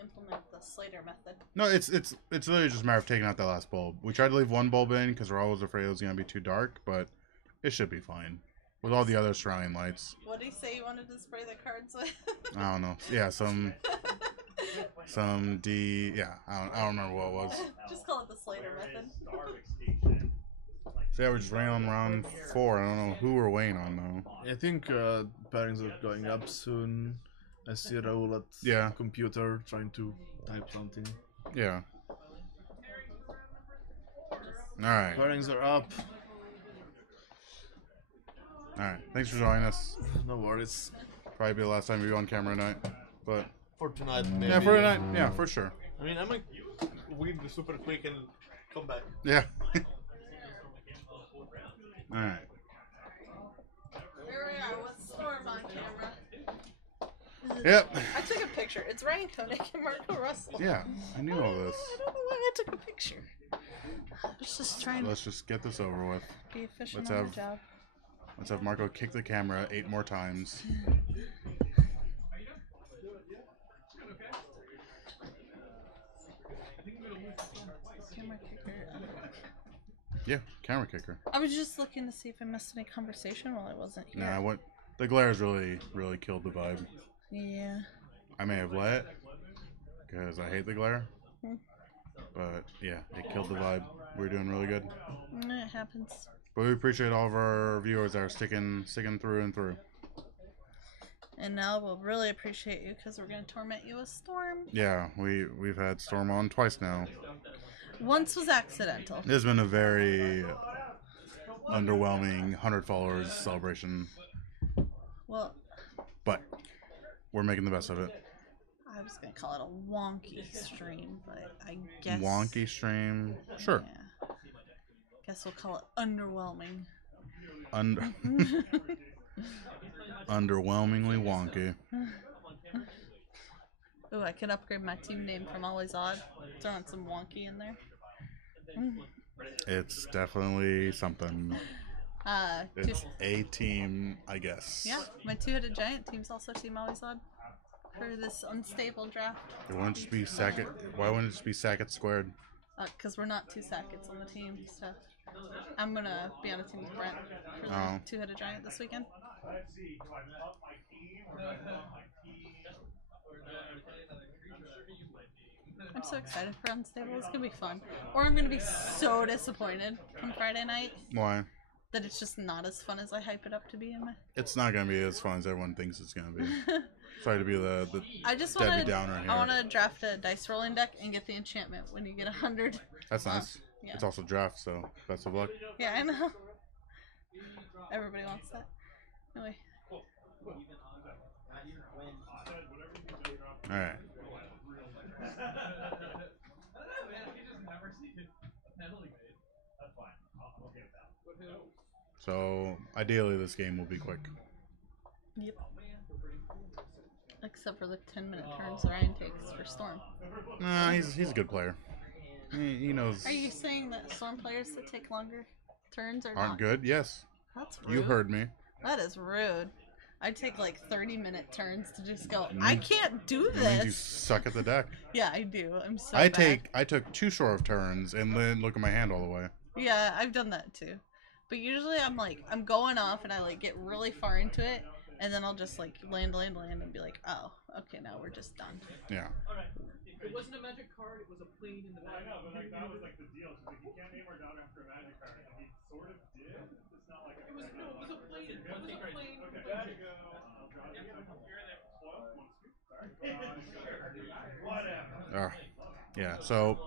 implement the Slater method. No, it's literally just a matter of taking out that last bulb. We tried to leave one bulb in because we're always afraid it was going to be too dark, but it should be fine. With all the other surrounding lights. What did he say you wanted to spray the cards with? I don't know. Yeah, some D. Yeah, I don't remember what it was. Just call it the Slater method. So yeah, we're just running on round 4. I don't know who we're weighing on though. I think pairings are going up soon. I see Raul at Yeah. computer trying to type something. Yeah. All right. Pairings are up. All right. Thanks for joining us. No worries. Probably be the last time we go on camera tonight, but For tonight, maybe. yeah, for tonight, yeah, for sure. I mean, I might win the super quick and come back. Yeah. All right. Here we are with Storm on camera. Yep. I took a picture. It's Ryan Koenig and Marco Russell. Yeah, I knew all this. I don't know why I took a picture. Let's just try and Let's just get this over with. be efficient let's on have- the job. Let's have Marco kick the camera 8 more times. Camera kicker. Yeah, camera kicker. I was just looking to see if I missed any conversation while I wasn't here. Nah, what the glares really killed the vibe. Yeah. I may have let because I hate the glare, Hmm. but yeah, it killed the vibe. We're doing really good, It happens. but we appreciate all of our viewers that are sticking through and through. And now we'll really appreciate you because we're going to torment you with Storm. Yeah, we've had Storm on twice now. Once was accidental. It has been a very underwhelming 100 followers celebration, Well, but we're making the best of it. I was gonna call it a wonky stream, but I guess Wonky stream, sure. Yeah. Guess we'll call it underwhelming. Underwhelmingly wonky. Ooh, I could upgrade my team name from Always Odd. Throwing some wonky in there. It's definitely something. It's Just, a team, I guess. yeah, my two-headed giant team's also Team Always Odd for this unstable draft. It wouldn't just be Sackett. Why wouldn't it just be Sackett squared? Because we're not two Sackets on the team, so I'm gonna be on a team with Brent for the Oh. two-headed giant this weekend. Let's see. Do I up my team or do I up my team? I'm so excited for Unstable. It's gonna be fun. Or I'm gonna be so disappointed on Friday night Why? that it's just not as fun as I hype it up to be in my. It's not gonna be as fun as everyone thinks it's gonna be. Sorry to be the I just Debbie want to. Downer here. I want to draft a dice rolling deck and get the enchantment when you get 100. That's nice. Yeah. It's also draft, so best of luck. Yeah, I know. Everybody wants that. Anyway, All right. So ideally, this game will be quick. yep. Except for the 10-minute turns Ryan takes for Storm. Nah, he's a good player. He knows. Are you saying that Storm players that take longer turns are Aren't not good? Yes. That's rude. You heard me. That is rude. I take like 30-minute turns to just go. I can't do It means you this. suck at the deck. Yeah, I do. I'm so. I bad. took 2 short of turns and then look at my hand all the way. Yeah, I've done that too. But usually I'm going off and I like get really far into it, and then I'll just like land and be like, oh, okay, now we're just done. Yeah. It wasn't a magic card, it was a plane in the I back. know, but like that was like the deal. She's like, you can't name our daughter after a magic card, and he sort of did. It's not like It was a plane. It was a plane. Okay, gotta go. I'll draw you. Spoil one scoop. Sorry. Whatever. Yeah. So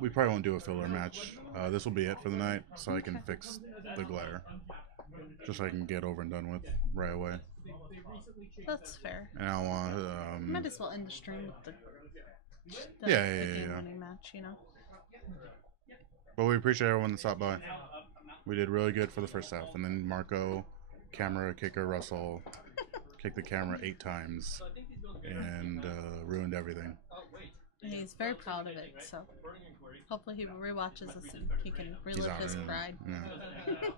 we probably won't do a filler match. This will be it for the night, so I can fix the glare, just so I can get over and done with right away. That's fair. And I want Might as well end the stream with the Yeah. game-winning match, you know. But we appreciate everyone that stopped by. We did really good for the first half, and then Marco, camera kicker Russell, kicked the camera 8 times and ruined everything. And he's very proud of it, so hopefully he rewatches this and he can relive He's his on it. pride. Yeah.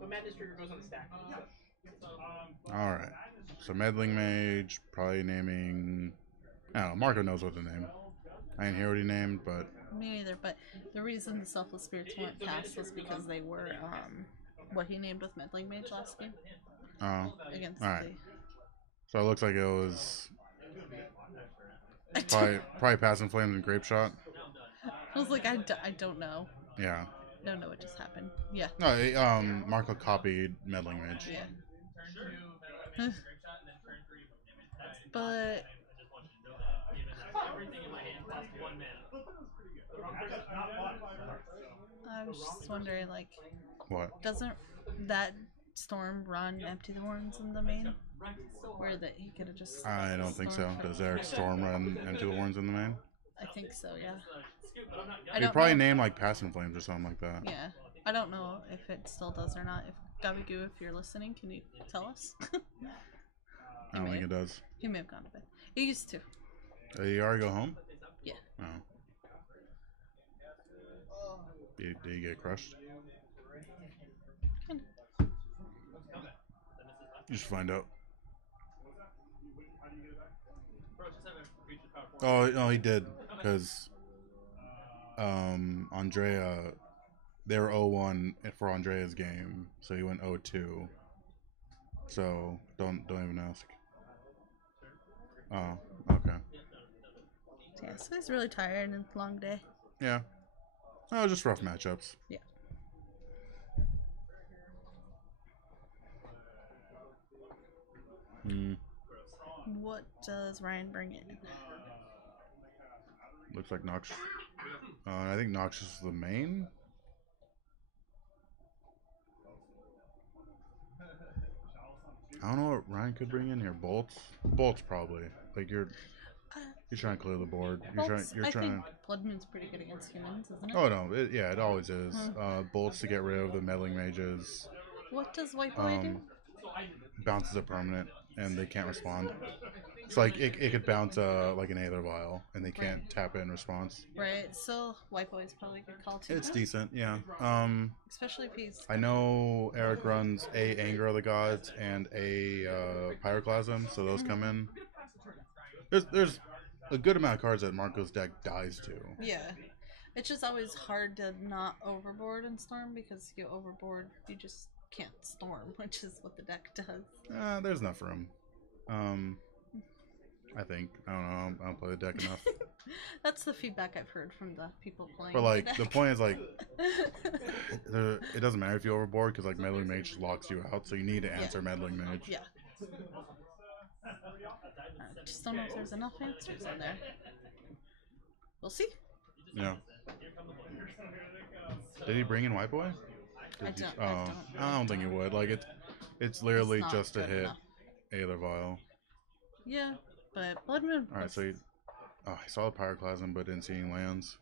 So Madness Trigger goes on the stack. All right. So meddling mage, probably naming. I don't know. Marco knows what to name. I didn't hear what he named, but Me neither, but the reason the Selfless Spirits weren't cast was because they were what he named with Meddling Mage last game oh, against all right. So it looks like it was probably passing flames and grape shot. I was like, I don't know. Yeah. I don't know what just happened. Yeah. No, Marco copied meddling mage. Yeah. But I was just wondering, like, What? doesn't that Storm run Empty the Horns in the main? Where that he could have just. I don't think so. stormed from- Does Eric Storm run into the horns in the main? I think so, yeah. I He don't probably know. named like passing flames or something like that. Yeah. I don't know if it still does or not. If Gabagoo, if you're listening, can you tell us? I don't think it does. He may have gone to bed. It used to. Did he already go home? Yeah. Oh. Did he get crushed? Kinda. You should find out. Oh, no, he did. Because Andrea, they were 0-1 for Andrea's game, so he went 0-2. So don't even ask. Oh, okay. Yeah, so he's really tired and it's a long day. Yeah. Oh, just rough matchups. Yeah. What does Ryan bring in? Looks like Nox. I think Noxus is the main. I don't know what Ryan could bring in here. Bolts? Bolts probably. Like you're trying to clear the board. I think Blood Moon's pretty good against humans, isn't it? Oh no, it always is. Bolts to get rid of the meddling mages. What does White Boy do? Bounces a permanent and they can't respond. It's like it could bounce like an Aether Vial and they can't tap it in response. Right, so White Boy is probably a good call too. It's decent, yeah. Especially if he's... I know Eric runs a Anger of the Gods and a Pyroclasm, so those come in. There's a good amount of cards that Marco's deck dies to. Yeah. It's just always hard to not overboard in Storm, because if you overboard, you just can't Storm, which is what the deck does. There's enough room. I think. I don't know. I don't play the deck enough. That's the feedback I've heard from the people playing. But like the point is like, it doesn't matter if you overboard because like Meddling Mage just locks you out, so you need to answer Meddling Mage. Yeah. I just don't know if there's enough answers in there. We'll see. Yeah. Did he bring in White Boy? I don't think he would. Like it's literally just a hit. Aether Vial. Yeah, but Blood Moon. All right, so I saw the Pyroclasm, but didn't see any lands.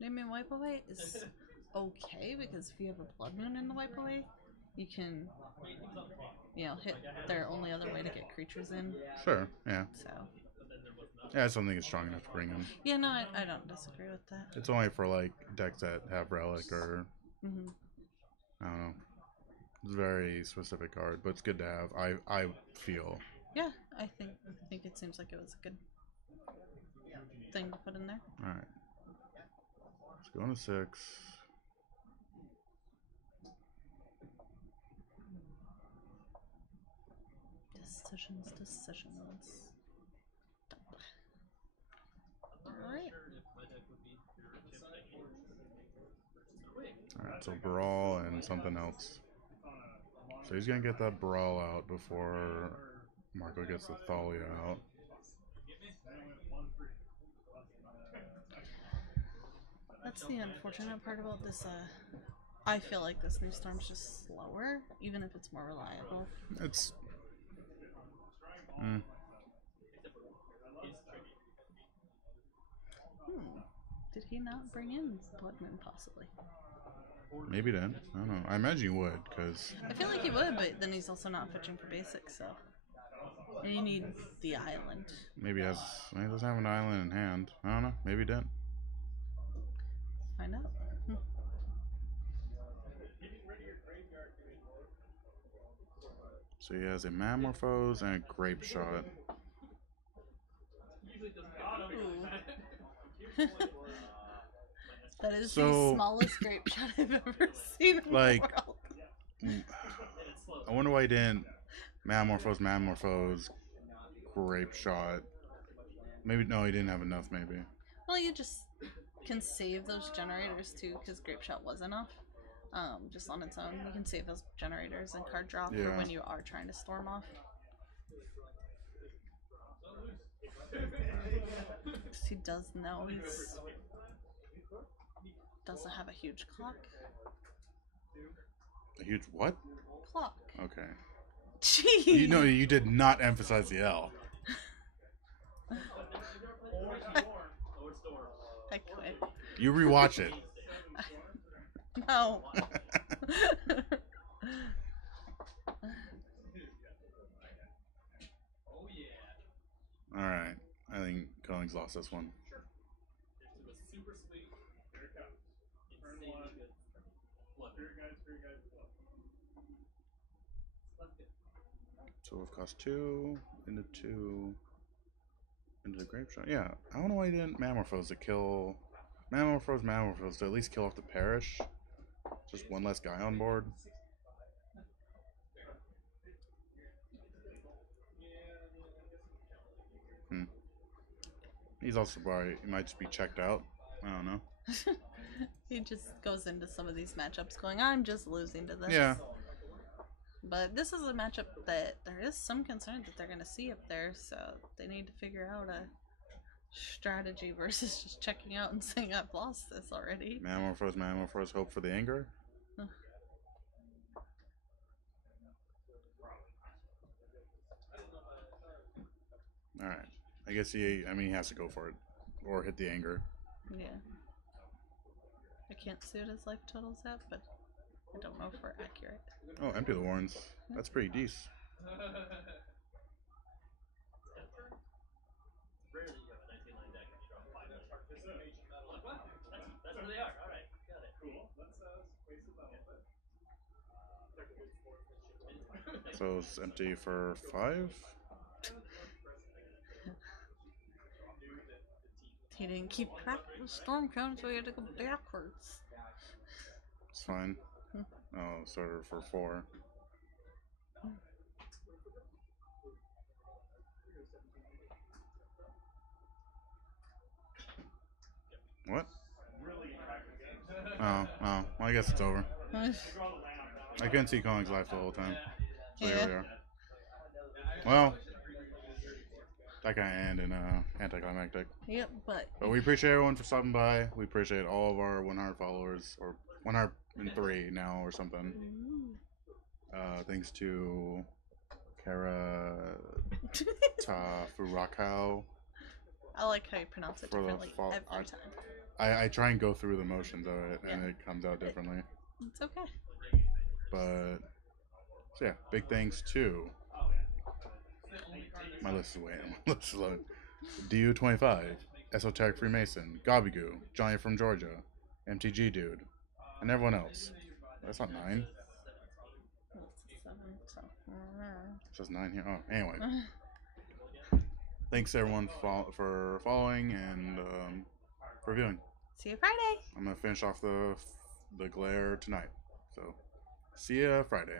Naming Wipe Away is okay because if you have a Blood Moon in the Wipe Away, you can, hit their only other way to get creatures in. Sure. Yeah. So. Yeah, I just don't think it's strong enough to bring in. Yeah, no, I don't disagree with that. It's only for like decks that have Relic or I don't know. It's a very specific card, but it's good to have. I feel. Yeah, I think it seems like it was a good thing to put in there. All right. Let's go into 6. Decisions. Alright. Alright, so Brawl and something else. So he's gonna get that Brawl out before Marco gets the Thalia out. That's the unfortunate part about this. I feel like this new Storm's just slower, even if it's more reliable. It's... Did he not bring in Blood Moon, possibly? Maybe he didn't. I don't know. I imagine he would, because... I feel like he would, but then he's also not fetching for basics, so... And you need the island. Maybe he doesn't have an island in hand. I don't know. Maybe he didn't. Find out. So he has a Mamorphose and a Grape Shot. That is the smallest grape shot I've ever seen in the world. I wonder why he didn't Mamorphose, Grape Shot. Maybe, no, he didn't have enough, maybe. Well, you just can save those generators too, because Grape Shot was enough. Just on its own. You can save those generators and card draw for when you are trying to storm off. He does know he's... doesn't have a huge clock. A huge what? Clock. Okay. Jeez. You did not emphasize the L. I quit. You rewatch it. No. Alright. I think Culling's lost this one. So we've cost 2 into 2 into the Grape Shot. Yeah, I don't know why he didn't Mamorphose to kill Mamorphose to at least kill off the Perish. Just one less guy on board. He's also he might just be checked out. I don't know. He just goes into some of these matchups going, I'm just losing to this. Yeah. But this is a matchup that there is some concern that they're going to see up there, so they need to figure out a strategy versus just checking out and saying I've lost this already. Manamorphose, hope for the anger. Huh. Alright. I guess he has to go for it. Or hit the anger. Yeah. I can't see what his life total's at, but I don't know if we're accurate. Oh, empty the warrens. That's pretty decent. Rarely you have a 19-line deck and you draw 5 lands. That's where they are. Alright, got it. Cool. Let's waste the level. So it's empty for 5? He didn't keep track of the storm count, so he had to go backwards. It's fine. Oh, sorter for 4. What? Oh, well, I guess it's over. I couldn't see Kong's life the whole time. So here we are. Well, that kind of ended in anticlimactic. Yep, but we appreciate everyone for stopping by. We appreciate all of our 100 followers, or 103 now or something. Thanks to Kara Furakao. I like how you pronounce it For the differently fall- every time. I try and go through the motions of it, and it comes out differently. It's okay. But, so yeah, big thanks to, my list is waiting, my list is low. DU25, Esoteric Freemason, Gobigoo, Johnny from Georgia, MTG Dude, and everyone else. That's not 9. It says 9 here. Oh, anyway. Thanks everyone for following and for viewing. See you Friday. I'm gonna finish off the glare tonight. So, see ya Friday.